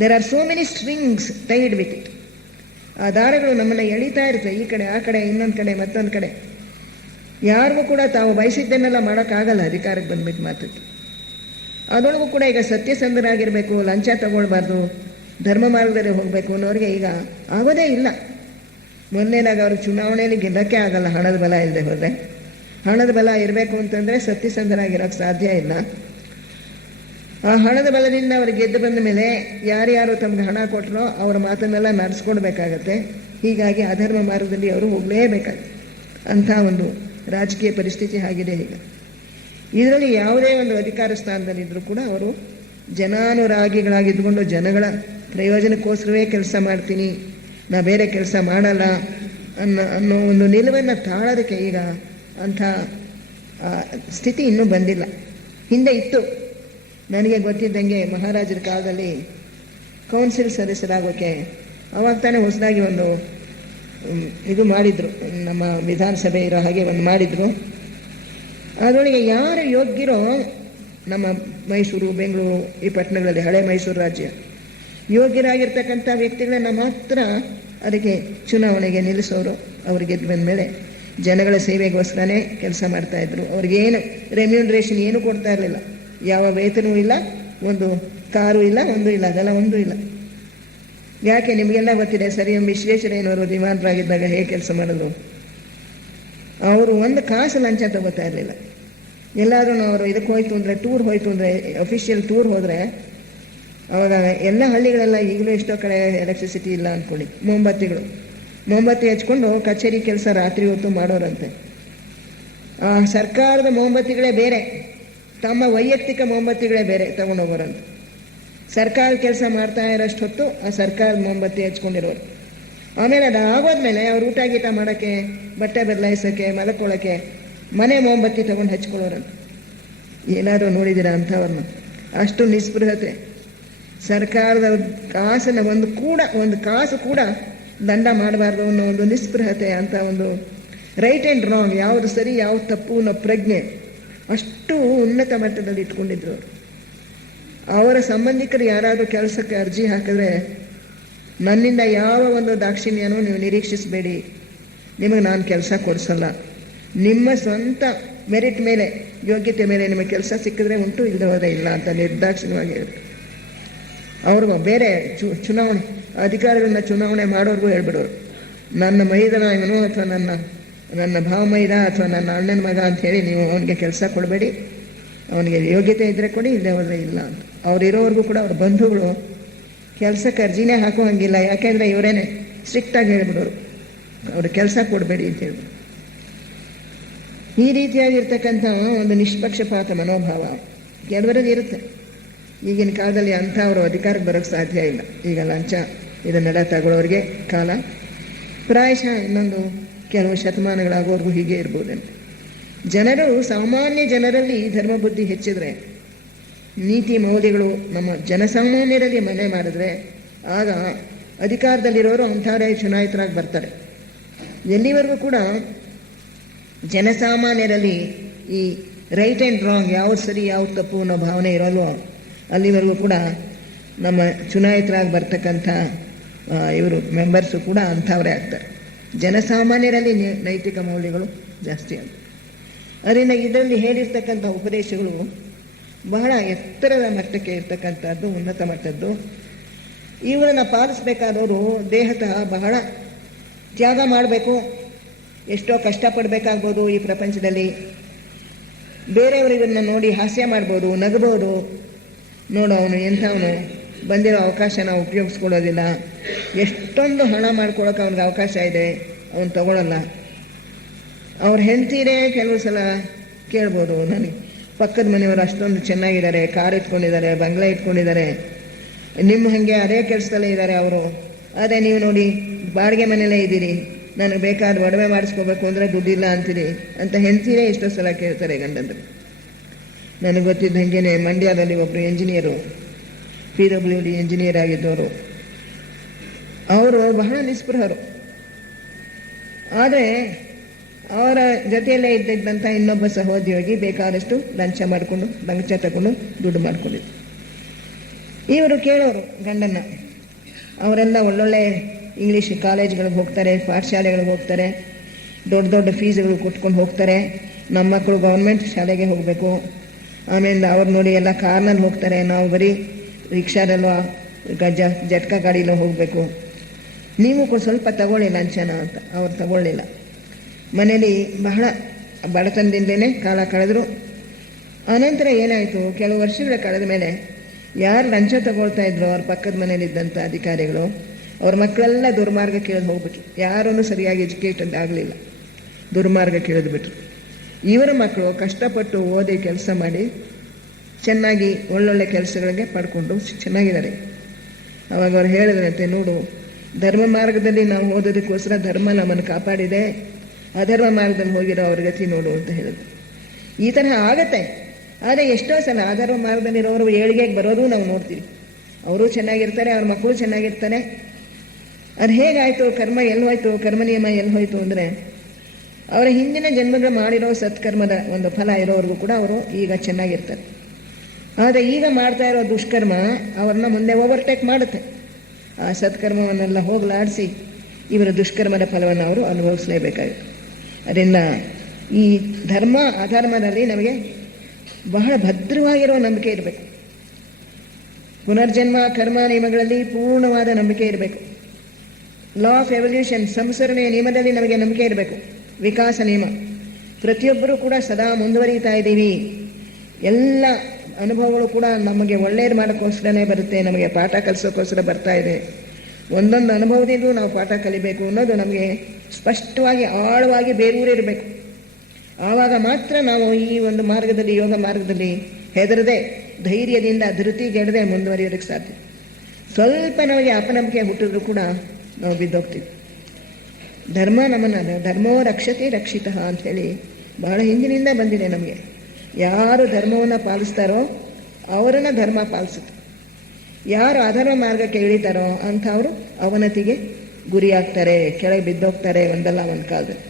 There are so many strings tied with it. ಆ ದಾರಗಳು ನಮ್ಮನ್ನು ಎಳಿತಾ ಇರ್ತವೆ, ಈ ಕಡೆ ಆ ಕಡೆ, ಇನ್ನೊಂದು ಕಡೆ ಮತ್ತೊಂದು ಕಡೆ. ಯಾರಿಗೂ ಕೂಡ ತಾವು ಬಯಸಿದ್ದನ್ನೆಲ್ಲ ಮಾಡೋಕ್ಕಾಗಲ್ಲ ಅಧಿಕಾರಕ್ಕೆ ಬಂದ್ಬಿಟ್ಟು ಮಾತ್ರಕ್ಕೆ. ಅದರೊಳಗೂ ಕೂಡ ಈಗ ಸತ್ಯಸಂಧರಾಗಿರಬೇಕು, ಲಂಚ ತಗೊಳ್ಬಾರ್ದು, ಧರ್ಮ ಮಾರ್ಗದಲ್ಲಿ ಹೋಗಬೇಕು ಅನ್ನೋರಿಗೆ ಈಗ ಆಗೋದೇ ಇಲ್ಲ. ಮೊದಲನೇದಾಗ ಅವ್ರಿಗೆ ಚುನಾವಣೆಯಲ್ಲಿ ಗೆಲ್ಲಕ್ಕೆ ಆಗಲ್ಲ ಹಣದ ಬಲ ಇಲ್ಲದೆ ಹೋದರೆ. ಹಣದ ಬಲ ಇರಬೇಕು ಅಂತಂದರೆ ಸತ್ಯಸಂಧರಾಗಿರೋಕ್ಕೆ ಸಾಧ್ಯ ಇಲ್ಲ. ಆ ಹಣದ ಬಲದಿಂದ ಅವ್ರಿಗೆ ಗೆದ್ದು ಬಂದ ಮೇಲೆ ಯಾರ್ಯಾರು ತಮಗೆ ಹಣ ಕೊಟ್ಟರೋ ಅವರ ಮಾತನ್ನೆಲ್ಲ ನಡೆಸ್ಕೊಡ್ಬೇಕಾಗತ್ತೆ. ಹೀಗಾಗಿ ಅಧರ್ಮ ಮಾರ್ಗದಲ್ಲಿ ಅವರು ಹೋಗಲೇಬೇಕಾಗುತ್ತೆ. ಅಂಥ ಒಂದು ರಾಜಕೀಯ ಪರಿಸ್ಥಿತಿ ಆಗಿದೆ ಈಗ. ಇದರಲ್ಲಿ ಯಾವುದೇ ಒಂದು ಅಧಿಕಾರ ಸ್ಥಾನದಲ್ಲಿದ್ದರೂ ಕೂಡ ಅವರು ಜನಾನುರಾಗಿಗಳಾಗಿದ್ದುಕೊಂಡು ಜನಗಳ ಪ್ರಯೋಜನಕ್ಕೋಸ್ಕರವೇ ಕೆಲಸ ಮಾಡ್ತೀನಿ, ನಾ ಬೇರೆ ಕೆಲಸ ಮಾಡಲ್ಲ ಅನ್ನೋ ಒಂದು ನಿಲುವನ್ನು ತಾಳೋದಕ್ಕೆ ಈಗ ಅಂಥ ಸ್ಥಿತಿ ಇನ್ನೂ ಬಂದಿಲ್ಲ. ಹಿಂದೆ ಇತ್ತು. ನನಗೆ ಗೊತ್ತಿದ್ದಂಗೆ ಮಹಾರಾಜರ ಕಾಲದಲ್ಲಿ ಕೌನ್ಸಿಲ್ ಸದಸ್ಯರಾಗೋಕ್ಕೆ ಅವಾಗ ತಾನೇ ಹೊಸದಾಗಿ ಒಂದು ಇದು ಮಾಡಿದರು, ನಮ್ಮ ವಿಧಾನಸಭೆ ಇರೋ ಹಾಗೆ ಒಂದು ಮಾಡಿದರು. ಅದರೊಳಗೆ ಯಾರು ಯೋಗ್ಯರೋ ನಮ್ಮ ಮೈಸೂರು, ಬೆಂಗಳೂರು ಈ ಪಟ್ಟಣಗಳಲ್ಲಿ, ಹಳೆ ಮೈಸೂರು ರಾಜ್ಯ, ಯೋಗ್ಯರಾಗಿರ್ತಕ್ಕಂಥ ವ್ಯಕ್ತಿಗಳನ್ನ ಮಾತ್ರ ಅದಕ್ಕೆ ಚುನಾವಣೆಗೆ ನಿಲ್ಲಿಸೋರು. ಅವ್ರಿಗೆ ಗೆದ್ದು ಬಂದ ಮೇಲೆ ಜನಗಳ ಸೇವೆಗೋಸ್ಕರನೇ ಕೆಲಸ ಮಾಡ್ತಾಯಿದ್ರು. ಅವ್ರಿಗೇನು ರೆಮ್ಯೂನರೇಷನ್ ಏನೂ ಕೊಡ್ತಾ ಇರಲಿಲ್ಲ, ಯಾವ ವೇತನವೂ ಇಲ್ಲ, ಒಂದು ಕಾರು ಇಲ್ಲ, ಒಂದು ಇಲ್ಲ, ಅದೆಲ್ಲ ಒಂದೂ ಇಲ್ಲ. ಯಾಕೆ ನಿಮಗೆಲ್ಲ ಗೊತ್ತಿದೆ, ಸರಿ ವಿಶ್ವೇಶ್ವರಯ್ಯನವರು ದಿವಾನರಾಗಿದ್ದಾಗ ಹೇಗೆ ಕೆಲಸ ಮಾಡಿದ್ರು. ಅವರು ಒಂದು ಕಾಸು ಲಂಚ ತಗೋತಾ ಇರಲಿಲ್ಲ. ಎಲ್ಲಾದ್ರೂ ಅವರು ಇದಕ್ಕೆ ಹೋಯ್ತು ಅಂದರೆ, ಟೂರ್ ಹೋಯ್ತು ಅಂದರೆ, ಅಫಿಷಿಯಲ್ ಟೂರ್ ಹೋದರೆ, ಅವಾಗ ಎಲ್ಲ ಹಳ್ಳಿಗಳೆಲ್ಲ ಈಗಲೂ ಎಷ್ಟೋ ಕಡೆ ಎಲೆಕ್ಟ್ರಿಸಿಟಿ ಇಲ್ಲ ಅಂದ್ಕೊಳ್ಳಿ, ಮೊಂಬತ್ತಿ ಹಚ್ಕೊಂಡು ಕಚೇರಿ ಕೆಲಸ ರಾತ್ರಿ ಹೊತ್ತು ಮಾಡೋರಂತೆ. ಆ ಸರ್ಕಾರದ ಮೊಂಬತ್ತಿಗಳೇ ಬೇರೆ, ತಮ್ಮ ವೈಯಕ್ತಿಕ ಮೊಂಬತ್ತಿಗಳೇ ಬೇರೆ ತಗೊಂಡೋಗೋರಂತೆ. ಸರ್ಕಾರ ಕೆಲಸ ಮಾಡ್ತಾ ಇರೋಷ್ಟು ಹೊತ್ತು ಆ ಸರ್ಕಾರದ ಮೊಂಬತ್ತಿ ಹಚ್ಕೊಂಡಿರೋರು. ಆಮೇಲೆ ಅದು ಆಗೋದ್ಮೇಲೆ ಅವ್ರು ಊಟ ಗೀಟ ಮಾಡೋಕ್ಕೆ, ಬಟ್ಟೆ ಬದಲಾಯಿಸೋಕ್ಕೆ, ಮಲ್ಕೊಳ್ಳೋಕ್ಕೆ ಮನೆ ಮೊಂಬತ್ತಿ ತಗೊಂಡು ಹಚ್ಕೊಳ್ಳೋರಂತೆ. ಏನಾದರೂ ನೋಡಿದ್ದೀರಾ ಅಂಥವ್ರನ್ನ? ಅಷ್ಟು ನಿಸ್ಪೃಹತೆ. ಸರ್ಕಾರದ ಕಾಸನ್ನು ಒಂದು ಕಾಸು ಕೂಡ ದಂಡ ಮಾಡಬಾರ್ದು ಅನ್ನೋ ಒಂದು ನಿಸ್ಪೃಹತೆ, ಅಂತ ಒಂದು ರೈಟ್ ಆ್ಯಂಡ್ ರಾಂಗ್, ಯಾವುದು ಸರಿ ಯಾವುದು ತಪ್ಪು ಅನ್ನೋ ಪ್ರಜ್ಞೆ ಅಷ್ಟು ಉನ್ನತ ಮಟ್ಟದಲ್ಲಿ ಇಟ್ಕೊಂಡಿದ್ರು. ಅವರ ಸಂಬಂಧಿಕರು ಯಾರಾದರೂ ಕೆಲಸಕ್ಕೆ ಅರ್ಜಿ ಹಾಕಿದ್ರೆ, ನನ್ನಿಂದ ಯಾವ ಒಂದು ದಾಕ್ಷಿಣ್ಯನೂ ನೀವು ನಿರೀಕ್ಷಿಸಬೇಡಿ, ನಿಮಗೆ ನಾನು ಕೆಲಸ ಕೊಡಿಸಲ್ಲ, ನಿಮ್ಮ ಸ್ವಂತ ಮೆರಿಟ್ ಮೇಲೆ, ಯೋಗ್ಯತೆ ಮೇಲೆ ನಿಮಗೆ ಕೆಲಸ ಸಿಕ್ಕಿದ್ರೆ ಉಂಟು, ಇಲ್ಲದೆ ಹೋದರೆ ಇಲ್ಲ ಅಂತ ನಿರ್ದಾಕ್ಷಿಣ್ಯವಾಗಿ ಹೇಳ್ತಾರೆ. ಅವ್ರಿಗೂ ಬೇರೆ ಚುನಾವಣೆ ಅಧಿಕಾರಿಗಳನ್ನ ಚುನಾವಣೆ ಮಾಡೋರ್ಗೂ ಹೇಳ್ಬಿಡೋರು, ನನ್ನ ಮೈದನ ಇವನು ಅಥವಾ ನನ್ನ ಭಾವ ಮೈದ ಅಥವಾ ನನ್ನ ಅಣ್ಣನ ಮಗ ಅಂಥೇಳಿ ನೀವು ಅವನಿಗೆ ಕೆಲಸ ಕೊಡಬೇಡಿ, ಅವನಿಗೆ ಯೋಗ್ಯತೆ ಇದ್ದರೆ ಕೊಡಿ, ಇಲ್ಲದೆ ಹೋದರೆ ಇಲ್ಲ ಅಂತ. ಅವರಿರೋವರೆಗೂ ಕೂಡ ಅವ್ರ ಬಂಧುಗಳು ಕೆಲಸಕ್ಕೆ ಅರ್ಜಿನೇ ಹಾಕೋ ಹಂಗಿಲ್ಲ. ಯಾಕೆಂದರೆ ಇವರೇನೆ ಸ್ಟ್ರಿಕ್ಟಾಗಿ ಹೇಳ್ಬಿಡೋರು, ಅವ್ರ ಕೆಲಸ ಕೊಡಬೇಡಿ ಅಂತ ಹೇಳ್ಬಿಡು. ಈ ರೀತಿಯಾಗಿರ್ತಕ್ಕಂಥ ಒಂದು ನಿಷ್ಪಕ್ಷಪಾತ ಮನೋಭಾವ ಕೆಲವರದ್ದು ಇರುತ್ತೆ. ಈಗಿನ ಕಾಲದಲ್ಲಿ ಅಂಥವರು ಅಧಿಕಾರಕ್ಕೆ ಬರೋಕ್ಕೆ ಸಾಧ್ಯ ಇಲ್ಲ. ಈಗ ಲಂಚ ಇದನ್ನೆಲ್ಲ ತಗೊಳ್ಳೋರಿಗೆ ಕಾಲ ಪ್ರಾಯಶಃ ಇನ್ನೊಂದು ಕೆಲವು ಶತಮಾನಗಳಾಗೋವರೆಗೂ ಹೀಗೆ ಇರ್ಬೋದಂತೆ. ಸಾಮಾನ್ಯ ಜನರಲ್ಲಿ ಧರ್ಮಬುದ್ಧಿ ಹೆಚ್ಚಿದ್ರೆ, ನೀತಿ ಮೌಲ್ಯಗಳು ನಮ್ಮ ಜನಸಾಮಾನ್ಯರಲ್ಲಿ ಮನೆ ಮಾಡಿದ್ರೆ, ಆಗ ಅಧಿಕಾರದಲ್ಲಿರೋರು ಅಂಥವರೇ ಚುನಾಯಿತರಾಗಿ ಬರ್ತಾರೆ. ಎಲ್ಲಿವರೆಗೂ ಕೂಡ ಜನಸಾಮಾನ್ಯರಲ್ಲಿ ಈ ರೈಟ್ ಆ್ಯಂಡ್ ರಾಂಗ್, ಯಾವ್ದು ಸರಿ ಯಾವ್ದು ತಪ್ಪು ಅನ್ನೋ ಭಾವನೆ ಇರೋಲ್ವೋ, ಅಲ್ಲಿವರೆಗೂ ಕೂಡ ನಮ್ಮ ಚುನಾಯಿತರಾಗಿ ಬರ್ತಕ್ಕಂಥ ಇವರು ಮೆಂಬರ್ಸು ಕೂಡ ಅಂಥವರೇ ಆಗ್ತಾರೆ. ಜನಸಾಮಾನ್ಯರಲ್ಲಿ ನೈತಿಕ ಮೌಲ್ಯಗಳು ಜಾಸ್ತಿ ಆಗುತ್ತೆ. ಅದರಿಂದ ಇದರಲ್ಲಿ ಹೇಳಿರ್ತಕ್ಕಂಥ ಉಪದೇಶಗಳು ಬಹಳ ಎತ್ತರದ ಮಟ್ಟಕ್ಕೆ ಇರ್ತಕ್ಕಂಥದ್ದು, ಉನ್ನತ ಮಟ್ಟದ್ದು. ಇವುಗಳನ್ನು ಪಾಲಿಸಬೇಕಾದವರು ದೇಹತಃ ಬಹಳ ತ್ಯಾಗ ಮಾಡಬೇಕು, ಎಷ್ಟೋ ಕಷ್ಟಪಡಬೇಕಾಗ್ಬೋದು. ಈ ಪ್ರಪಂಚದಲ್ಲಿ ಬೇರೆಯವರು ಇದನ್ನು ನೋಡಿ ಹಾಸ್ಯ ಮಾಡ್ಬೋದು, ನಗಬೋದು, ನೋಡು ಅವನು ಎಂಥವನು, ಬಂದಿರೋ ಅವಕಾಶನ ಉಪಯೋಗಿಸ್ಕೊಳ್ಳೋದಿಲ್ಲ, ಎಷ್ಟೊಂದು ಹಣ ಮಾಡ್ಕೊಳ್ಳೋಕೆ ಅವ್ನಿಗೆ ಅವಕಾಶ ಇದೆ, ಅವನು ತಗೊಳ್ಳಲ್ಲ. ಅವ್ರ ಹೆಂಡ್ತೀರೇ ಕೆಲವು ಸಲ ಕೇಳ್ಬೋದು, ನನಗೆ ಪಕ್ಕದ ಮನೆಯವರು ಅಷ್ಟೊಂದು ಚೆನ್ನಾಗಿದ್ದಾರೆ, ಕಾರ್ ಇಟ್ಕೊಂಡಿದ್ದಾರೆ, ಬಂಗ್ಲೆ ಇಟ್ಕೊಂಡಿದ್ದಾರೆ, ನಿಮ್ಮ ಹಾಗೆ ಅದೇ ಕೆಲಸದಲ್ಲೇ ಇದ್ದಾರೆ ಅವರು, ಅದೇ ನೀವು ನೋಡಿ ಬಾಡಿಗೆ ಮನೆಯಲ್ಲೇ ಇದ್ದೀರಿ, ನನಗೆ ಬೇಕಾದ ಒಡವೆ ಮಾಡಿಸ್ಕೋಬೇಕು ಅಂದರೆ ದುಡ್ಡಿಲ್ಲ ಅಂತೀರಿ ಅಂತ ಹೆಂಡ್ತೀರೇ ಎಷ್ಟೋ ಸಲ ಕೇಳ್ತಾರೆ ಗಂಡಂದರು. ನನಗೆ ಗೊತ್ತಿದ್ದ ಹಾಗೇನೆ ಮಂಡ್ಯದಲ್ಲಿ ಒಬ್ಬರು ಎಂಜಿನಿಯರು, PWD ಎಂಜಿನಿಯರ್ ಆಗಿದ್ದವರು, ಅವರು ಬಹಳ ನಿಸ್ಪೃಹರು. ಆದರೆ ಅವರ ಜೊತೆಯಲ್ಲೇ ಇದ್ದಂಥ ಇನ್ನೊಬ್ಬ ಸಹೋದ್ಯೋಗಿ ಬೇಕಾದಷ್ಟು ಲಂಚ ತಗೊಂಡು ದುಡ್ಡು ಮಾಡ್ಕೊಂಡಿದ್ರು. ಇವರು ಕೇಳೋರು ಗಂಡನ್ನ. ಅವರೆಲ್ಲ ಒಳ್ಳೊಳ್ಳೆ ಇಂಗ್ಲೀಷ್ ಕಾಲೇಜ್ಗಳಿಗೆ ಹೋಗ್ತಾರೆ, ಪಾಠಶಾಲೆಗಳಿಗೆ ಹೋಗ್ತಾರೆ, ದೊಡ್ಡ ದೊಡ್ಡ ಫೀಸ್ಗಳು ಕೊಟ್ಕೊಂಡು ಹೋಗ್ತಾರೆ. ನಮ್ಮ ಮಕ್ಕಳು ಗೌರ್ಮೆಂಟ್ ಶಾಲೆಗೆ ಹೋಗಬೇಕು. ಆಮೇಲೆ ಅವ್ರು ನೋಡಿ ಎಲ್ಲ ಕಾರ್ನಲ್ಲಿ ಹೋಗ್ತಾರೆ, ನಾವು ಬರೀ ರಿಕ್ಷಾದಲ್ಲೋ ಜಟ್ಕ ಗಾಡಿಲೋ ಹೋಗಬೇಕು. ನೀವು ಸ್ವಲ್ಪ ತಗೊಳ್ಳಿ ಲಂಚನ ಅಂತ. ಅವ್ರು ತಗೊಳ್ಳಿಲ್ಲ. ಮನೇಲಿ ಬಹಳ ಬಡತನದಿಂದಲೇ ಕಾಲ ಕಳೆದ್ರು. ಅನಂತರ ಏನಾಯಿತು, ಕೆಲವು ವರ್ಷಗಳ ಕಳೆದ ಮೇಲೆ ಯಾರು ಲಂಚ ತಗೊಳ್ತಾ ಇದ್ರು ಅವ್ರ ಪಕ್ಕದ ಮನೇಲಿದ್ದಂಥ ಅಧಿಕಾರಿಗಳು, ಅವ್ರ ಮಕ್ಕಳೆಲ್ಲ ದುರ್ಮಾರ್ಗಕ್ಕೆ ಇಳಿದು ಹೋಗ್ಬಿಟ್ರು. ಯಾರನ್ನು ಸರಿಯಾಗಿ ಎಜುಕೇಟೆಡ್ ಆಗಲಿಲ್ಲ, ದುರ್ಮಾರ್ಗಕ್ಕೆ ಇಳಿದ್ಬಿಟ್ರು. ಇವರ ಮಕ್ಕಳು ಕಷ್ಟಪಟ್ಟು ಓದಿ ಕೆಲಸ ಮಾಡಿ ಚೆನ್ನಾಗಿ ಒಳ್ಳೊಳ್ಳೆ ಕೆಲಸಗಳಿಗೆ ಪಡ್ಕೊಂಡು ಚೆನ್ನಾಗಿದ್ದಾರೆ. ಅವಾಗ ಅವ್ರು ಹೇಳಿದ್ರಂತೆ, ನೋಡು, ಧರ್ಮ ಮಾರ್ಗದಲ್ಲಿ ನಾವು ಓದೋದಕ್ಕೋಸ್ಕರ ಧರ್ಮ ನಮ್ಮನ್ನು ಕಾಪಾಡಿದೆ, ಅಧರ್ಮ ಮಾರ್ಗದಲ್ಲಿ ಹೋಗಿರೋ ಅವ್ರ ಗತಿ ನೋಡು ಅಂತ ಹೇಳಿದ್ರು. ಈ ತರಹ ಆಗತ್ತೆ. ಆದರೆ ಎಷ್ಟೋ ಸಲ ಅಧರ್ಮ ಮಾರ್ಗದಲ್ಲಿರೋರು ಏಳಿಗೆಗೆ ಬರೋದು ನಾವು ನೋಡ್ತೀವಿ. ಅವರು ಚೆನ್ನಾಗಿರ್ತಾರೆ, ಅವ್ರ ಮಕ್ಕಳು ಚೆನ್ನಾಗಿರ್ತಾರೆ. ಅದು ಹೇಗಾಯಿತು, ಕರ್ಮ ಎಲ್ಲಿ ಹೋಯ್ತು, ಕರ್ಮ ನಿಯಮ ಎಲ್ಲಿ ಹೋಯ್ತು ಅಂದರೆ ಅವರ ಹಿಂದಿನ ಜನ್ಮಗಳು ಮಾಡಿರೋ ಸತ್ಕರ್ಮದ ಒಂದು ಫಲ ಇರೋವರೆಗೂ ಕೂಡ ಅವರು ಈಗ ಚೆನ್ನಾಗಿರ್ತಾರೆ. ಆದರೆ ಈಗ ಮಾಡ್ತಾ ಇರೋ ದುಷ್ಕರ್ಮ ಅವ್ರನ್ನ ಮುಂದೆ ಓವರ್ಟೇಕ್ ಮಾಡುತ್ತೆ. ಆ ಸತ್ಕರ್ಮವನ್ನೆಲ್ಲ ಹೋಗಲಾಡಿಸಿ ಇವರ ದುಷ್ಕರ್ಮದ ಫಲವನ್ನು ಅವರು ಅನುಭವಿಸಲೇಬೇಕಾಗುತ್ತೆ. ಅದರಿಂದ ಈ ಧರ್ಮ ಅಧರ್ಮದಲ್ಲಿ ನಮಗೆ ಬಹಳ ಭದ್ರವಾಗಿರೋ ನಂಬಿಕೆ ಇರಬೇಕು. ಪುನರ್ಜನ್ಮ ಕರ್ಮ ನಿಯಮಗಳಲ್ಲಿ ಪೂರ್ಣವಾದ ನಂಬಿಕೆ ಇರಬೇಕು. ಲಾ ಆಫ್ ಎವಲ್ಯೂಷನ್, ಸಂಸರಣೆಯ ನಿಯಮದಲ್ಲಿ ನಮಗೆ ನಂಬಿಕೆ ಇರಬೇಕು. ವಿಕಾಸ ನಿಯಮ, ಪ್ರತಿಯೊಬ್ಬರೂ ಕೂಡ ಸದಾ ಮುಂದುವರಿತಾ ಇದ್ದೀವಿ. ಎಲ್ಲ ಅನುಭವಗಳು ಕೂಡ ನಮಗೆ ಒಳ್ಳೆಯದು ಮಾಡೋಕ್ಕೋಸ್ಕರನೇ ಬರುತ್ತೆ, ನಮಗೆ ಪಾಠ ಕಲಿಸೋಕ್ಕೋಸ್ಕರ ಬರ್ತಾ ಇದೆ. ಒಂದೊಂದು ಅನುಭವದಿಂದಲೂ ನಾವು ಪಾಠ ಕಲಿಬೇಕು ಅನ್ನೋದು ನಮಗೆ ಸ್ಪಷ್ಟವಾಗಿ ಆಳವಾಗಿ ಬೇರೂರಿರಬೇಕು. ಆವಾಗ ಮಾತ್ರ ನಾವು ಈ ಒಂದು ಮಾರ್ಗದಲ್ಲಿ, ಯೋಗ ಮಾರ್ಗದಲ್ಲಿ ಹೆದರದೆ ಧೈರ್ಯದಿಂದ ಧೃತಿಗೆಡದೆ ಮುಂದುವರಿಯೋದಕ್ಕೆ ಸಾಧ್ಯ. ಸ್ವಲ್ಪ ನಮಗೆ ಅಪನಂಬಿಕೆ ಹುಟ್ಟಿದ್ರು ಕೂಡ ನಾವು ಬಿದ್ದೋಗ್ತೀವಿ. ಧರ್ಮ ನಮ್ಮನ್ನು ಧರ್ಮೋ ರಕ್ಷತೆ ರಕ್ಷಿತ ಅಂಥೇಳಿ ಬಹಳ ಹಿಂದಿನಿಂದ ಬಂದಿದೆ ನಮಗೆ. ಯಾರು ಧರ್ಮವನ್ನು ಪಾಲಿಸ್ತಾರೋ ಅವರನ್ನು ಧರ್ಮ ಪಾಲಿಸುತ್ತೆ. ಯಾರು ಅಧರ್ಮ ಮಾರ್ಗಕ್ಕೆ ಇಳಿತಾರೋ ಅಂಥವರು ಅವನತಿಗೆ ಗುರಿಯಾಗ್ತಾರೆ, ಕೆಳಗೆ ಬಿದ್ದೋಗ್ತಾರೆ ಒಂದಲ್ಲ ಒಂದು ಕಾಲದಲ್ಲಿ.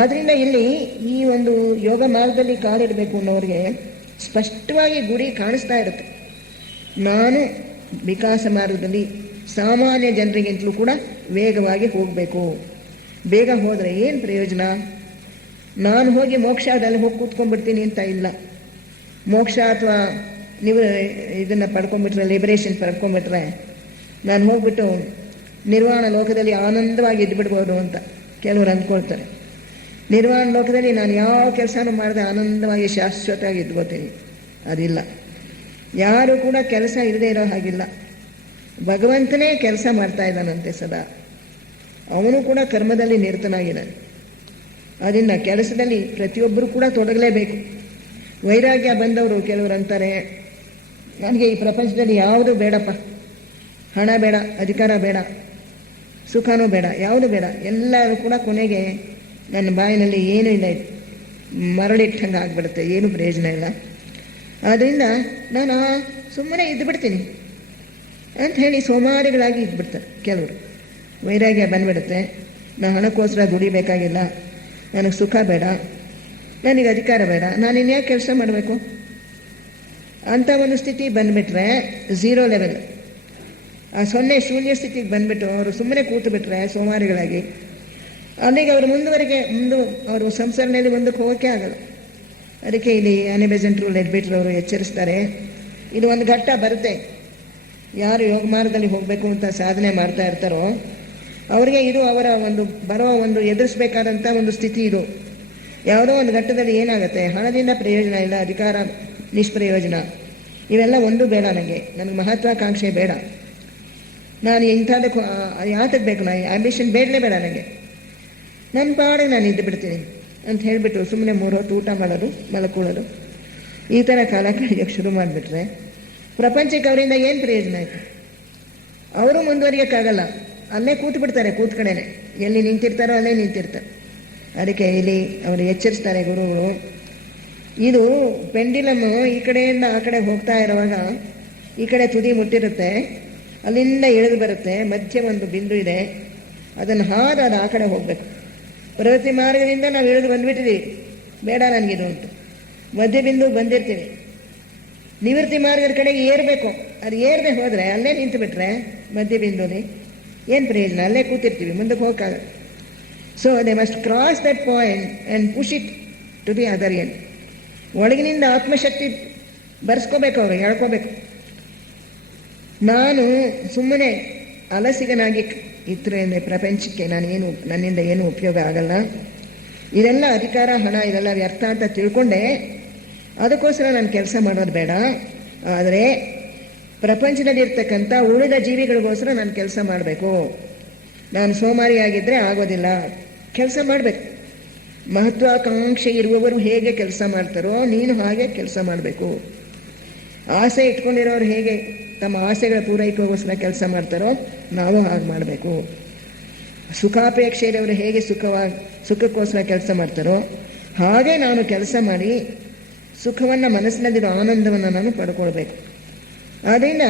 ಆದ್ದರಿಂದ ಇಲ್ಲಿ ಈ ಒಂದು ಯೋಗ ಮಾರ್ಗದಲ್ಲಿ ಕಾಲಿಡಬೇಕು ಅನ್ನೋರಿಗೆ ಸ್ಪಷ್ಟವಾಗಿ ಗುರಿ ಕಾಣಿಸ್ತಾ ಇರುತ್ತೆ. ನಾನು ವಿಕಾಸ ಮಾರ್ಗದಲ್ಲಿ ಸಾಮಾನ್ಯ ಜನರಿಗಿಂತಲೂ ಕೂಡ ವೇಗವಾಗಿ ಹೋಗಬೇಕು. ಬೇಗ ಹೋದರೆ ಏನು ಪ್ರಯೋಜನ? ನಾನು ಹೋಗಿ ಮೋಕ್ಷದಲ್ಲಿ ಹೋಗಿ ಕೂತ್ಕೊಂಡ್ಬಿಡ್ತೀನಿ ಅಂತ ಇಲ್ಲ. ಮೋಕ್ಷ ಅಥವಾ ನೀವು ಇದನ್ನು ಪಡ್ಕೊಂಡ್ಬಿಟ್ರೆ, ಲಿಬರೇಷನ್ ಪಡ್ಕೊಂಡ್ಬಿಟ್ರೆ, ನಾನು ಹೋಗ್ಬಿಟ್ಟು ನಿರ್ವಾಣ ಲೋಕದಲ್ಲಿ ಆನಂದವಾಗಿ ಇದ್ಬಿಡ್ಬೋದು ಅಂತ ಕೆಲವರು ಅಂದ್ಕೊಳ್ತಾರೆ. ನಿರ್ವಾಣ ಲೋಕದಲ್ಲಿ ನಾನು ಯಾವ ಕೆಲಸನೂ ಮಾಡದೆ ಆನಂದವಾಗಿ ಶಾಶ್ವತವಾಗಿ ಇದ್ಕೋತೀನಿ. ಅದಿಲ್ಲ. ಯಾರು ಕೂಡ ಕೆಲಸ ಇಲ್ಲದೆ ಇರೋ ಹಾಗಿಲ್ಲ. ಭಗವಂತನೇ ಕೆಲಸ ಮಾಡ್ತಾ ಇದ್ದಾನಂತೆ ಸದಾ. ಅವನು ಕೂಡ ಕರ್ಮದಲ್ಲಿ ನಿರತನಾಗಿದ್ದಾನೆ. ಅದರಿಂದ ಕೆಲಸದಲ್ಲಿ ಪ್ರತಿಯೊಬ್ಬರು ಕೂಡ ತೊಡಗಲೇಬೇಕು. ವೈರಾಗ್ಯ ಬಂದವರು ಕೆಲವರು ಅಂತಾರೆ, ನನಗೆ ಈ ಪ್ರಪಂಚದಲ್ಲಿ ಯಾವುದು ಬೇಡಪ್ಪ, ಹಣ ಬೇಡ, ಅಧಿಕಾರ ಬೇಡ, ಸುಖನೂ ಬೇಡ, ಯಾವುದು ಬೇಡ, ಎಲ್ಲರೂ ಕೂಡ ಕೊನೆಗೆ ನನ್ನ ಬಾಯಿನಲ್ಲಿ ಏನೂ ಇಲ್ಲ, ಮರಳಿಟ್ಟಂಗೆ ಆಗಿಬಿಡುತ್ತೆ, ಏನು ಪ್ರಯೋಜನ ಇಲ್ಲ. ಆದ್ದರಿಂದ ನಾನು ಸುಮ್ಮನೆ ಇದ್ದುಬಿಡ್ತೀನಿ ಅಂತ ಹೇಳಿ ಸೋಮಾರಿಗಳಾಗಿ ಇದ್ಬಿಡ್ತಾರೆ ಕೆಲವರು. ವೈರಾಗ್ಯ ಬಂದ್ಬಿಡುತ್ತೆ. ನಾನು ಹಣಕ್ಕೋಸ್ಕರ ದುಡಿಬೇಕಾಗಿಲ್ಲ, ನನಗೆ ಸುಖ ಬೇಡ, ನನಗೆ ಅಧಿಕಾರ ಬೇಡ, ನಾನು ಇನ್ಯಾಕೆ ಕೆಲಸ ಮಾಡಬೇಕು ಅಂತ ಒಂದು ಸ್ಥಿತಿ ಬಂದುಬಿಟ್ರೆ ಝೀರೋ ಲೆವೆಲ್, ಆ ಶೂನ್ಯ ಸ್ಥಿತಿಗೆ ಬಂದುಬಿಟ್ಟು ಅವರು ಸುಮ್ಮನೆ ಕೂತು ಬಿಟ್ರೆ ಸೋಮಾರಿಗಳಾಗಿ, ಅಲ್ಲಿಗೆ ಅವರು ಅವರು ಸಂಸರಣೆಯಲ್ಲಿ ಮುಂದಕ್ಕೆ ಹೋಗೋಕ್ಕೆ ಆಗಲ್ಲ. ಅದಕ್ಕೆ ಇಲ್ಲಿ ಅನಿಬೆಸೆಂಟ್ ರೂಲ್ ಎಡ್ಬಿಟ್ರು ಅವರು ಎಚ್ಚರಿಸ್ತಾರೆ, ಇದು ಒಂದು ಘಟ್ಟ ಬರುತ್ತೆ. ಯಾರು ಯೋಗ ಮಾರ್ಗದಲ್ಲಿ ಹೋಗಬೇಕು ಅಂತ ಸಾಧನೆ ಮಾಡ್ತಾ ಇರ್ತಾರೋ ಅವರಿಗೆ ಇದು ಅವರ ಒಂದು ಎದುರಿಸಬೇಕಾದಂಥ ಒಂದು ಸ್ಥಿತಿ. ಇದು ಯಾವುದೋ ಒಂದು ಘಟ್ಟದಲ್ಲಿ ಏನಾಗುತ್ತೆ, ಹಣದಿಂದ ಪ್ರಯೋಜನ ಇಲ್ಲ, ಅಧಿಕಾರ ನಿಷ್ಪ್ರಯೋಜನ, ಇವೆಲ್ಲ ಒಂದು ಬೇಡ, ನನಗೆ ಮಹತ್ವಾಕಾಂಕ್ಷೆ ಬೇಡ, ನಾನು ಇಂಥದಕ್ಕೂ ಯಾತಕ್ಕೆ ಬೇಕು, ನಾನು ಆಂಬಿಷನ್ ಬೇಡಲೇ ಬೇಡ, ನನ್ನ ಪಾಡಿಗೆ ನಾನು ಇದ್ದು ಬಿಡ್ತೀನಿ ಅಂತ ಹೇಳಿಬಿಟ್ಟು ಸುಮ್ಮನೆ 3 ಹೊತ್ತು ಊಟ ಮಾಡೋದು, ಮಲ್ಕೊಳ್ಳೋದು, ಈ ಥರ ಕಾಲ ಕಳೆಯೋಕ್ಕೆ ಶುರು ಮಾಡಿಬಿಟ್ರೆ ಪ್ರಪಂಚಕ್ಕೆ ಅವರಿಂದ ಏನು ಪ್ರಯೋಜನ ಆಯಿತು? ಅವರು ಮುಂದುವರಿಯೋಕ್ಕಾಗಲ್ಲ, ಅಲ್ಲೇ ಕೂತು ಬಿಡ್ತಾರೆ, ಕೂತ್ಕಡೆನೆ ಎಲ್ಲಿ ನಿಂತಿರ್ತಾರೋ ಅಲ್ಲೇ ನಿಂತಿರ್ತಾರೆ. ಅದಕ್ಕೆ ಇಲ್ಲಿ ಅವರು ಎಚ್ಚರಿಸ್ತಾರೆ ಗುರುಗಳು, ಇದು ಪೆಂಡಿಲಮ್ಮು ಈ ಕಡೆಯಿಂದ ಆ ಕಡೆ ಹೋಗ್ತಾ ಇರುವಾಗ ಈ ಕಡೆ ತುದಿ ಮುಟ್ಟಿರುತ್ತೆ, ಅಲ್ಲಿಂದ ಇಳಿದು ಬರುತ್ತೆ, ಮಧ್ಯೆ ಒಂದು ಬಿಂದು ಇದೆ, ಅದನ್ನು ಹಾದು ಅದು ಆ ಕಡೆ ಹೋಗಬೇಕು. ಪ್ರವೃತ್ತಿ ಮಾರ್ಗದಿಂದ ನಾವು ಇಳಿದು ಬಂದುಬಿಟ್ಟಿದ್ದೀವಿ, ಬೇಡ ನನಗಿದು ಅಂತ ಮಧ್ಯ ಬಿಂದು ಬಂದಿರ್ತೀವಿ. ನಿವೃತ್ತಿ ಮಾರ್ಗದ ಕಡೆಗೆ ಏರಬೇಕು, ಅದು ಏರದೆ ಹೋದರೆ ಅಲ್ಲೇ ನಿಂತು ಬಿಟ್ರೆ ಮಧ್ಯ ಬಿಂದುಲಿ ಏನು ಪ್ರಯೋಜನ? ಅಲ್ಲೇ ಕೂತಿರ್ತೀವಿ, ಮುಂದಕ್ಕೆ ಹೋಗೋಕ್ಕಾಗಲ್ಲ. So they must cross that point and push it to the other end. ಒಳಗಿನಿಂದ ಆತ್ಮಶಕ್ತಿ ಬರ್ಸ್ಕೋಬೇಕು, ಅವರು ಹೇಳ್ಕೋಬೇಕು. ನಾನು ಸುಮ್ಮನೆ ಅಲಸಿಗನಾಗಿ ಇದ್ರೆ ಪ್ರಪಂಚಕ್ಕೆ ನನ್ನಿಂದ ಏನು ಉಪಯೋಗ ಆಗಲ್ಲ, ಇದೆಲ್ಲ ಅಧಿಕಾರ, ಹಣ ಇದೆಲ್ಲ ವ್ಯರ್ಥ ಅಂತ ತಿಳ್ಕೊಂಡೆ, ಅದಕ್ಕೋಸ್ಕರ ನಾನು ಕೆಲಸ ಮಾಡೋದು ಬೇಡ. ಆದರೆ ಪ್ರಪಂಚದಲ್ಲಿರ್ತಕ್ಕಂಥ ಉಳಿದ ಜೀವಿಗಳಿಗೋಸ್ಕರ ನಾನು ಕೆಲಸ ಮಾಡಬೇಕು. ನಾನು ಸೋಮಾರಿಯಾಗಿದ್ದರೆ ಆಗೋದಿಲ್ಲ, ಕೆಲಸ ಮಾಡಬೇಕು. ಮಹತ್ವಾಕಾಂಕ್ಷೆ ಇರುವವರು ಹೇಗೆ ಕೆಲಸ ಮಾಡ್ತಾರೋ ನೀನು ಹಾಗೆ ಕೆಲಸ ಮಾಡಬೇಕು. ಆಸೆ ಇಟ್ಕೊಂಡಿರೋರು ಹೇಗೆ ತಮ್ಮ ಆಸೆಗಳ ಪೂರೈಕೆಗೋಸ್ಕರ ಕೆಲಸ ಮಾಡ್ತಾರೋ ನಾವು ಹಾಗೆ ಮಾಡಬೇಕು. ಸುಖಾಪೇಕ್ಷೆ ಇರೋರು ಹೇಗೆ ಸುಖಕ್ಕೋಸ್ಕರ ಕೆಲಸ ಮಾಡ್ತಾರೋ ಹಾಗೆ ನಾನು ಕೆಲಸ ಮಾಡಿ ಸುಖವನ್ನು, ಮನಸ್ಸಿನಲ್ಲಿರೋ ಆನಂದವನ್ನು ನಾನು ಪಡ್ಕೊಳ್ಬೇಕು. ಆದ್ದರಿಂದ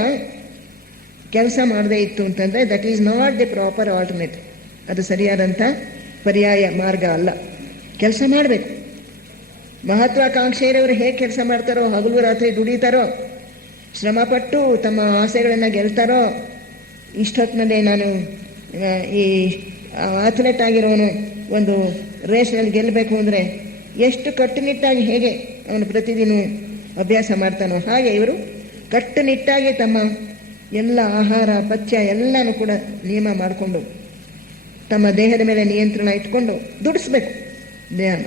ಕೆಲಸ ಮಾಡದೇ ಇತ್ತು ಅಂತಂದರೆ that is not the proper alternate. ಅದು ಸರಿಯಾದಂಥ ಪರ್ಯಾಯ ಮಾರ್ಗ ಅಲ್ಲ. ಕೆಲಸ ಮಾಡಬೇಕು. ಮಹತ್ವಾಕಾಂಕ್ಷೆ ಇರೋರು ಹೇಗೆ ಕೆಲಸ ಮಾಡ್ತಾರೋ, ಹಗಲು ರಾತ್ರಿ ದುಡಿತಾರೋ, ಶ್ರಮಪಟ್ಟು ತಮ್ಮ ಆಸೆಗಳನ್ನು ಗೆಲ್ತಾರೋ, ಇಷ್ಟೊತ್ತಿನಲ್ಲೇ ನಾನು ಈ ಅಥ್ಲೆಟ್ ಆಗಿರೋನು ಒಂದು ರೇಸ್ನಲ್ಲಿ ಗೆಲ್ಲಬೇಕು ಅಂದರೆ ಎಷ್ಟು ಕಟ್ಟುನಿಟ್ಟಾಗಿ ಹೇಗೆ ಅವನು ಪ್ರತಿದಿನ ಅಭ್ಯಾಸ ಮಾಡ್ತಾನೋ ಹಾಗೆ ಇವರು ಕಟ್ಟುನಿಟ್ಟಾಗಿ ತಮ್ಮ ಎಲ್ಲ ಆಹಾರ ಪಥ್ಯ ಎಲ್ಲನೂ ಕೂಡ ನಿಯಮ ಮಾಡಿಕೊಂಡು ತಮ್ಮ ದೇಹದ ಮೇಲೆ ನಿಯಂತ್ರಣ ಇಟ್ಕೊಂಡು ದುಡಿಸ್ಬೇಕು. ದೇಹನ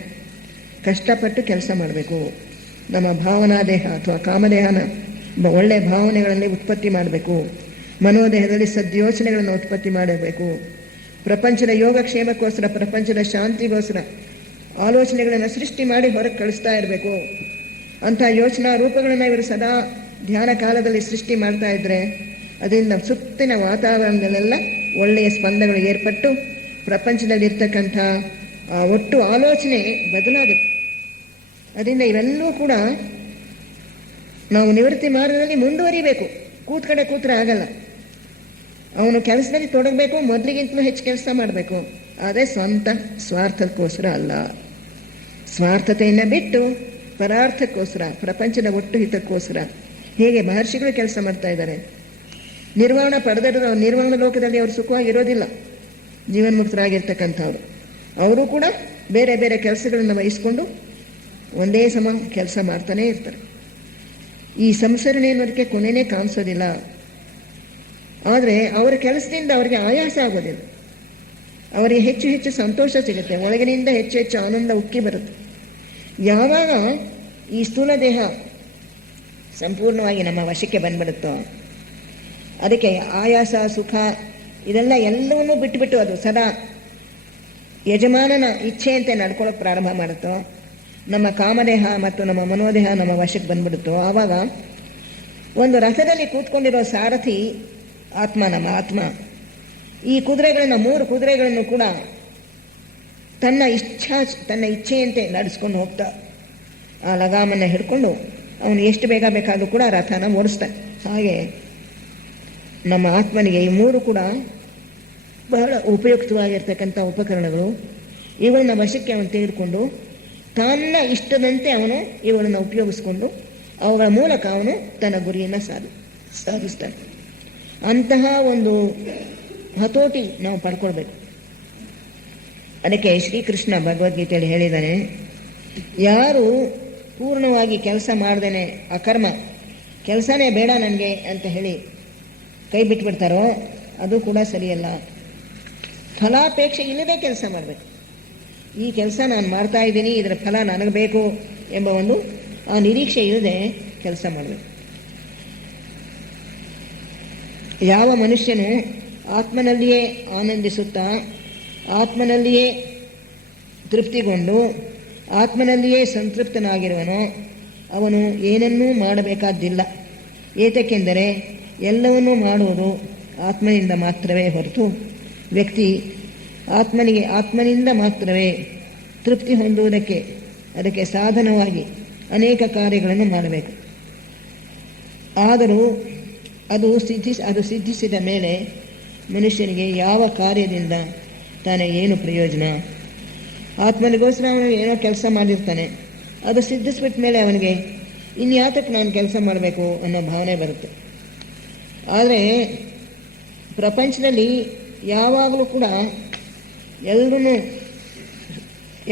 ಕಷ್ಟಪಟ್ಟು ಕೆಲಸ ಮಾಡಬೇಕು. ನಮ್ಮ ಭಾವನಾ ದೇಹ ಅಥವಾ ಕಾಮದೇಹನ ಒಳ್ಳೆಯ ಭಾವನೆಗಳಲ್ಲಿ ಉತ್ಪತ್ತಿ ಮಾಡಬೇಕು. ಮನೋದೇಹದಲ್ಲಿ ಸದ್ಯೋಚನೆಗಳನ್ನು ಉತ್ಪತ್ತಿ ಮಾಡಬೇಕು. ಪ್ರಪಂಚದ ಯೋಗಕ್ಷೇಮಕ್ಕೋಸ್ಕರ, ಪ್ರಪಂಚದ ಶಾಂತಿಗೋಸ್ಕರ ಆಲೋಚನೆಗಳನ್ನು ಸೃಷ್ಟಿ ಮಾಡಿ ಹೊರಗೆ ಕಳಿಸ್ತಾ ಇರಬೇಕು. ಅಂಥ ಯೋಚನಾ ರೂಪಗಳನ್ನು ಇವರು ಸದಾ ಧ್ಯಾನ ಕಾಲದಲ್ಲಿ ಸೃಷ್ಟಿ ಮಾಡ್ತಾ ಇದ್ದರೆ ಅದರಿಂದ ಸುತ್ತಿನ ವಾತಾವರಣದಲ್ಲೆಲ್ಲ ಒಳ್ಳೆಯ ಸ್ಪಂದಗಳು ಏರ್ಪಟ್ಟು ಪ್ರಪಂಚದಲ್ಲಿರ್ತಕ್ಕಂಥ ಒಟ್ಟು ಆಲೋಚನೆ ಬದಲಾಗುತ್ತೆ. ಅದರಿಂದ ಇವೆಲ್ಲವೂ ಕೂಡ ನಾವು ನಿವೃತ್ತಿ ಮಾರ್ಗದಲ್ಲಿ ಮುಂದುವರಿಬೇಕು. ಕೂತ್ರೆ ಆಗಲ್ಲ. ಅವನು ಕೆಲಸದಲ್ಲಿ ತೊಡಗಬೇಕು, ಮೊದಲಿಗಿಂತಲೂ ಹೆಚ್ಚು ಕೆಲಸ ಮಾಡಬೇಕು. ಆದರೆ ಸ್ವಂತ ಸ್ವಾರ್ಥಕ್ಕೋಸ್ಕರ ಅಲ್ಲ. ಸ್ವಾರ್ಥತೆಯನ್ನು ಬಿಟ್ಟು ಪರಾರ್ಥಕ್ಕೋಸ್ಕರ, ಪ್ರಪಂಚದ ಒಟ್ಟು ಹಿತಕ್ಕೋಸ್ಕರ. ಹೇಗೆ ಮಹರ್ಷಿಗಳು ಕೆಲಸ ಮಾಡ್ತಾ ಇದ್ದಾರೆ. ನಿರ್ವಾಣ ಪಡೆದಿರೋ ನಿರ್ವಾಣ ಲೋಕದಲ್ಲಿ ಅವರು ಸುಖವಾಗಿರೋದಿಲ್ಲ. ಜೀವನ್ಮುಕ್ತರಾಗಿರ್ತಕ್ಕಂಥವ್ರು ಅವರು ಕೂಡ ಬೇರೆ ಬೇರೆ ಕೆಲಸಗಳನ್ನು ವಹಿಸ್ಕೊಂಡು ಒಂದೇ ಸಮ ಕೆಲಸ ಮಾಡ್ತಾನೇ ಇರ್ತಾರೆ. ಈ ಸಂಸರಣೆ ಅನ್ನೋದಕ್ಕೆ ಕೊನೆಯೇ ಕಾಣಿಸೋದಿಲ್ಲ. ಆದರೆ ಅವರ ಕೆಲಸದಿಂದ ಅವರಿಗೆ ಆಯಾಸ ಆಗೋದಿಲ್ಲ. ಅವರಿಗೆ ಹೆಚ್ಚು ಹೆಚ್ಚು ಸಂತೋಷ ಸಿಗುತ್ತೆ. ಒಳಗಿನಿಂದ ಹೆಚ್ಚು ಹೆಚ್ಚು ಆನಂದ ಉಕ್ಕಿ ಬರುತ್ತೆ. ಯಾವಾಗ ಈ ಸ್ಥೂಲ ದೇಹ ಸಂಪೂರ್ಣವಾಗಿ ನಮ್ಮ ವಶಕ್ಕೆ ಬಂದ್ಬಿಡುತ್ತೋ, ಅದಕ್ಕೆ ಆಯಾಸ ಸುಖ ಇದೆಲ್ಲ ಎಲ್ಲವನ್ನೂ ಬಿಟ್ಟುಬಿಟ್ಟು ಅದು ಸದಾ ಯಜಮಾನನ ಇಚ್ಛೆಯಂತೆ ನಡ್ಕೊಳ್ಳೋಕೆ ಪ್ರಾರಂಭ ಮಾಡುತ್ತೋ, ನಮ್ಮ ಕಾಮದೇಹ ಮತ್ತು ನಮ್ಮ ಮನೋದೇಹ ನಮ್ಮ ವಶಕ್ಕೆ ಬಂದ್ಬಿಡುತ್ತೋ, ಆವಾಗ ಒಂದು ರಥದಲ್ಲಿ ಕೂತ್ಕೊಂಡಿರೋ ಸಾರಥಿ ಆತ್ಮ, ನಮ್ಮ ಆತ್ಮ ಈ ಕುದುರೆಗಳನ್ನು 3 ಕುದುರೆಗಳನ್ನು ಕೂಡ ತನ್ನ ಇಚ್ಛೆಯಂತೆ ನಡೆಸ್ಕೊಂಡು ಹೋಗ್ತಾ ಆ ಲಗಾಮನ್ನು ಹಿಡ್ಕೊಂಡು ಅವನು ಎಷ್ಟು ಬೇಗ ಬೇಕಾದರೂ ಕೂಡ ರಥನ ಓಡಿಸ್ತಾನೆ. ಹಾಗೆ ನಮ್ಮ ಆತ್ಮನಿಗೆ ಈ 3 ಕೂಡ ಬಹಳ ಉಪಯುಕ್ತವಾಗಿರ್ತಕ್ಕಂಥ ಉಪಕರಣಗಳು. ಇವುಗಳನ್ನ ವಶಕ್ಕೆ ಅವನು ತೆಗೆದುಕೊಂಡು ತನ್ನ ಇಷ್ಟದಂತೆ ಅವನು ಇವುಗಳನ್ನು ಉಪಯೋಗಿಸ್ಕೊಂಡು ಅವುಗಳ ಮೂಲಕ ಅವನು ತನ್ನ ಗುರಿಯನ್ನು ಸಾಧಿಸ್ತಾನೆ. ಅಂತಹ ಒಂದು ಹತೋಟಿ ನಾವು ಪಡ್ಕೊಳ್ಬೇಕು. ಅದಕ್ಕೆ ಶ್ರೀಕೃಷ್ಣ ಭಗವದ್ಗೀತೆಯಲ್ಲಿ ಹೇಳಿದ್ದಾನೆ, ಯಾರು ಪೂರ್ಣವಾಗಿ ಕೆಲಸ ಮಾಡ್ದೇನೆ ಅಕರ್ಮ, ಕೆಲಸನೇ ಬೇಡ ನನಗೆ ಅಂತ ಹೇಳಿ ಕೈ ಬಿಟ್ಬಿಡ್ತಾರೋ ಅದು ಕೂಡ ಸರಿಯಲ್ಲ. ಫಲಾಪೇಕ್ಷೆ ಇಲ್ಲದೆ ಕೆಲಸ ಮಾಡಬೇಕು. ಈ ಕೆಲಸ ನಾನು ಮಾಡ್ತಾ ಇದ್ದೀನಿ, ಇದರ ಫಲ ನನಗೆ ಬೇಕು ಎಂಬ ಒಂದು ಆ ನಿರೀಕ್ಷೆ ಇಲ್ಲದೆ ಕೆಲಸ ಮಾಡಬೇಕು. ಯಾವ ಮನುಷ್ಯನು ಆತ್ಮನಲ್ಲಿಯೇ ಆನಂದಿಸುತ್ತಾ, ಆತ್ಮನಲ್ಲಿಯೇ ತೃಪ್ತಿಗೊಂಡು, ಆತ್ಮನಲ್ಲಿಯೇ ಸಂತೃಪ್ತನಾಗಿರುವನೋ ಅವನು ಏನನ್ನೂ ಮಾಡಬೇಕಾದ್ದಿಲ್ಲ. ಏತಕ್ಕೆಂದರೆ ಎಲ್ಲವನ್ನೂ ಮಾಡುವುದು ಆತ್ಮನಿಂದ ಮಾತ್ರವೇ ಹೊರತು ವ್ಯಕ್ತಿ ಆತ್ಮನಿಂದ ಮಾತ್ರವೇ ತೃಪ್ತಿ ಹೊಂದುವುದಕ್ಕೆ ಅದಕ್ಕೆ ಸಾಧನವಾಗಿ ಅನೇಕ ಕಾರ್ಯಗಳನ್ನು ಮಾಡಬೇಕು. ಆದರೂ ಅದು ಸಿದ್ಧಿಸಿದ ಮೇಲೆ ಮನುಷ್ಯನಿಗೆ ಯಾವ ಕಾರ್ಯದಿಂದ ತಾನೇ ಏನು ಪ್ರಯೋಜನ? ಆತ್ಮನಿಗೋಸ್ಕರ ಅವನು ಏನೋ ಕೆಲಸ ಮಾಡಿರ್ತಾನೆ, ಅದು ಸಿದ್ಧಿಸ್ಬಿಟ್ಟ ಮೇಲೆ ಅವನಿಗೆ ಇನ್ಯಾತಕ್ಕೆ ನಾನು ಕೆಲಸ ಮಾಡಬೇಕು ಅನ್ನೋ ಭಾವನೆ ಬರುತ್ತೆ. ಆದರೆ ಪ್ರಪಂಚದಲ್ಲಿ ಯಾವಾಗಲೂ ಕೂಡ ಎಲ್ಲರೂ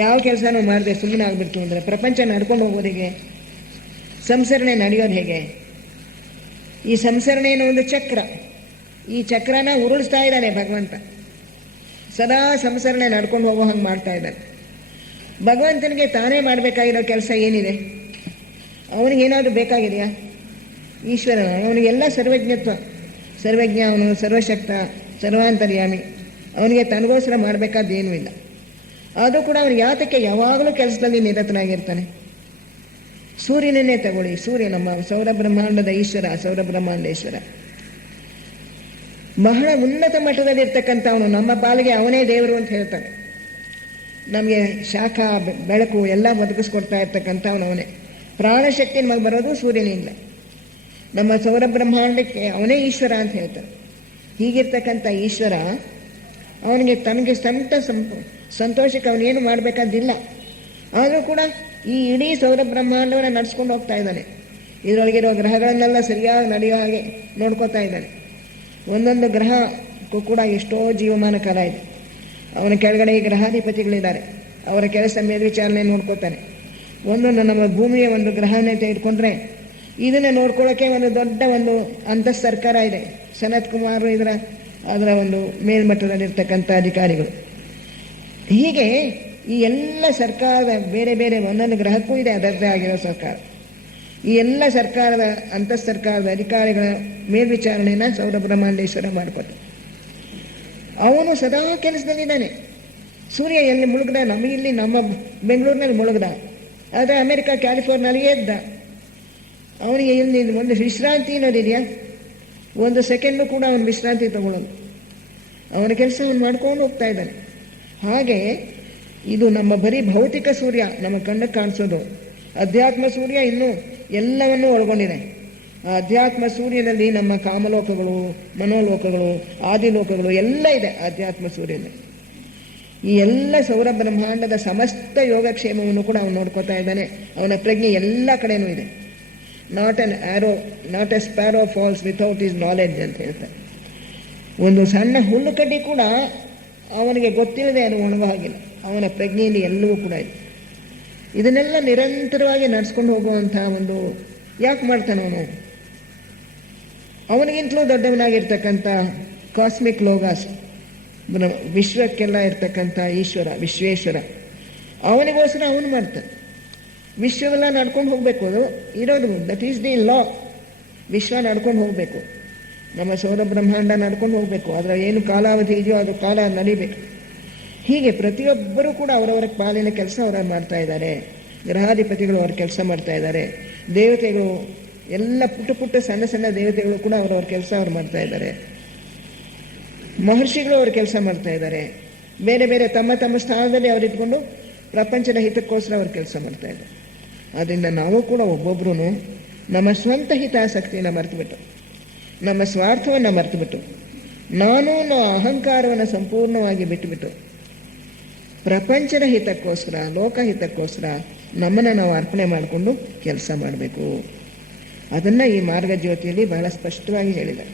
ಯಾವ ಕೆಲಸನೂ ಮಾಡದೆ ಸುಮ್ಮನೆ ಆಗಿಬಿಡ್ತು ಅಂದರೆ ಪ್ರಪಂಚ ನಡ್ಕೊಂಡು ಹೋಗೋದಿಗೆ, ಸಂಸರಣೆ ನಡೆಯೋದು ಹೇಗೆ? ಈ ಸಂಸರಣೆ ಅನ್ನೋ ಒಂದು ಚಕ್ರ, ಈ ಚಕ್ರನ ಉರುಳಿಸ್ತಾ ಇದ್ದಾನೆ ಭಗವಂತ. ಸದಾ ಸಂಸರಣೆ ನಡ್ಕೊಂಡು ಹೋಗೋ ಹಂಗೆ ಮಾಡ್ತಾ ಇದ್ದಾನೆ. ಭಗವಂತನಿಗೆ ತಾನೇ ಮಾಡಬೇಕಾಗಿರೋ ಕೆಲಸ ಏನಿದೆ? ಅವನಿಗೇನಾದರೂ ಬೇಕಾಗಿದೆಯಾ? ಈಶ್ವರನ ಅವನಿಗೆಲ್ಲ ಸರ್ವಜ್ಞ, ಅವನು ಸರ್ವಶಕ್ತ, ಸರ್ವಾಂತರ್ಯಾಮಿ. ಅವನಿಗೆ ತನಗೋಸ್ಕರ ಮಾಡಬೇಕಾದ್ದೇನೂ ಇಲ್ಲ. ಆದರೂ ಕೂಡ ಅವನು ಯಾತಕ್ಕೆ ಯಾವಾಗಲೂ ಕೆಲಸದಲ್ಲಿ ನಿರತನಾಗಿರ್ತಾನೆ. ಸೂರ್ಯನನ್ನೇ ತಗೊಳ್ಳಿ, ಸೂರ್ಯ ನಮ್ಮ ಸೌರಬ್ರಹ್ಮಾಂಡದ ಈಶ್ವರ, ಸೌರಬ್ರಹ್ಮಾಂಡೇಶ್ವರ, ಬಹಳ ಉನ್ನತ ಮಟ್ಟದಲ್ಲಿರ್ತಕ್ಕಂಥವನು. ನಮ್ಮ ಪಾಲಿಗೆ ಅವನೇ ದೇವರು ಅಂತ ಹೇಳ್ತಾನೆ. ನಮಗೆ ಶಾಖ ಬೆಳಕು ಎಲ್ಲ ಒದಗಿಸ್ಕೊಡ್ತಾ ಇರ್ತಕ್ಕಂಥವನು ಅವನೇ. ಪ್ರಾಣಶಕ್ತಿ ನಮಗೆ ಬರೋದು ಸೂರ್ಯನಿಂದ. ನಮ್ಮ ಸೌರಬ್ರಹ್ಮಾಂಡಕ್ಕೆ ಅವನೇ ಈಶ್ವರ ಅಂತ ಹೇಳ್ತಾರೆ. ಹೀಗಿರ್ತಕ್ಕಂಥ ಈಶ್ವರ ಅವನಿಗೆ ತನಗೆ ಸಂತೋಷಕ್ಕೆ ಅವನೇನು ಮಾಡಬೇಕಾದಿಲ್ಲ. ಆದರೂ ಕೂಡ ಈ ಇಡೀ ಸೌರ ಬ್ರಹ್ಮಾಂಡವನ್ನು ನಡೆಸ್ಕೊಂಡು ಹೋಗ್ತಾ ಇದ್ದಾನೆ. ಇದರೊಳಗಿರೋ ಗ್ರಹಗಳನ್ನೆಲ್ಲ ಸರಿಯಾಗಿ ನಡೆಯೋ ಹಾಗೆ ನೋಡ್ಕೋತಾ ಇದ್ದಾನೆ. ಒಂದೊಂದು ಗ್ರಹಕ್ಕೂ ಕೂಡ ಎಷ್ಟೋ ಜೀವಮಾನ ಕಾಲ ಇದೆ. ಅವನ ಕೆಳಗಡೆ ಈ ಗ್ರಹಾಧಿಪತಿಗಳಿದ್ದಾರೆ, ಅವರ ಕೆಲಸ ಮೇಲ್ವಿಚಾರಣೆ ನೋಡ್ಕೋತಾನೆ. ಒಂದೊಂದು ನಮ್ಮ ಭೂಮಿಯ ಒಂದು ಗ್ರಹನೇ ತೆಗೆದುಕೊಂಡ್ರೆ ಇದನ್ನು ನೋಡ್ಕೊಳ್ಳೋಕ್ಕೆ ಒಂದು ದೊಡ್ಡ ಒಂದು ಅಂತಃ ಸರ್ಕಾರ ಇದೆ. ಸನತ್ ಕುಮಾರ್ ಅದರ ಒಂದು ಮೇಲ್ಮಟ್ಟದಲ್ಲಿರ್ತಕ್ಕಂಥ ಅಧಿಕಾರಿಗಳು. ಹೀಗೆ ಈ ಎಲ್ಲ ಸರ್ಕಾರದ ಬೇರೆ ಬೇರೆ ಒಂದೊಂದು ಗ್ರಹಕ್ಕೂ ಇದೆ ಅದರದ್ದೇ ಆಗಿರೋ ಸರ್ಕಾರ. ಈ ಎಲ್ಲ ಸರ್ಕಾರದ ಅಂತಃ ಸರ್ಕಾರದ ಅಧಿಕಾರಿಗಳ ಮೇಲ್ವಿಚಾರಣೆಯನ್ನು ಸೌರ ಬ್ರಹ್ಮಾಂಡೇಶ್ವರ ಮಾಡ್ಕೊತ. ಅವನು ಸದಾ ಕೆಲಸದಲ್ಲಿದ್ದಾನೆ. ಸೂರ್ಯ ಎಲ್ಲಿ ಮುಳುಗ್ದ, ನಮಗಿಲ್ಲಿ ನಮ್ಮ ಬೆಂಗಳೂರಿನಲ್ಲಿ ಮುಳುಗ್ದ, ಆದರೆ ಅಮೆರಿಕ ಕ್ಯಾಲಿಫೋರ್ನಿಯಲ್ಲಿ ಎದ್ದ. ಅವನಿಗೆ ಇಲ್ಲಿ ಒಂದು ವಿಶ್ರಾಂತಿ ಅನ್ನೋದಿದೆಯಾ? ಒಂದು ಸೆಕೆಂಡು ಕೂಡ ಅವನು ವಿಶ್ರಾಂತಿ ತಗೊಳ್ಳೋದು. ಅವನ ಕೆಲಸ ಅವನು ಮಾಡ್ಕೊಂಡು ಹೋಗ್ತಾ ಇದ್ದಾನೆ. ಹಾಗೆ ಇದು ನಮ್ಮ ಬರೀ ಭೌತಿಕ ಸೂರ್ಯ, ನಮ್ಮ ಕಣ್ಣಕ್ಕೆ ಕಾಣಿಸೋದು. ಅಧ್ಯಾತ್ಮ ಸೂರ್ಯ ಇನ್ನೂ ಎಲ್ಲವನ್ನೂ ಒಳಗೊಂಡಿದೆ. ಆ ಅಧ್ಯಾತ್ಮ ಸೂರ್ಯನಲ್ಲಿ ನಮ್ಮ ಕಾಮಲೋಕಗಳು, ಮನೋಲೋಕಗಳು, ಆದಿಲೋಕಗಳು ಎಲ್ಲ ಇದೆ ಅಧ್ಯಾತ್ಮ ಸೂರ್ಯನಲ್ಲಿ. ಈ ಎಲ್ಲ ಸೌರ ಬ್ರಹ್ಮಾಂಡದ ಸಮಸ್ತ ಯೋಗಕ್ಷೇಮವನ್ನು ಕೂಡ ಅವನು ನೋಡ್ಕೋತಾ ಇದ್ದಾನೆ. ಅವನ ಪ್ರಜ್ಞೆ ಎಲ್ಲ ಕಡೆನೂ ಇದೆ. Not a sparrow falls without his knowledge ಅಂತ ಹೇಳ್ತಾರೆ. ಒಂದು ಸಣ್ಣ ಹುಲ್ಲು ಕಡ್ಡಿ ಕೂಡ ಅವನಿಗೆ ಗೊತ್ತಿಲ್ಲದೆ ಅದು ಒಣಗೋ ಹಾಗಿಲ್ಲ. ಅವನ ಪ್ರಜ್ಞೆಯಲ್ಲಿ ಎಲ್ಲವೂ ಕೂಡ ಇದೆ. ಇದನ್ನೆಲ್ಲ ನಿರಂತರವಾಗಿ ನಡೆಸ್ಕೊಂಡು ಹೋಗುವಂಥ ಒಂದು ಯಾಕೆ ಮಾಡ್ತಾನೆ ಅವನು? ಅವನಿಗಿಂತಲೂ ದೊಡ್ಡವನಾಗಿರ್ತಕ್ಕಂಥ ಕಾಸ್ಮಿಕ್ ಲೋಗಾಸ್, ವಿಶ್ವಕ್ಕೆಲ್ಲ ಇರ್ತಕ್ಕಂಥ ಈಶ್ವರ, ವಿಶ್ವೇಶ್ವರ, ಅವನಿಗೋಸ್ಕರ ಅವನು ಮಾಡ್ತಾನೆ. ವಿಶ್ವವೆಲ್ಲ ನಡ್ಕೊಂಡು ಹೋಗಬೇಕು, ಅದು ಇರೋದು. That is the law. ವಿಶ್ವ ನಡ್ಕೊಂಡು ಹೋಗಬೇಕು, ನಮ್ಮ ಸೌರ ಬ್ರಹ್ಮಾಂಡ ನಡ್ಕೊಂಡು ಹೋಗಬೇಕು. ಅದರ ಏನು ಕಾಲಾವಧಿ ಇದೆಯೋ ಅದು ಕಾಲ ನಡಿಬೇಕು. ಹೀಗೆ ಪ್ರತಿಯೊಬ್ಬರೂ ಕೂಡ ಅವರವರ ಪಾಲಿನ ಕೆಲಸ ಅವರು ಮಾಡ್ತಾ ಇದ್ದಾರೆ. ಗ್ರಹಾಧಿಪತಿಗಳು ಅವ್ರ ಕೆಲಸ ಮಾಡ್ತಾ ಇದ್ದಾರೆ. ದೇವತೆಗಳು ಎಲ್ಲ ಪುಟ್ಟ ಪುಟ್ಟ ಸಣ್ಣ ಸಣ್ಣ ದೇವತೆಗಳು ಕೂಡ ಅವರವ್ರ ಕೆಲಸ ಅವ್ರು ಮಾಡ್ತಾ ಇದ್ದಾರೆ. ಮಹರ್ಷಿಗಳು ಅವ್ರ ಕೆಲಸ ಮಾಡ್ತಾ ಇದ್ದಾರೆ. ಬೇರೆ ಬೇರೆ ತಮ್ಮ ತಮ್ಮ ಸ್ಥಾನದಲ್ಲಿ ಅವರಿಟ್ಕೊಂಡು ಪ್ರಪಂಚದ ಹಿತಕ್ಕೋಸ್ಕರ ಅವ್ರ ಕೆಲಸ ಮಾಡ್ತಾ ಇದ್ದಾರೆ. ಆದ್ದರಿಂದ ನಾವು ಕೂಡ ಒಬ್ಬೊಬ್ರು ನಮ್ಮ ಸ್ವಂತ ಹಿತಾಸಕ್ತಿಯನ್ನು ಮರೆತುಬಿಟ್ಟು, ನಮ್ಮ ಸ್ವಾರ್ಥವನ್ನು ಮರೆತುಬಿಟ್ಟು, ನಾನು ಅಹಂಕಾರವನ್ನು ಸಂಪೂರ್ಣವಾಗಿ ಬಿಟ್ಟುಬಿಟ್ಟು ಪ್ರಪಂಚದ ಹಿತಕ್ಕೋಸ್ಕರ, ಲೋಕಹಿತಕ್ಕೋಸ್ಕರ ನಮ್ಮನ್ನು ನಾವು ಅರ್ಪಣೆ ಮಾಡಿಕೊಂಡು ಕೆಲಸ ಮಾಡಬೇಕು. ಅದನ್ನು ಈ ಮಾರ್ಗಜ್ಯೋತಿಯಲ್ಲಿ ಬಹಳ ಸ್ಪಷ್ಟವಾಗಿ ಹೇಳಿದ್ದಾರೆ.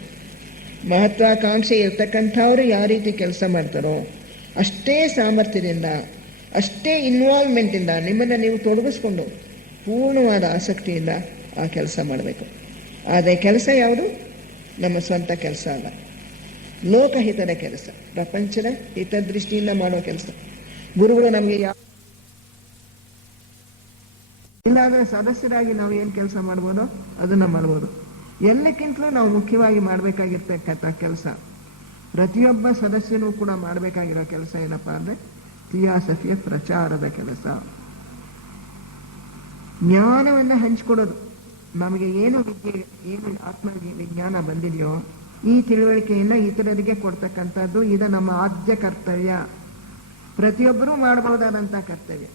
ಮಹತ್ವಾಕಾಂಕ್ಷೆ ಇರ್ತಕ್ಕಂಥವ್ರು ಯಾವ ರೀತಿ ಕೆಲಸ ಮಾಡ್ತಾರೋ ಅಷ್ಟೇ ಸಾಮರ್ಥ್ಯದಿಂದ, ಅಷ್ಟೇ ಇನ್ವಾಲ್ವ್ಮೆಂಟಿಂದ ನಿಮ್ಮನ್ನು ನೀವು ತೊಡಗಿಸ್ಕೊಂಡು ಪೂರ್ಣವಾದ ಆಸಕ್ತಿಯಿಂದ ಆ ಕೆಲಸ ಮಾಡಬೇಕು. ಆದರೆ ಕೆಲಸ ಯಾವುದು? ನಮ್ಮ ಸ್ವಂತ ಕೆಲಸ ಅಲ್ಲ, ಲೋಕಹಿತದ ಕೆಲಸ, ಪ್ರಪಂಚದ ಹಿತದೃಷ್ಟಿಯಿಂದ ಮಾಡೋ ಕೆಲಸ. ಗುರುಗಳು ನಮಗೆ ಇಲ್ಲಾಂದರೆ ಸದಸ್ಯರಾಗಿ ನಾವು ಏನು ಕೆಲಸ ಮಾಡ್ಬೋದೋ ಅದನ್ನು ಮಾಡ್ಬೋದು. ಎಲ್ಲಕ್ಕಿಂತಲೂ ನಾವು ಮುಖ್ಯವಾಗಿ ಮಾಡಬೇಕಾಗಿರ್ತಕ್ಕಂಥ ಕೆಲಸ, ಪ್ರತಿಯೊಬ್ಬ ಸದಸ್ಯನೂ ಕೂಡ ಮಾಡಬೇಕಾಗಿರೋ ಕೆಲಸ ಏನಪ್ಪ ಅಂದರೆ ಥಿಯಾಸಫಿಯ ಪ್ರಚಾರದ ಕೆಲಸ. ಜ್ಞಾನವನ್ನು ಹಂಚಿಕೊಡೋದು. ನಮಗೆ ಏನು ವಿದ್ಯೆ, ಏನು ಆತ್ಮ ವಿಜ್ಞಾನ ಬಂದಿದೆಯೋ ಈ ತಿಳುವಳಿಕೆಯನ್ನು ಇತರರಿಗೆ ಕೊಡ್ತಕ್ಕಂಥದ್ದು ಇದು ನಮ್ಮ ಆದ್ಯ ಕರ್ತವ್ಯ. ಪ್ರತಿಯೊಬ್ಬರೂ ಮಾಡಬಹುದಾದಂಥ ಕರ್ತವ್ಯ.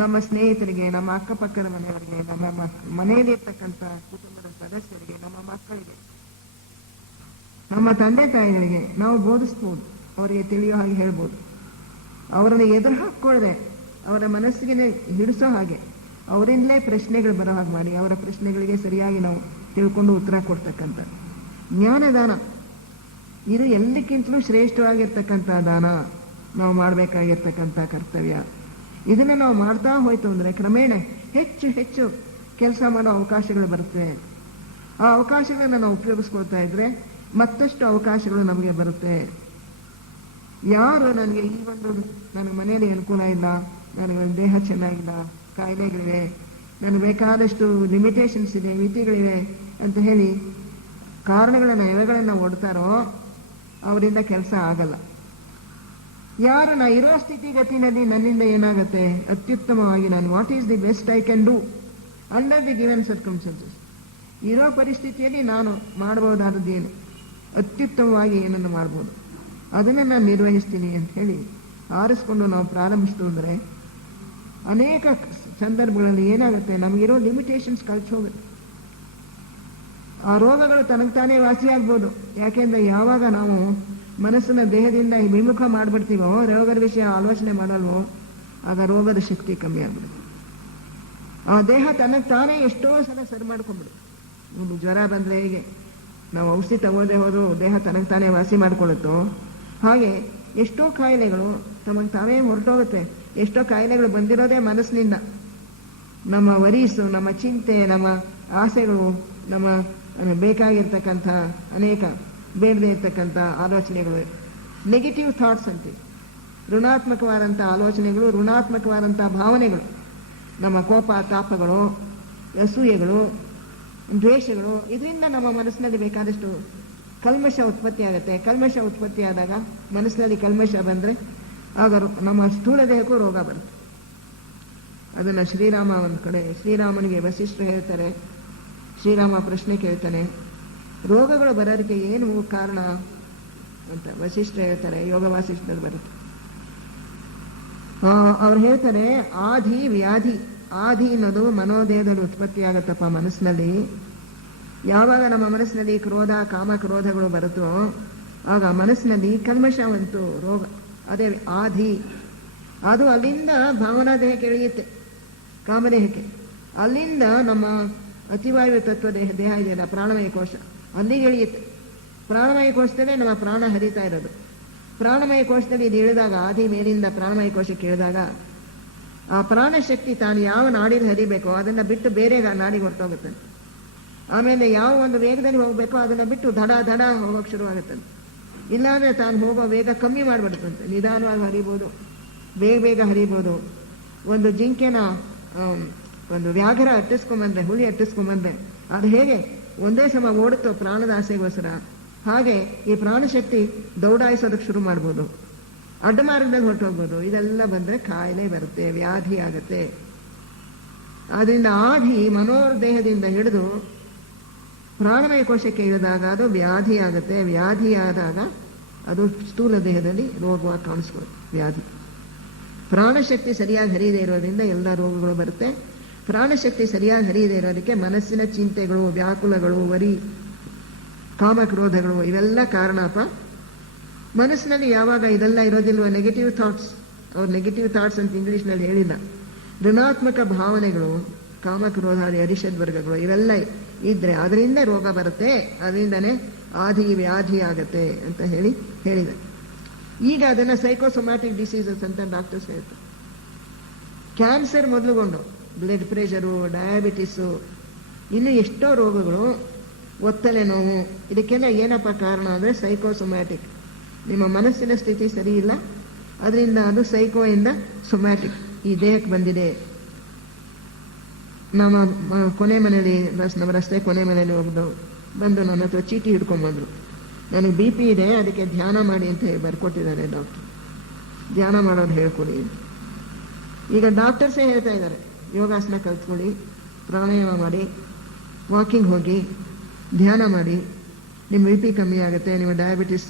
ನಮ್ಮ ಸ್ನೇಹಿತರಿಗೆ, ನಮ್ಮ ಅಕ್ಕಪಕ್ಕದ ಮನೆಯವರಿಗೆ, ನಮ್ಮ ಮನೆಯಲ್ಲಿ ಇರ್ತಕ್ಕಂಥ ಕುಟುಂಬದ ಸದಸ್ಯರಿಗೆ, ನಮ್ಮ ಮಕ್ಕಳಿಗೆ, ನಮ್ಮ ತಂದೆ ತಾಯಿಗಳಿಗೆ ನಾವು ಬೋಧಿಸ್ಬೋದು. ಅವರಿಗೆ ತಿಳಿಯೋ ಹಾಗೆ ಹೇಳ್ಬೋದು. ಅವರನ್ನು ಎದುರು ಹಾಕ್ಕೊಳ್ಳದೆ ಅವರ ಮನಸ್ಸಿಗೆ ಹಿಡಿಸೋ ಹಾಗೆ ಅವರಿಂದಲೇ ಪ್ರಶ್ನೆಗಳು ಬರೋ ಹಾಗೆ ಮಾಡಿ ಅವರ ಪ್ರಶ್ನೆಗಳಿಗೆ ಸರಿಯಾಗಿ ನಾವು ತಿಳ್ಕೊಂಡು ಉತ್ತರ ಕೊಡ್ತಕ್ಕಂಥ ಜ್ಞಾನದಾನ ಇದು ಎಲ್ಲಕ್ಕಿಂತಲೂ ಶ್ರೇಷ್ಠವಾಗಿರ್ತಕ್ಕಂಥ ದಾನ. ನಾವು ಮಾಡಬೇಕಾಗಿರ್ತಕ್ಕಂಥ ಕರ್ತವ್ಯ. ಇದನ್ನು ನಾವು ಮಾಡ್ತಾ ಹೋಯ್ತು ಅಂದರೆ ಕ್ರಮೇಣ ಹೆಚ್ಚು ಹೆಚ್ಚು ಕೆಲಸ ಮಾಡೋ ಅವಕಾಶಗಳು ಬರುತ್ತೆ. ಆ ಅವಕಾಶಗಳನ್ನು ನಾವು ಉಪಯೋಗಿಸ್ಕೊಳ್ತಾ ಇದ್ರೆ ಮತ್ತಷ್ಟು ಅವಕಾಶಗಳು ನಮಗೆ ಬರುತ್ತೆ. ಯಾರು ನನಗೆ ಈ ಒಂದು ನನಗೆ ಮನೆಯಲ್ಲಿ ಅನುಕೂಲ ಇಲ್ಲ, ನನಗೆ ದೇಹ ಚೆನ್ನಾಗಿಲ್ಲ, ಕಾಯಿಲೆಗಳಿವೆ, ನನಗೆ ಬೇಕಾದಷ್ಟು ಲಿಮಿಟೇಷನ್ಸ್ ಇದೆ, ಮಿತಿಗಳಿವೆ ಅಂತ ಹೇಳಿ ಕಾರಣಗಳನ್ನು ಎಳೆಗಳನ್ನು ಒಡ್ತಾರೋ ಅವರಿಂದ ಕೆಲಸ ಆಗಲ್ಲ. ಯಾರು ನಾ ಇರೋ ಸ್ಥಿತಿಗತಿನಲ್ಲಿ ನನ್ನಿಂದ ಏನಾಗುತ್ತೆ ಅತ್ಯುತ್ತಮವಾಗಿ ನಾನು what is the best I can do under the given circumstances, ಇರೋ ಪರಿಸ್ಥಿತಿಯಲ್ಲಿ ನಾನು ಮಾಡಬಹುದಾದದ್ದು ಏನು, ಅತ್ಯುತ್ತಮವಾಗಿ ಏನನ್ನು ಮಾಡ್ಬೋದು ಅದನ್ನು ನಾನು ನಿರ್ವಹಿಸ್ತೀನಿ ಅಂತ ಹೇಳಿ ಆರಿಸ್ಕೊಂಡು ನಾವು ಪ್ರಾರಂಭಿಸ್ತು ಅಂದರೆ ಅನೇಕ ಸಂದರ್ಭಗಳಲ್ಲಿ ಏನಾಗುತ್ತೆ, ನಮಗಿರೋ ಲಿಮಿಟೇಷನ್ಸ್ ಕಳ್ಚೋಗುತ್ತೆ. ಆ ರೋಗಗಳು ತನಗೆ ತಾನೇ ವಾಸಿಯಾಗ್ಬೋದು. ಯಾಕೆಂದ್ರೆ ಯಾವಾಗ ನಾವು ಮನಸ್ಸನ್ನ ದೇಹದಿಂದ ವಿಮುಖ ಮಾಡಿಬಿಡ್ತೀವೋ, ರೋಗದ ವಿಷಯ ಆಲೋಚನೆ ಮಾಡಲ್ವೋ, ಆಗ ರೋಗದ ಶಕ್ತಿ ಕಮ್ಮಿ ಆಗ್ಬಿಡುತ್ತೆ. ಆ ದೇಹ ತನಗೆ ತಾನೇ ಎಷ್ಟೋ ಸಲ ಸರಿ ಮಾಡ್ಕೊಂಡ್ಬಿಡು. ಒಂದು ಜ್ವರ ಬಂದರೆ ಹೇಗೆ ನಾವು ಔಷಧಿ ತಗೊಳ್ಳದೆ ಹೋದರೂ ದೇಹ ತನಗೆ ತಾನೇ ವಾಸಿ ಮಾಡ್ಕೊಳ್ಳುತ್ತೋ, ಹಾಗೆ ಎಷ್ಟೋ ಕಾಯಿಲೆಗಳು ತಮಗೆ ತಾವೇ ಹೊರಟೋಗುತ್ತೆ. ಎಷ್ಟೋ ಕಾಯಿಲೆಗಳು ಬಂದಿರೋದೇ ಮನಸ್ಸಿನಿಂದ. ನಮ್ಮ ವರೀಸು, ನಮ್ಮ ಚಿಂತೆ, ನಮ್ಮ ಆಸೆಗಳು, ನಮ್ಮ ಬೇಕಾಗಿರ್ತಕ್ಕಂಥ ಅನೇಕ ಬೇಡದೇ ಇರ್ತಕ್ಕಂಥ ಆಲೋಚನೆಗಳು, ನೆಗೆಟಿವ್ ಥಾಟ್ಸ್ ಅಂತೀವಿ. ಋಣಾತ್ಮಕವಾದಂಥ ಆಲೋಚನೆಗಳು, ಋಣಾತ್ಮಕವಾದಂಥ ಭಾವನೆಗಳು, ನಮ್ಮ ಕೋಪ ತಾಪಗಳು, ಅಸೂಯೆಗಳು, ದ್ವೇಷಗಳು, ಇದರಿಂದ ನಮ್ಮ ಮನಸ್ಸಿನಲ್ಲಿ ಬೇಕಾದಷ್ಟು ಕಲ್ಮಶ ಉತ್ಪತ್ತಿ ಆಗುತ್ತೆ. ಕಲ್ಮಶ ಉತ್ಪತ್ತಿ ಆದಾಗ ಮನಸ್ಸಿನಲ್ಲಿ ಕಲ್ಮಶ ಬಂದರೆ ಆಗ ನಮ್ಮ ಸ್ಥೂಲ ದೇಹಕ್ಕೂ ರೋಗ ಬರುತ್ತೆ. ಅದನ್ನು ಶ್ರೀರಾಮ ಒಂದು ಕಡೆ, ಶ್ರೀರಾಮನಿಗೆ ವಸಿಷ್ಠರು ಹೇಳ್ತಾರೆ, ಶ್ರೀರಾಮ ಪ್ರಶ್ನೆ ಕೇಳ್ತಾನೆ, ರೋಗಗಳು ಬರೋದಕ್ಕೆ ಏನು ಕಾರಣ ಅಂತ ವಸಿಷ್ಠರು ಹೇಳ್ತಾರೆ. ಯೋಗ ವಾಸಿಷ್ಠರು ಬರುತ್ತೆ. ಅವ್ರು ಹೇಳ್ತಾರೆ, ಆಧಿ ವ್ಯಾಧಿ. ಆಧಿ ಅನ್ನೋದು ಮನೋದೇಹದಲ್ಲಿ ಉತ್ಪತ್ತಿ ಆಗುತ್ತಪ್ಪ ಮನಸ್ಸಿನಲ್ಲಿ. ಯಾವಾಗ ನಮ್ಮ ಮನಸ್ಸಿನಲ್ಲಿ ಕ್ರೋಧ, ಕಾಮ ಕ್ರೋಧಗಳು ಬರುತ್ತೋ ಆಗ ಮನಸ್ಸಿನಲ್ಲಿ ಕಲ್ಮಶವಂತು ರೋಗ, ಅದೇ ಆಧಿ. ಅದು ಅಲ್ಲಿಂದ ಭಾವನಾ ದೇಹಕ್ಕೆ ಇಳಿಯುತ್ತೆ, ಕಾಮದೇಹಕ್ಕೆ. ಅಲ್ಲಿಂದ ನಮ್ಮ ಅತಿವಾಯು ತತ್ವ ದೇಹ ಇದೆಯಲ್ಲ, ಪ್ರಾಣಮಯ ಕೋಶ, ಅಲ್ಲಿಗೆ ಇಳಿಯುತ್ತೆ. ಪ್ರಾಣಮಯ ಕೋಶದಲ್ಲೇ ನಮ್ಮ ಪ್ರಾಣ ಹರಿತಾ ಇರೋದು. ಪ್ರಾಣಮಯ ಕೋಶದಲ್ಲಿ ಇದು ಇಳಿದಾಗ, ಆದಿ ಮೇಲಿಂದ ಪ್ರಾಣಮಯ ಕೋಶಕ್ಕೆ ಇಳಿದಾಗ ಆ ಪ್ರಾಣಶಕ್ತಿ ತಾನು ಯಾವ ನಾಡಿಗೆ ಹರಿಬೇಕೋ ಅದನ್ನು ಬಿಟ್ಟು ಬೇರೆ ನಾಡಿಗೆ ಹೊರಟೋಗುತ್ತೆ. ಆಮೇಲೆ ಯಾವ ಒಂದು ವೇಗದಲ್ಲಿ ಹೋಗಬೇಕೋ ಅದನ್ನು ಬಿಟ್ಟು ದಡ ದಡ ಹೋಗೋಕೆ ಶುರುವಾಗುತ್ತೆ. ಇಲ್ಲಾಂದರೆ ತಾನು ಹೋಗೋ ವೇಗ ಕಮ್ಮಿ ಮಾಡಿಬಿಡುತ್ತಂತೆ. ನಿಧಾನವಾಗಿ ಹರಿಬೋದು, ಬೇಗ ಬೇಗ ಹರಿಬೋದು. ಒಂದು ಜಿಂಕೆನ ಒಂದು ವ್ಯಾಘ್ರ ಅಟ್ಟಿಸ್ಕೊಂಬಂದ್ರೆ, ಹುಲಿ ಅಟ್ಟಿಸ್ಕೊಂಬಂದ್ರೆ ಅದು ಹೇಗೆ ಒಂದೇ ಸಮ ಓಡುತ್ತೋ ಪ್ರಾಣದ ಆಸೆಗೋಸ್ಕರ, ಹಾಗೆ ಈ ಪ್ರಾಣಶಕ್ತಿ ದೌಡಾಯಿಸೋದಕ್ಕೆ ಶುರು ಮಾಡ್ಬೋದು, ಅಡ್ಡ ಮಾರ್ಗದಲ್ಲಿ ಹೊರಟೋಗ್ಬೋದು. ಇದೆಲ್ಲ ಬಂದರೆ ಕಾಯಿಲೆ ಬರುತ್ತೆ, ವ್ಯಾಧಿ ಆಗುತ್ತೆ. ಆದ್ದರಿಂದ ಆಧಿ ಮನೋದೇಹದಿಂದ ಹಿಡಿದು ಪ್ರಾಣಮಯ ಕೋಶಕ್ಕೆ ಇಳಿದಾಗ ಅದು ವ್ಯಾಧಿ ಆಗುತ್ತೆ. ವ್ಯಾಧಿ ಆದಾಗ ಅದು ಸ್ಥೂಲ ದೇಹದಲ್ಲಿ ರೋಗವಾಗಿ ಕಾಣಿಸ್ಬೋದು. ವ್ಯಾಧಿ ಪ್ರಾಣಶಕ್ತಿ ಸರಿಯಾಗಿ ಹರಿಯದೇ ಇರೋದ್ರಿಂದ ಎಲ್ಲ ರೋಗಗಳು ಬರುತ್ತೆ. ಪ್ರಾಣಶಕ್ತಿ ಸರಿಯಾಗಿ ಹರಿಯದೇ ಇರೋದಕ್ಕೆ ಮನಸ್ಸಿನ ಚಿಂತೆಗಳು, ವ್ಯಾಕುಲಗಳು, ವರಿ, ಕಾಮಕ್ರೋಧಗಳು ಇವೆಲ್ಲ ಕಾರಣಪ್ಪ. ಮನಸ್ಸಿನಲ್ಲಿ ಯಾವಾಗ ಇದೆಲ್ಲ ಇರೋದಿಲ್ವ, ನೆಗೆಟಿವ್ ಥಾಟ್ಸ್, ಅವ್ರು ನೆಗೆಟಿವ್ ಥಾಟ್ಸ್ ಅಂತ ಇಂಗ್ಲೀಷ್ನಲ್ಲಿ ಹೇಳಿಲ್ಲ, ಋಣಾತ್ಮಕ ಭಾವನೆಗಳು, ಕಾಮಕ್ರೋಧಾದಿ ಅರಿಷಡ್ ವರ್ಗಗಳು ಇವೆಲ್ಲ ಇದ್ರೆ ಅದರಿಂದ ರೋಗ ಬರುತ್ತೆ. ಅದರಿಂದನೇ ಆದಿ ವ್ಯಾಧಿ ಆಗತ್ತೆ ಅಂತ ಹೇಳಿದೆ. ಈಗ ಅದನ್ನು ಸೈಕೋಸೊಮ್ಯಾಟಿಕ್ ಡಿಸೀಸಸ್ ಅಂತ ಡಾಕ್ಟರ್ಸ್ ಹೇಳ್ತಾರೆ. ಕ್ಯಾನ್ಸರ್ ಮೊದಲುಗೊಂಡು ಬ್ಲಡ್ ಪ್ರೆಷರು, ಡಯಾಬಿಟಿಸು, ಇನ್ನು ಎಷ್ಟೋ ರೋಗಗಳು, ಒತ್ತಲೆ ನೋವು, ಇದಕ್ಕೆಲ್ಲ ಏನಪ್ಪ ಕಾರಣ ಅಂದರೆ ಸೈಕೋಸೊಮ್ಯಾಟಿಕ್. ನಿಮ್ಮ ಮನಸ್ಸಿನ ಸ್ಥಿತಿ ಸರಿ ಇಲ್ಲ, ಅದರಿಂದ ಅದು ಸೈಕೋಯಿಂದ ಸೊಮ್ಯಾಟಿಕ್ ಈ ದೇಹಕ್ಕೆ ಬಂದಿದೆ. ನಮ್ಮ ಕೊನೆ ಮನೇಲಿ, ನಮ್ಮ ರಸ್ತೆ ಕೊನೆ ಮನೇಲಿ ಬಂದು ನನ್ನ ಹತ್ರ ಚೀಟಿ ಹಿಡ್ಕೊಂಡ್ಬಂದರು. ನನಗೆ ಬಿ ಪಿ ಇದೆ, ಅದಕ್ಕೆ ಧ್ಯಾನ ಮಾಡಿ ಅಂತ ಬರ್ಕೊಟ್ಟಿದ್ದಾರೆ ಡಾಕ್ಟರ್. ಧ್ಯಾನ ಮಾಡೋದು ಹೇಳ್ಕೊಡಿ. ಈಗ ಡಾಕ್ಟರ್ಸೇ ಹೇಳ್ತಾ ಇದ್ದಾರೆ, ಯೋಗಾಸನ ಕಲ್ತ್ಕೊಳ್ಳಿ, ಪ್ರಾಣಾಯಾಮ ಮಾಡಿ, ವಾಕಿಂಗ್ ಹೋಗಿ, ಧ್ಯಾನ ಮಾಡಿ, ನಿಮ್ಮ ಬಿ ಪಿ ಕಮ್ಮಿ ಆಗುತ್ತೆ, ನಿಮ್ಮ ಡಯಾಬಿಟಿಸ್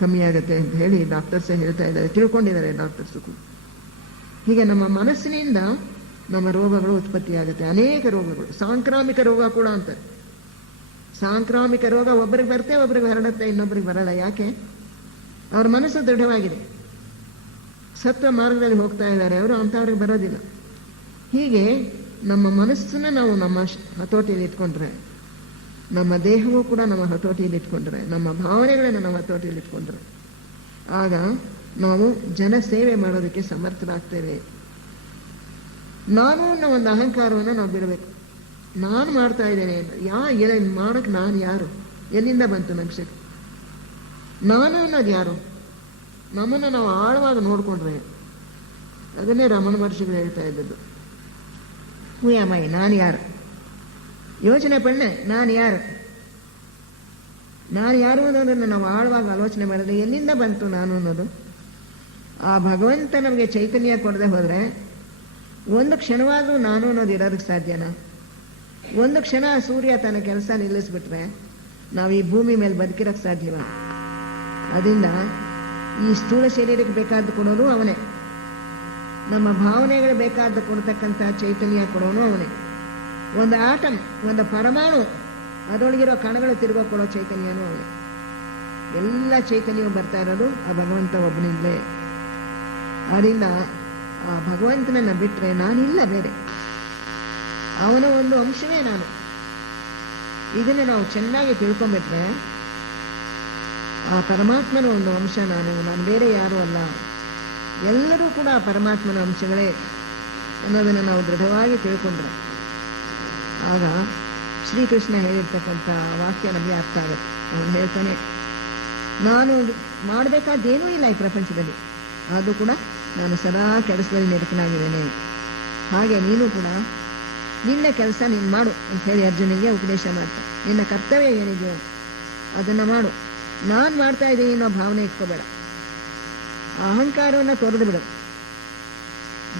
ಕಮ್ಮಿ ಆಗುತ್ತೆ ಅಂತ ಹೇಳಿ ಡಾಕ್ಟರ್ಸೇ ಹೇಳ್ತಾ ಇದ್ದಾರೆ. ತಿಳ್ಕೊಂಡಿದ್ದಾರೆ ಡಾಕ್ಟರ್ಸು ಕೂಡ. ಹೀಗೆ ನಮ್ಮ ಮನಸ್ಸಿನಿಂದ ನಮ್ಮ ರೋಗಗಳು ಉತ್ಪತ್ತಿ ಆಗುತ್ತೆ. ಅನೇಕ ರೋಗಗಳು, ಸಾಂಕ್ರಾಮಿಕ ರೋಗ ಕೂಡ ಅಂತ. ಸಾಂಕ್ರಾಮಿಕ ರೋಗ ಒಬ್ಬರಿಗೆ ಬರುತ್ತೆ, ಒಬ್ಬರಿಗೆ ಹರಡುತ್ತೆ, ಇನ್ನೊಬ್ಬರಿಗೆ ಬರಲ್ಲ. ಯಾಕೆ? ಅವ್ರ ಮನಸ್ಸು ದೃಢವಾಗಿದೆ, ಸತ್ವ ಮಾರ್ಗದಲ್ಲಿ ಹೋಗ್ತಾ ಇದ್ದಾರೆ ಅವರು, ಅಂಥವ್ರಿಗೆ ಬರೋದಿಲ್ಲ. ಹೀಗೆ ನಮ್ಮ ಮನಸ್ಸನ್ನ ನಾವು ನಮ್ಮ ಹತೋಟಿಯಲ್ಲಿ ಇಟ್ಕೊಂಡ್ರೆ, ನಮ್ಮ ದೇಹವೂ ಕೂಡ ನಮ್ಮ ಹತೋಟಿಯಲ್ಲಿ ಇಟ್ಕೊಂಡ್ರೆ, ನಮ್ಮ ಭಾವನೆಗಳನ್ನು ನಾವು ಹತೋಟಿಯಲ್ಲಿ ಇಟ್ಕೊಂಡ್ರೆ, ಆಗ ನಾವು ಜನ ಸೇವೆ ಮಾಡೋದಕ್ಕೆ ಸಮರ್ಥರಾಗ್ತೇವೆ. ನಾನು ಅನ್ನೋ ಒಂದು ಅಹಂಕಾರವನ್ನು ನಾವು ಬಿಡಬೇಕು. ನಾನು ಮಾಡ್ತಾ ಇದ್ದೇನೆ ಅಂತ ಮಾಡೋಕ್ಕೆ ನಾನು ಯಾರು? ಎಲ್ಲಿಂದ ಬಂತು ನಂಗೆ ಶಕ್ತಿ? ನಾನು ಅನ್ನೋದು ಯಾರು? ನಮ್ಮನ್ನು ನಾವು ಆಳವಾಗಿ ನೋಡಿಕೊಂಡ್ರೆ, ಅದನ್ನೇ ರಮಣ ಮಹರ್ಷಿಗಳು ಹೇಳ್ತಾ ಇದ್ದದ್ದು, ಹೂಯಮೈ, ನಾನು ಯಾರು? ಯೋಚನೆ ಪಣ್ಣೆ, ನಾನು ಯಾರು ಅನ್ನೋದನ್ನು ನಾವು ಆಳವಾಗಿ ಆಲೋಚನೆ ಮಾಡಿದ್ರೆ ಎಲ್ಲಿಂದ ಬಂತು ನಾನು ಅನ್ನೋದು? ಆ ಭಗವಂತ ನಮಗೆ ಚೈತನ್ಯ ಕೊಡದೆ ಹೋದರೆ ಒಂದು ಕ್ಷಣವಾದರೂ ನಾನು ಅನ್ನೋದು ಇರೋದಕ್ಕೆ ಸಾಧ್ಯನಾ? ಒಂದು ಕ್ಷಣ ಸೂರ್ಯ ತನ್ನ ಕೆಲಸ ನಿಲ್ಲಿಸ್ಬಿಟ್ರೆ ನಾವು ಈ ಭೂಮಿ ಮೇಲೆ ಬದುಕಿರೋಕ್ಕೆ ಸಾಧ್ಯವ? ಅದರಿಂದ ಈ ಸ್ಥೂಲ ಶರೀರಕ್ಕೆ ಬೇಕಾದ್ದು ಕೊಡೋದು ಅವನೇ, ನಮ್ಮ ಭಾವನೆಗಳು ಬೇಕಾದ್ದು ಕೊಡ್ತಕ್ಕಂಥ ಚೈತನ್ಯ ಕೊಡೋನು ಅವನೇ. ಒಂದು ಆಟಮ್, ಒಂದು ಪರಮಾಣು ಅದರೊಳಗಿರೋ ಕಣಗಳು ತಿರುಗಿಕೊಳ್ಳೋ ಚೈತನ್ಯನೂ ಅವನೇ. ಎಲ್ಲ ಚೈತನ್ಯವು ಬರ್ತಾ ಇರೋದು ಆ ಭಗವಂತ ಒಬ್ಬನಿಂದಲೇ. ಆದ್ದರಿಂದ ಆ ಭಗವಂತನನ್ನ ಬಿಟ್ಟರೆ ನಾನಿಲ್ಲ ಬೇರೆ, ಅವನ ಒಂದು ಅಂಶವೇ ನಾನು. ಇದನ್ನು ನಾವು ಚೆನ್ನಾಗಿ ತಿಳ್ಕೊಂಬಿಟ್ರೆ ಆ ಪರಮಾತ್ಮನ ಒಂದು ಅಂಶ ನಾನು ಬೇರೆ ಯಾರೂ ಅಲ್ಲ, ಎಲ್ಲರೂ ಕೂಡ ಪರಮಾತ್ಮನ ಅಂಶಗಳೇ ಅನ್ನೋದನ್ನು ನಾವು ದೃಢವಾಗಿ ತಿಳ್ಕೊಂಡ್ರೆ ಆಗ ಶ್ರೀಕೃಷ್ಣ ಹೇಳಿರ್ತಕ್ಕಂಥ ವಾಕ್ಯ ನಮಗೆ ಅರ್ಥ ಆಗುತ್ತೆ. ಅವನು ಹೇಳ್ತಾನೆ, ನಾನು ಮಾಡಬೇಕಾದ್ದೇನೂ ಇಲ್ಲ ಈ ಪ್ರಪಂಚದಲ್ಲಿ, ಆದರೂ ಕೂಡ ನಾನು ಸದಾ ಕೆಲಸದಲ್ಲಿ ನಿರತನಾಗಿದ್ದೇನೆ. ಹಾಗೆ ನೀನು ಕೂಡ ನಿನ್ನ ಕೆಲಸ ನೀನು ಮಾಡು ಅಂತ ಹೇಳಿ ಅರ್ಜುನಿಗೆ ಉಪದೇಶ ಮಾಡ್ತಾರೆ. ನಿನ್ನ ಕರ್ತವ್ಯ ಏನಿದೆಯೋ ಅದನ್ನು ಮಾಡು, ನಾನು ಮಾಡ್ತಾ ಇದ್ದೀನಿ ಅನ್ನೋ ಭಾವನೆ ಇಟ್ಕೋಬೇಡ, ಅಹಂಕಾರವನ್ನು ತೊರೆದು ಬಿಡು.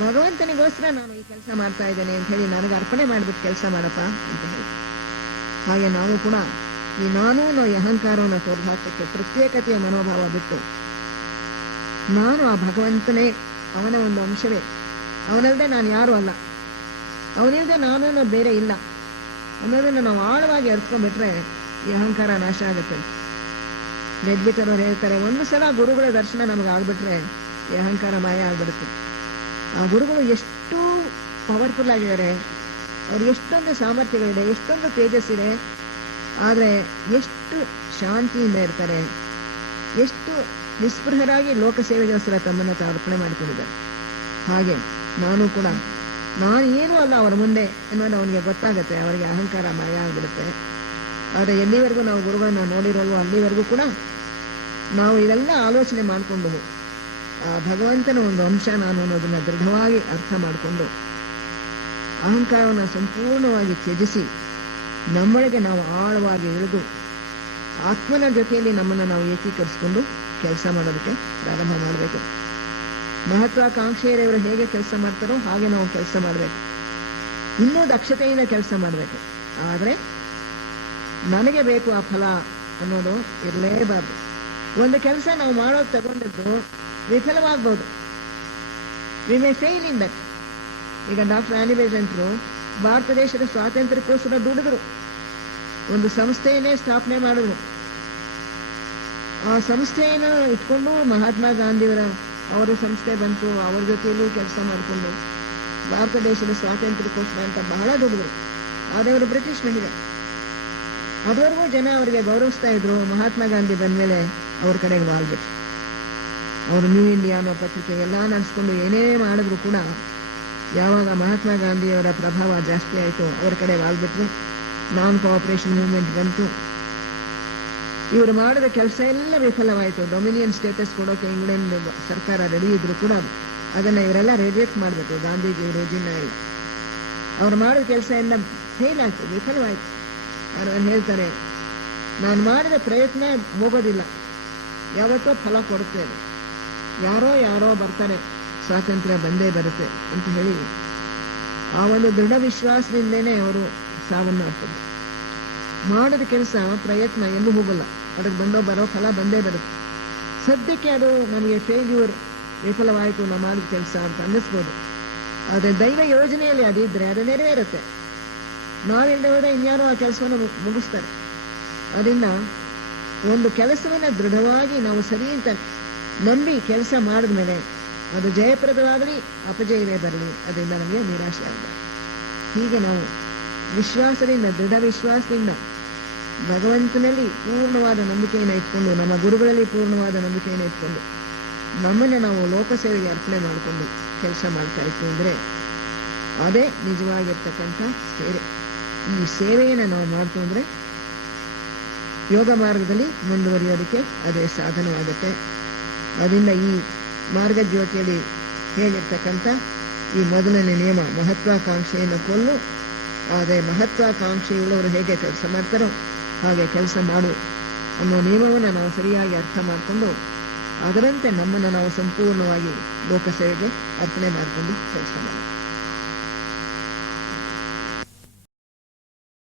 ಭಗವಂತನಿಗೋಸ್ಕರ ನಾನು ಈ ಕೆಲಸ ಮಾಡ್ತಾ ಇದ್ದೇನೆ ಅಂತ ಹೇಳಿ ನನಗೆ ಅರ್ಪಣೆ ಮಾಡಿಬಿಟ್ಟು ಕೆಲಸ ಮಾಡಪ್ಪ ಅಂತ ಹೇಳಿ. ಹಾಗೆ ನಾವು ಕೂಡ ಈ ನಾನು ಅನ್ನೋ ಈ ಅಹಂಕಾರವನ್ನು ತೊರೆದು ಹಾಕಕ್ಕೆ ಪ್ರತ್ಯೇಕತೆಯ ಮನೋಭಾವ ಬಿಟ್ಟು ನಾನು ಆ ಭಗವಂತನೇ, ಅವನ ಒಂದು ಅಂಶವೇ, ಅವನಲ್ಲದೆ ನಾನು ಯಾರೂ ಅಲ್ಲ, ಅವನಿಲ್ಲದೆ ನಾನು ಅನ್ನೋದು ಬೇರೆ ಇಲ್ಲ ಅನ್ನೋದನ್ನು ನಾವು ಆಳವಾಗಿ ಅರ್ತ್ಕೊಂಡ್ಬಿಟ್ರೆ ಈ ಅಹಂಕಾರ ನಾಶ ಆಗುತ್ತೆ. ನೆಡ್ಬಿಟ್ಟರವ್ರು ಹೇಳ್ತಾರೆ, ಒಂದು ಸಲ ಗುರುಗಳ ದರ್ಶನ ನಮಗೆ ಆಗ್ಬಿಟ್ರೆ ಈ ಅಹಂಕಾರ ಮಾಯ ಆಗ್ಬಿಡುತ್ತೆ. ಆ ಗುರುಗಳು ಎಷ್ಟು ಪವರ್ಫುಲ್ ಆಗಿದ್ದಾರೆ, ಅವ್ರಿಗೆ ಎಷ್ಟೊಂದು ಸಾಮರ್ಥ್ಯಗಳಿದೆ, ಎಷ್ಟೊಂದು ತೇಜಸ್ಸಿದೆ, ಆದರೆ ಎಷ್ಟು ಶಾಂತಿಯಿಂದ ಇರ್ತಾರೆ, ಎಷ್ಟು ನಿಸ್ಪೃಹರಾಗಿ ಲೋಕಸೇವೆಗೋಸ್ಕರ ತಮ್ಮನ್ನು ಅರ್ಪಣೆ ಮಾಡಿಕೊಂಡಿದ್ದಾರೆ. ಹಾಗೆ ನಾನು ಕೂಡ ನಾನು ಏನೂ ಅಲ್ಲ ಅವರ ಮುಂದೆ ಅನ್ನೋದು ಅವನಿಗೆ ಗೊತ್ತಾಗುತ್ತೆ, ಅವರಿಗೆ ಅಹಂಕಾರ ಮಾಯ ಆಗಿಬಿಡುತ್ತೆ. ಆದರೆ ಎಲ್ಲಿವರೆಗೂ ನಾವು ಗುರುಗಳನ್ನ ನೋಡಿರೋಲ್ವೋ ಅಲ್ಲಿವರೆಗೂ ಕೂಡ ನಾವು ಇದೆಲ್ಲ ಆಲೋಚನೆ ಮಾಡಿಕೊಂಡು ಆ ಭಗವಂತನ ಒಂದು ಅಂಶ ನಾನು ಅನ್ನೋದನ್ನು ದೃಢವಾಗಿ ಅರ್ಥ ಮಾಡಿಕೊಂಡು ಅಹಂಕಾರವನ್ನು ಸಂಪೂರ್ಣವಾಗಿ ತ್ಯಜಿಸಿ ನಮ್ಮೊಳಗೆ ನಾವು ಆಳವಾಗಿ ಇಳಿದು ಆತ್ಮನ ಜೊತೆಯಲ್ಲಿ ನಮ್ಮನ್ನು ನಾವು ಏಕೀಕರಿಸಿಕೊಂಡು ಕೆಲಸ ಮಾಡೋದಕ್ಕೆ ಪ್ರಾರಂಭ ಮಾಡಬೇಕು. ಮಹತ್ವಾಕಾಂಕ್ಷೆಯವರು ಹೇಗೆ ಕೆಲಸ ಮಾಡ್ತಾರೋ ಹಾಗೆ ನಾವು ಕೆಲಸ ಮಾಡಬೇಕು, ಇನ್ನೂ ದಕ್ಷತೆಯಿಂದ ಕೆಲಸ ಮಾಡಬೇಕು. ಆದರೆ ನನಗೆ ಬೇಕು ಆ ಫಲ ಅನ್ನೋದು ಇರಲೇಬಾರ್ದು. ಒಂದು ಕೆಲಸ ನಾವು ಮಾಡೋದು ತಗೊಂಡಿದ್ದು ವಿಫಲವಾಗ್ಬೋದು, we may fail in that. ಈಗ ಡಾಕ್ಟರ್ ಆನಿ ಬೆಸೆಂಟ್ರು ಭಾರತ ದೇಶದ ಸ್ವಾತಂತ್ರ್ಯಕ್ಕೋಸ್ಕರ ದುಡಿದ್ರು, ಒಂದು ಸಂಸ್ಥೆಯನ್ನೇ ಸ್ಥಾಪನೆ ಮಾಡಿದ್ರು. ಆ ಸಂಸ್ಥೆಯನ್ನು ಇಟ್ಕೊಂಡು ಮಹಾತ್ಮ ಗಾಂಧಿಯವರ ಅವರ ಸಂಸ್ಥೆ ಬಂತು, ಅವರ ಜೊತೆಯಲ್ಲೂ ಕೆಲಸ ಮಾಡಿಕೊಂಡು ಭಾರತ ದೇಶದ ಸ್ವಾತಂತ್ರ್ಯಕ್ಕೋಸ್ಕರ ಅಂತ ಬಹಳ ದುಡಿದ್ರು. ಆದರೆ ಅವರು ಬ್ರಿಟಿಷ್ ಮಹಿಳೆ, ಅದುವರೆಗೂ ಜನ ಅವರಿಗೆ ಗೌರವಿಸ್ತಾ ಇದ್ರು. ಮಹಾತ್ಮ ಗಾಂಧಿ ಬಂದ ಮೇಲೆ ಅವ್ರ ಕಡೆಗೆ ವಾಲ್ಬಿಟ್ರು. ಅವರು ನ್ಯೂ ಇಂಡಿಯಾ ಅನ್ನೋ ಪತ್ರಿಕೆ ಎಲ್ಲ ನಡೆಸ್ಕೊಂಡು ಏನೇ ಮಾಡಿದ್ರು ಕೂಡ ಯಾವಾಗ ಮಹಾತ್ಮ ಗಾಂಧಿಯವರ ಪ್ರಭಾವ ಜಾಸ್ತಿ ಆಯಿತು ಅವ್ರ ಕಡೆ ವಾಲ್ಬಿಟ್ರು. ನಾನ್ ಕೋಆಪರೇಷನ್ ಮೂವ್ಮೆಂಟ್ ಬಂತು. ಇವರು ಮಾಡಿದ ಕೆಲಸ ಎಲ್ಲ ವಿಫಲವಾಯಿತು. ಡೊಮಿನಿಯನ್ ಸ್ಟೇಟಸ್ ಕೊಡೋಕೆ ಇಂಗ್ಲೆಂಡ್ ಸರ್ಕಾರ ರೆಡಿ ಇದ್ರು ಕೂಡ ಅದನ್ನು ಇವರೆಲ್ಲ ರಿಜೆಕ್ಟ್ ಮಾಡಬೇಕು. ಗಾಂಧೀಜಿಯವರು ಜಿನ್ನ ಎಲ್ಲ ಅವ್ರು ಮಾಡಿದ ಕೆಲಸ ಎಲ್ಲ ಫೇಲ್ ಆಯಿತು, ವಿಫಲವಾಯಿತು. ಅವ್ರು ಹೇಳ್ತಾರೆ, ನಾನು ಮಾಡಿದ ಪ್ರಯತ್ನ ಹೋಗೋದಿಲ್ಲ, ಯಾವತ್ತೋ ಫಲ ಕೊಡುತ್ತೆ, ಅದು ಯಾರೋ ಬರ್ತಾರೆ, ಸ್ವಾತಂತ್ರ್ಯ ಬಂದೇ ಬರುತ್ತೆ ಅಂತ ಹೇಳಿ ಆ ಒಂದು ದೃಢ ವಿಶ್ವಾಸದಿಂದನೇ ಅವರು ಸಾವನ್ನು ಆಗ್ತದೆ. ಮಾಡಿದ ಕೆಲಸ ಪ್ರಯತ್ನ ಎಲ್ಲೂ ಹೋಗಲ್ಲ, ಅದಕ್ಕೆ ಬರೋ ಫಲ ಬಂದೇ ಬರುತ್ತೆ. ಸದ್ಯಕ್ಕೆ ಅದು ನಮಗೆ ಫೇಲ್ಯೂರ್, ವಿಫಲವಾಯಿತು ನಾವು ಮಾಡಿದ ಕೆಲಸ ಅಂತ ಅನ್ನಿಸ್ಬೋದು. ಆದರೆ ದೈವ ಯೋಜನೆಯಲ್ಲಿ ಅದಿದ್ರೆ ಅದು ನೆರವೇರುತ್ತೆ. ನಾವಿಲ್ಲದೆ ಹೋದರೆ ಇನ್ಯಾರೋ ಆ ಕೆಲಸವನ್ನು ಮುಗಿಸ್ತಾರೆ. ಅದರಿಂದ ಒಂದು ಕೆಲಸವನ್ನು ದೃಢವಾಗಿ ನಾವು ಸರಿ ಅಂತ ನಂಬಿ ಕೆಲಸ ಮಾಡಿದ ಮೇಲೆ ಅದು ಜಯಪ್ರದವಾಗಲಿ ಅಪಜಯವೇ ಬರಲಿ, ಅದರಿಂದ ನಮಗೆ ನಿರಾಶೆ ಆಗಬಾರದು. ಹೀಗೆ ನಾವು ವಿಶ್ವಾಸದಿಂದ, ದೃಢ ವಿಶ್ವಾಸದಿಂದ ಭಗವಂತನಲ್ಲಿ ಪೂರ್ಣವಾದ ನಂಬಿಕೆಯನ್ನು ಇಟ್ಕೊಂಡು, ನಮ್ಮ ಗುರುಗಳಲ್ಲಿ ಪೂರ್ಣವಾದ ನಂಬಿಕೆಯನ್ನು ಇಟ್ಕೊಂಡು ನಮ್ಮನ್ನು ನಾವು ಲೋಕಸೇವೆಗೆ ಅರ್ಪಣೆ ಮಾಡಿಕೊಂಡು ಕೆಲಸ ಮಾಡ್ತಾ ಇತ್ತು ಅಂದರೆ ಅದೇ ನಿಜವಾಗಿರ್ತಕ್ಕಂಥ ಸೇವೆ. ಈ ಸೇವೆಯನ್ನು ನಾವು ಮಾಡ್ತು ಅಂದರೆ ಯೋಗ ಮಾರ್ಗದಲ್ಲಿ ಮುಂದುವರಿಯೋದಕ್ಕೆ ಅದೇ ಸಾಧನವಾಗುತ್ತೆ. ಅದರಿಂದ ಈ ಮಾರ್ಗಜ್ಯೋತಿಯಲ್ಲಿ ಹೇಳಿರ್ತಕ್ಕಂಥ ಈ ಮೊದಲನೇ ನಿಯಮ, ಮಹತ್ವಾಕಾಂಕ್ಷೆಯನ್ನು ಕೊಲ್ಲು, ಆದರೆ ಮಹತ್ವಾಕಾಂಕ್ಷೆಯುಳ್ಳವರು ಹೇಗೆ ಕೆಲಸ ಮಾಡ್ತಾರೋ ಹಾಗೆ ಕೆಲಸ ಮಾಡು ಅನ್ನೋ ನಿಯಮವನ್ನು ನಾವು ಸರಿಯಾಗಿ ಅರ್ಥ ಮಾಡಿಕೊಂಡು ಅದರಂತೆ ನಮ್ಮನ್ನು ನಾವು ಸಂಪೂರ್ಣವಾಗಿ ಲೋಕಸೇವೆಗೆ ಅರ್ಪಣೆ ಮಾಡಿಕೊಂಡು ಕೆಲಸ ಮಾಡೋಣ.